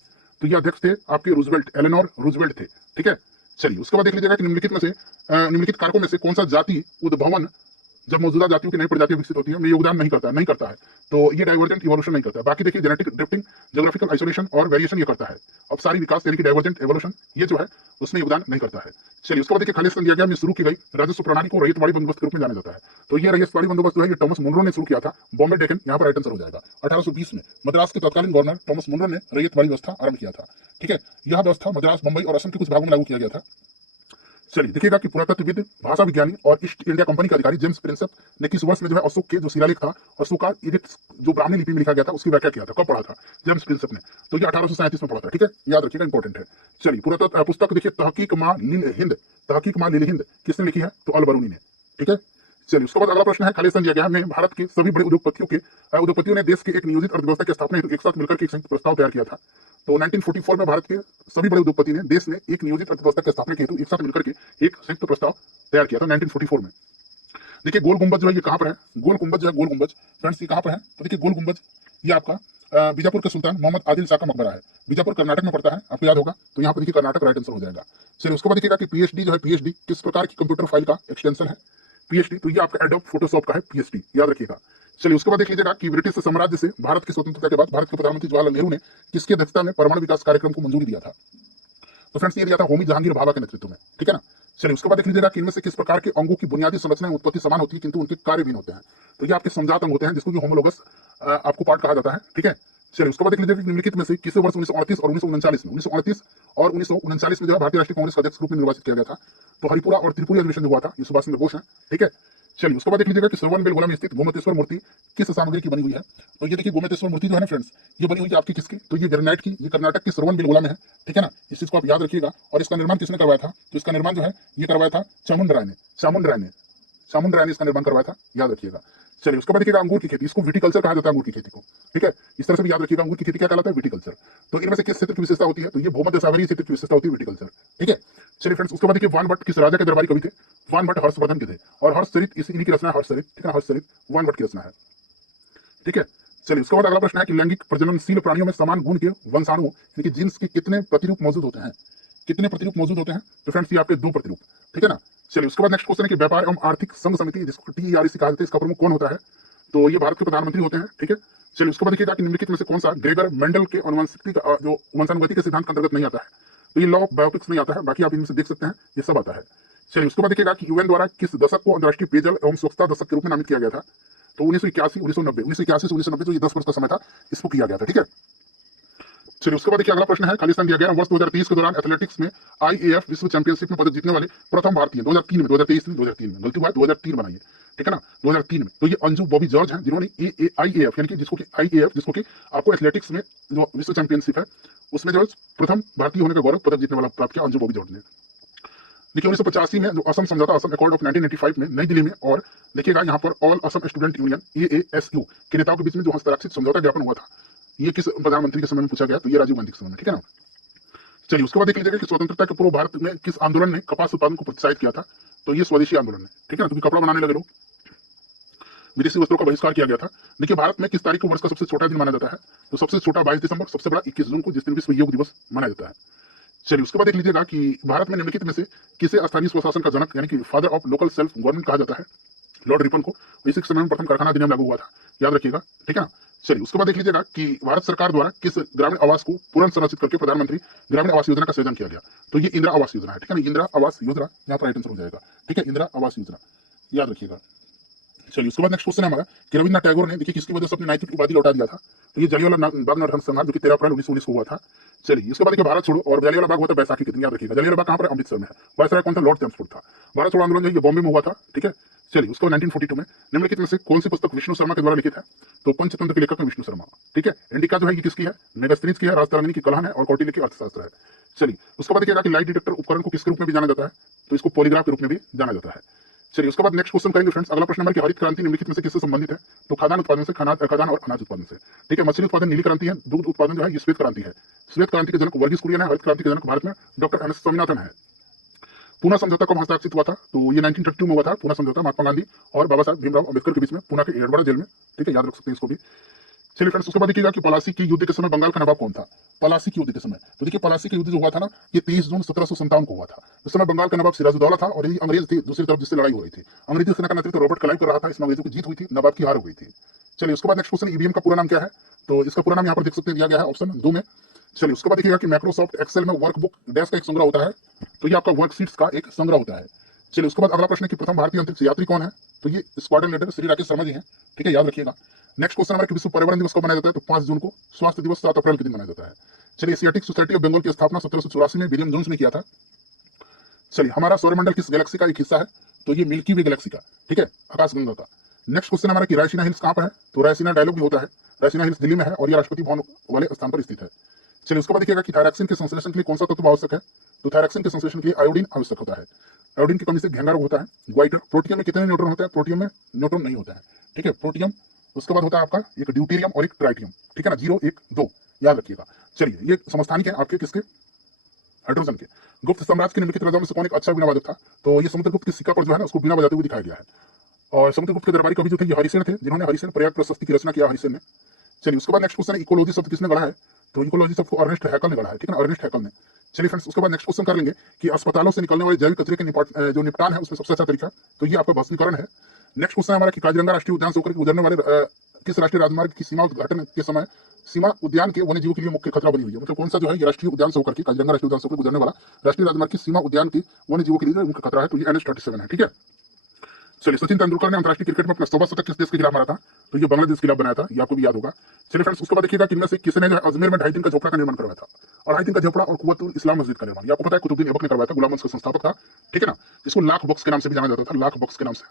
तो ये अध्यक्ष थे आपके रूजवेल्ट, एलेनोर रूजवेल्ट थे, ठीक है। चलिए उसके बाद देख लीजिएगा कि निम्नलिखित कारकों में से कौन सा जाति उद्भवन जब मौजूदा जातियों की नई प्रजातियां विकसित होती है में योगदान नहीं करता है? तो ये डाइवर्जेंट इवोल्यूशन नहीं करता है। बाकी देखिए जेनेटिक ड्रिफ्टिंग, ज्योग्राफिकल आइसोलेशन और वेरिएशन ये करता है। अब सारी विकास यानी कि डाइवर्जेंट एवोल्यूशन ये जो है उसमें योगदान नहीं करता है। चलिए उसके बाद देखिए खालिस्तान दिया गया में शुरू की गई राजस्व प्रणाली को रैयतवाड़ी बंदोबस्त के रूप में जाना जाता है। तो ये रैयतवाड़ी बंदोबस्त जो है ये थॉमस मुनरो ने शुरू किया था, बॉम्बे डेकन, यहाँ पर राइट आंसर हो जाएगा। 1820 में मद्रास के तत्कालीन गवर्नर थॉमस मुनरो ने रैयतवाड़ी व्यवस्था आरंभ किया था, ठीक है। यह व्यवस्था मद्रास, मुंबई और असम के कुछ भागों में लागू किया गया था। चलिए देखिएगा कि पुरातत्वविद, भाषा विज्ञानी और ईस्ट इंडिया कंपनी के अधिकारी जेम्स प्रिंसेप ने किस वर्ष में जो है अशोक के जो शिलालेख था, अशोक का एडिक्ट जो ब्राह्मणी लिपि में लिखा गया था उसकी व्याख्या किया था? कब पढ़ा था जेम्स प्रिंसेप ने? तो ये 1837 में पढ़ा था, ठीक है, याद रखिएगा, इंपॉर्टेंट है। चलिए पुरातत्व पुस्तक देखिए तहकीक मां लिल हिंद किसने लिखी है? तो अलबरूनी ने, ठीक है। चलिए उसके बाद अगला प्रश्न है खालिस्तान दिया गया में भारत के सभी बड़े उद्योगपतियों ने देश के एक नियोजित अर्थव्यवस्था की स्थापना हेतु एक साथ मिलकर के एक संयुक्त प्रस्ताव तैयार किया था। तो 1944 में भारत के सभी बड़े उद्योगपति ने देश में एक नियोजित अर्थव्यवस्था की स्थापना के हेतु एक साथ मिलकर के एक संयुक्त प्रस्ताव तैयार किया था 1944 में। देखिए गोल गुंबद जो है ये कहां पर है? गोल गुंबद जो है, गोल गुंबद फ्रेंड्स ये कहां पर है? तो देखिए गोल गुंबद ये आपका बीजापुर के सुल्तान मोहम्मद आदिल शाह का मकबरा है। बीजापुर कर्नाटक में पड़ता है, आपको याद होगा, तो यहाँ पर देखिए कर्नाटक राइट आंसर हो जाएगा। चलिए उसके बाद देखिएगा कि पीएचडी जो है, पीएचडी किस प्रकार की कंप्यूटर फाइल का एक्सटेंशन है? पीएचडी तो ये आपका एडोब फोटोशॉप का है पीएचडी, याद रखिएगा। चलिए उसके बाद देख लीजिएगा कि ब्रिटिश साम्राज्य से भारत की स्वतंत्रता के बाद भारत के प्रधानमंत्री जवाहरलाल नेहरू ने किसकी अध्यक्षता में परमाणु विकास कार्यक्रम को मंजूरी दिया था? तो फ्रेंड्स ये दिया था होमी जहांगीर भाभा के नेतृत्व में, ठीक है ना। चलिए उसके बाद देख लीजिएगा कि इनमें से किस प्रकार के अंगों की बुनियादी संरचना उत्पत्ति समान होती है किंतु उनके कार्य भिन्न होते हैं? तो ये आपके समजात अंग होते हैं जिसको कि होमोलोगस आपको पार्ट कहा जाता है, ठीक है। चलिए उसके बाद देख लीजिएगा कि निम्नलिखित में से किसे वर्ष 1938 और 1939 में जो है भारतीय राष्ट्रीय कांग्रेस का अध्यक्ष रूप में निर्वाचित किया गया था? तो हरिपुरा और त्रिपुरी अधिवेशन जो हुआ था ये सुभाष चंद्र बोस है, ठीक है। चलिए उसके बाद देख लीजिएगा कि श्रवण बेलगोला में स्थित गोमतेश्वर मूर्ति किस सामग्री की बनी हुई है? तो ये देखिए गोमतेश्वर मूर्ति जो है ना फ्रेंड्स ये बनी हुई है आपकी किसकी? तो ये ग्रेनाइट की, ये कर्नाटक के श्रवण बेलगोला में है, ठीक है ना। इस चीज को आप याद रखिएगा। और इसका निर्माण किसने करवाया था? तो इसका निर्माण जो है ये करवाया था चामुंड राय ने इसका निर्माण करवाया था, याद रखिएगा। चलिए उसके बाद देखिएगा अंगूर की खेती, इसको विटिकल्चर कहा जाता है अंगूर की खेती को, ठीक है। इस तरह से भी याद रखिएगा अंगूर की खेती क्या कहलाता है? विटिकल्चर। तो इनमें से किस क्षेत्र की विशेषता होती है? तो ये भूमध्य सागरीय क्षेत्र की विशेषता होती है विटिकल्चर, ठीक है। चलिए फ्रेंड्स उसके बाद देखिए वान भट्ट किस राजा के दरबारी कवि थे? वान भट्ट हर्षवर्धन के थे, और हर्षचरित इन्हीं की रचना है, हर्षचरित, ठीक है, हर्षचरित वान भट्ट की रचना है, ठीक है। चलिए उसके बाद अगला प्रश्न है कि लैंगिक प्रजननशील प्राणियों में समान गुण के वंशाणु यानी कि जीन्स के कितने प्रतिरूप मौजूद होते हैं? कितने प्रतिरूप मौजूद होते हैं? तो फ्रेंड्स ये आपके 2 प्रतिरूप, ठीक है ना। चलिए उसके बाद नेक्स्ट क्वेश्चन है कि व्यापार एवं आर्थिक संघ समिति जिसको TERC कहा जाता है इसका प्रमुख कौन होता है? तो ये भारत के प्रधानमंत्री होते हैं, ठीक है। चलिए उसके बाद देखिएगा कि निम्नलिखित में से कौन सा ग्रेगर मेंडल के अनुवांशिकी का जो वंशानुगति के सिद्धांत के अंतर्गत नहीं आता है? तो ये लॉ ऑफ बायोपिक्स नहीं आता है, बाकी आप इनमें से देख सकते हैं ये सब आता है। चलिए उसके बाद देखिएगा कि यूएन द्वारा किस दशक को अंतर्राष्ट्रीय पेयजल एवं स्वच्छता दशक के रूप में नामित किया गया था? तो 1981 1990 से 1990 जो ये 10 वर्ष का समय था इसको किया गया था, ठीक है। चलिए उसके बाद देखिए अगला प्रश्न है खालिस्तान दिया गया वर्ष 2023 के दौरान एथलेटिक्स में IAF विश्व चैंपियनशिप में पदक जीतने वाले प्रथम भारतीय 2003 में, 2023 में, 2003 में गलती हुआ है, 2003 बनाइए, ठीक है ना, 2003 में। तो ये अंजू बॉबी जॉर्ज हैं जिन्होंने IAF यानी कि जिसको कि आपको एथलेटिक्स में जो विश्व चैंपियनशिप है उसमें जो प्रथम भारतीय होने का गौरव पदक जीतने वाला प्राप्त किया अंजू बॉबी जॉर्ज ने। देखिए 1985 में जो असम समझौता, असम अकॉर्ड ऑफ 1985 में नई दिल्ली में, और देखिएगा यहाँ पर all Assam student union AASU के नेताओं के बीच में जो हस्ताक्षरित समझौता ज्ञापन हुआ था ये किस प्रधानमंत्री के समय में पूछा गया? तो ये राजीव गांधी के समय में, ठीक है ना। चलिए उसके बाद देख लीजिएगा कि स्वतंत्रता के पूर्व भारत में किस आंदोलन ने कपास उत्पादन को प्रोत्साहित किया था? तो ये स्वदेशी आंदोलन है, ठीक है ना, क्योंकि कपड़ा बनाने लगे लोग, विदेशी वस्त्रों का बहिष्कार किया गया था। देखिए भारत में किस तारीख को वर्ष का सबसे छोटा दिन माना जाता है? तो सबसे छोटा 22 दिसंबर, सबसे बड़ा 21 जून को, जिस दिन विश्व योग दिवस मनाया जाता है। चलिए उसके बाद देख लीजिएगा कि भारत में निम्नलिखित में से किसे स्थानीय स्वशासन का जनक यानी कि father of local self government कहा जाता है? लॉर्ड रिपन को। इसी समय में प्रथम कारखाना अधिनियम लागू हुआ था, याद रखिएगा, ठीक है ना। चलिए उसके बाद देख लीजिएगा कि भारत सरकार द्वारा किस ग्रामीण आवास को पुनः संरचित करके प्रधानमंत्री ग्रामीण आवास योजना का सृजन किया गया। तो ये इंदिरा आवास योजना है, ठीक है ना। इंदिरा आवास योजना यहाँ पर राइट आंसर हो जाएगा, ठीक है, इंदिरा आवास योजना, याद रखिएगा। चलिए उसके बाद नेक्स्ट क्वेश्चन है हमारा कि रविन्द्रनाथ टैगोर ने देखिए किसकी वजह से अपनी नाइटहुड उपाधि लौटा दिया था। तो ये जलियांवाला बाग नरसंहार जो कि 13 अप्रैल 1919 को हुआ था। चलिए इसके बाद देखिए भारत छोड़ो और जलियांवाला बाग हुआ था बैसाखी के दिन, याद रखिएगा। जलियांवाला बाग कहाँ पर, अमृतसर में है। वायसराय कौन था, लॉर्ड चैम्सफोर्ड था। भारत छोड़ो आंदोलन जो ये बॉम्बे में हुआ था, ठीक है। चलिए उसके बाद 1942 में निम्नलिखित में से कौन सी पुस्तक विष्णु शर्मा के द्वारा लिखित है। तो पंचतंत्र के लेखक है विष्णु शर्मा, ठीक है। इंडिका जो है ये किसकी है, मेगास्थनीज की है, राजतरंगिणी की कलहन है और कौटिल्य की अर्थशास्त्र है। चलिए उसके बाद देखिएगा कि लाइट डिटेक्टर उपकरण को किसके रूप में भी जाना जाता है। तो इसको पॉलीग्राफ के रूप में भी जाना जाता है। चलिए उसके बाद नेक्स्ट क्वेश्चन करेंगे फ्रेंड्स। अगला प्रश्न नंबर कि हरित क्रांति निम्नलिखित में से किससे संबंधित है। तो खाद्यान्न उत्पादन से, खाद्यान्न और अनाज उत्पादन से, ठीक है। मछली उत्पादन नीली क्रांति है, दूध उत्पादन जो है ये श्वेत क्रांति है। श्वेत क्रांति के जनक वर्गीस कुरियन है, हरित क्रांति के जनक भारत में डॉक्टर एम एस स्वामीनाथन है। पूना समझौता कब हस्ताक्षरित हुआ था। तो ये 1932 में हुआ था पूना समझौता, महात्मा गांधी और बाबा साहब भीमराव अम्बेडकर के बीच में, पूना के एडवाड़ा जेल में, ठीक है, याद रख सकते हैं इसको भी। चलिए फ्रेंड्स उसके बाद देखिएगा कि पलासी की युद्ध के समय बंगाल का नवाब कौन था। पलासी की युद्ध के समय, तो देखिए पलासी की युद्ध जो हुआ था ना ये 23 जून 1757 को हुआ था। उस समय बंगाल का नवाब सिराजुद्दौला था और ये अंग्रेज थे दूसरी तरफ जिससे लड़ाई हो रही थी। अंग्रेजी सेना का नेतृत्व रॉबर्ट क्लाइव कर रहा था, इसमें अंग्रेजों की जीत हुई थी, नवाब की हार हो गई थी। चलिए उसके बाद नेक्स्ट क्वेश्चन ईवीएम का पूरा नाम क्या है। तो इसका पूरा नाम यहाँ पर देख सकते हैं दिया गया है ऑप्शन 2 में। चलिए उसके बाद देखिएगा कि माइक्रोसॉफ्ट एक्सेल में वर्कबुक डैश का एक संग्रह होता है। तो ये आपका वर्कशीट्स का एक संग्रह होता है। चलिए उसके बाद अगला प्रश्न है कि प्रथम भारतीय अंतरिक्ष यात्री कौन है। तो ये स्क्वाड्रन लीडर श्री राकेश शर्मा जी हैं, ठीक है, याद रखिएगा। नेक्स्ट क्वेश्चन हमारा कि विश्व पर्यावरण दिवस कब मनाया जाता है। तो 5 जून को। स्वास्थ्य दिवस 7 अप्रैल के दिन मनाया जाता है। चलिए एशियाटिक सोसाइटी ऑफ बंगाल की स्थापना 1784 में विलियम जोन्स ने किया था। चलिए हमारा सौरमंडल किस गैलेक्सी का एक हिस्सा है। तो ये मिल्की वे गैलेक्सी का, ठीक है, आकाशगंगा का। नेक्स्ट क्वेश्चन हमारा कि रायसीना हिल्स कहाँ पर है। तो रायसीना डायलॉग भी होता है, रायसीना हिल्स दिल्ली में है और ये राष्ट्रपति भवन वाले स्थान पर स्थित है। चलिए उसके बाद देखिएगा कि थायरॉक्सिन के संश्लेषण के लिए कौन सा तत्व आवश्यक है। तो थायरॉक्सिन के संश्लेषण के लिए आयोडीन आवश्यक होता है। आयोडीन की कमी से घेंगा रोग होता है। ग्वाइटर। प्रोटियम में कितने न्यूट्रॉन होते हैं। प्रोटियम में न्यूट्रॉन नहीं होता है, ठीक है, प्रोटियम। उसके बाद होता है आपका एक ड्यूटेरियम और एक ट्राइटियम, ठीक है ना, 0, 1, 2, याद रखिएगा। चलिए ये समस्थानिक है आपके किसके, हाइड्रोजन के। गुप्त साम्राज्य के निम्नलिखित राजाओं में से कौन एक अच्छा बीना वादक था। तो ये समुद्रगुप्त की सिक्का पर जो है ना उसको बीना बजाते हुए दिखाया गया है। और समुद्रगुप्त के दरबारी कवि जो थे ये हरिसेन थे, जिन्होंने हरिसेन प्रयाग प्रशस्ति की रचना किया हरिसेन ने। चलिए उसके बाद नेक्स्ट क्वेश्चन है इकोलॉजी शब्द किसने गढ़ा है। तो इकोलॉजी शब्द को अर्नेस्ट हैकल ने गढ़ा है, ठीक है ना, अर्नेस्ट हैकल ने। चलिए फ्रेंड्स उसके बाद नेक्स्ट क्वेश्चन कर लेंगे कि अस्पतालों से निकलने वाले जैविक कचरे के जो निपटान है उसमें सबसे अच्छा तरीका तो ये आपका भस्मीकरण है। नेक्स्ट क्वेश्चन हमारा कि काजीरंगा राष्ट्रीय उद्यान से होकर गुजरने वाले किस राष्ट्रीय राजमार्ग की सीमा उद्घाटन के समय सीमा उद्यान के वन्य जीवों के लिए मुख्य खतरा बनी हुई है। मतलब कौन सा जो है ये राष्ट्रीय उद्यान से होकर के, काजीरंगा राष्ट्रीय उद्यान से होकर गुजरने वाला राष्ट्रीय राजमार्ग की सीमा उद्यान के वन्य जीवों के लिए मुख्य खतरा है। तो ये NH-37 है, ठीक है। चलिए सचिन तेंदुलकर ने अंतर्राष्ट्रीय क्रिकेट में अपना 100वां शतक किस देश के खिलाफ मारा था। तो ये बांग्लादेश के खिलाफ बनाया था, ये आपको भी याद होगा। चलिए फ्रेंड्स उसके बाद देखिएगा कि इनमें से किसने अजमेर में 2.5 दिन का झोपड़ा का निर्माण करवाया था। और 2.5 दिन का झोपड़ा और कुव्वतुल इस्लाम मस्जिद का निर्माण ये आपको पता है कुतुबुद्दीन ऐबक ने करवाया था, गुलाम वंश का संस्थापक था, ठीक है ना। इसको लाख बॉक्स के नाम से भी जाना जाता था, लाख बॉक्स के नाम से,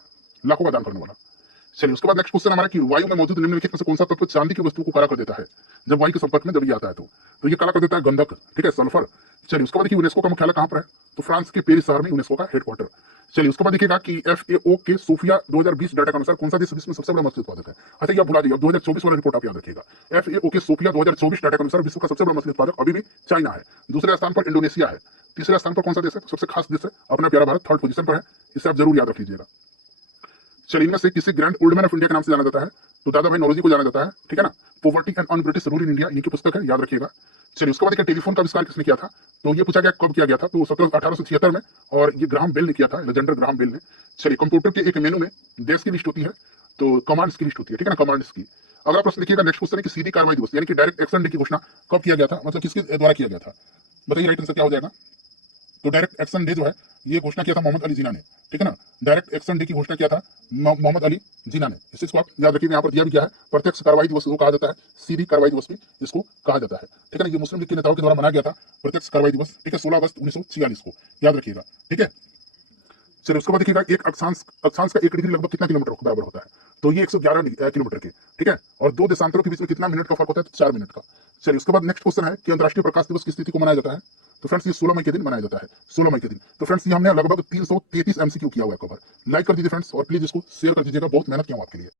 लाखों का दान करने वाला। चलिए उसके बाद नेक्स्ट क्वेश्चन हमारा कि वायु में मौजूद निम्नलिखित में से कौन सा तत्व चांदी की वस्तु को काला कर देता है जब वायु के संपर्क में जब ये आता है। तो ये काला कर देता है गंधक, ठीक है, सल्फर। चलिए उसके बाद देखिए यूनेस्को का मुख्यालय कहाँ पर है। तो फ्रांस के पेरिस शहर में यूनेस्को का हेडक्वार्टर। चलिए उसके बाद देखिएगा कि FAO के सोफिया 2020 डाटा के अनुसार कौन सा देश विश्व में सबसे बड़ा मछली उत्पादक है। अच्छा ये आप भुला दीजिए, 2024 वाला रिपोर्ट आप याद रखिएगा। FAO के सोफिया 2024 डाटा के अनुसार विश्व का सबसे बड़ा मछली उत्पादक अभी भी चाइना है, दूसरे स्थान पर इंडोनेशिया है, तीसरे स्थान पर कौन सा देश है। तो सबसे खास देश है अपना प्यारा भारत, 3rd पोजीशन पर है, इसे आप जरूर याद रख लीजिएगा। चलिए इनमें से किसी grand old man of India के नाम से जाना जाता है। तो दादा भाई नौरोजी को जाना जाता है, ठीक है ना। Poverty and un British rule in India इनकी पुस्तक है, याद रखिएगा। चलिए उसके बाद देखिए टेलीफोन का आविष्कार किसने किया था। तो ये पूछा गया कब किया गया था। तो 1876 में और ये ग्राहम बेल ने किया था, अलेक्जेंडर ग्राहम बेल ने। चलिए कंप्यूटर के एक मेनू में देश की लिस्ट होती है, तो कमांड्स की लिस्ट होती है, ठीक है ना, कमांड्स की। अगला प्रश्न देखिएगा नेक्स्ट क्वेश्चन है कि सीधी कार्रवाई दिवस यानी कि डायरेक्ट एक्शन डे की घोषणा कब किया गया था, मतलब किसके द्वारा किया गया था। बताइए राइट आंसर क्या हो जाएगा। तो डायरेक्ट एक्शन डे जो है ये घोषणा किया था मोहम्मद अली जिन्ना ने, ठीक है ना। डायरेक्ट एक्शन डे की घोषणा किया था मोहम्मद अली जिन्ना ने। इसको आप याद रखिए, यहाँ पर दिया भी क्या है, प्रत्यक्ष कार्रवाई दिवस को कहा जाता है, सीधी कार्रवाई दिवस भी इसको कहा जाता है, ठीक है ना। ये मुस्लिम लीग के नेताओं के द्वारा मनाया गया था प्रत्यक्ष कार्रवाई दिवस, ठीक है, 16 अगस्त 1946 को, याद रखिएगा, ठीक है। चलिए उसके बाद देखिएगा एक अक्षांश का 1 डिग्री लगभग कितना किलोमीटर बराबर होता है। तो ये 111 किलोमीटर के, ठीक है। और 2 देशांतरों के बीच में कितना मिनट का फर्क होता है। तो 4 मिनट का। चलिए उसके बाद नेक्स्ट क्वेश्चन है कि अंतर्राष्ट्रीय प्रकाश दिवस किस तिथि को मनाया जाता है। तो फ्रेंड्स ये 16 मई के दिन मनाया जाता है, 16 मई के दिन। तो फ्रेंड्स ये हमने लगभग 333 MCQ किया हुआ है कवर। लाइक कर दीजिए फ्रेंड्स और प्लीज इसको शेयर कर दीजिएगा, बहुत मेहनत किया हूं आपके लिए।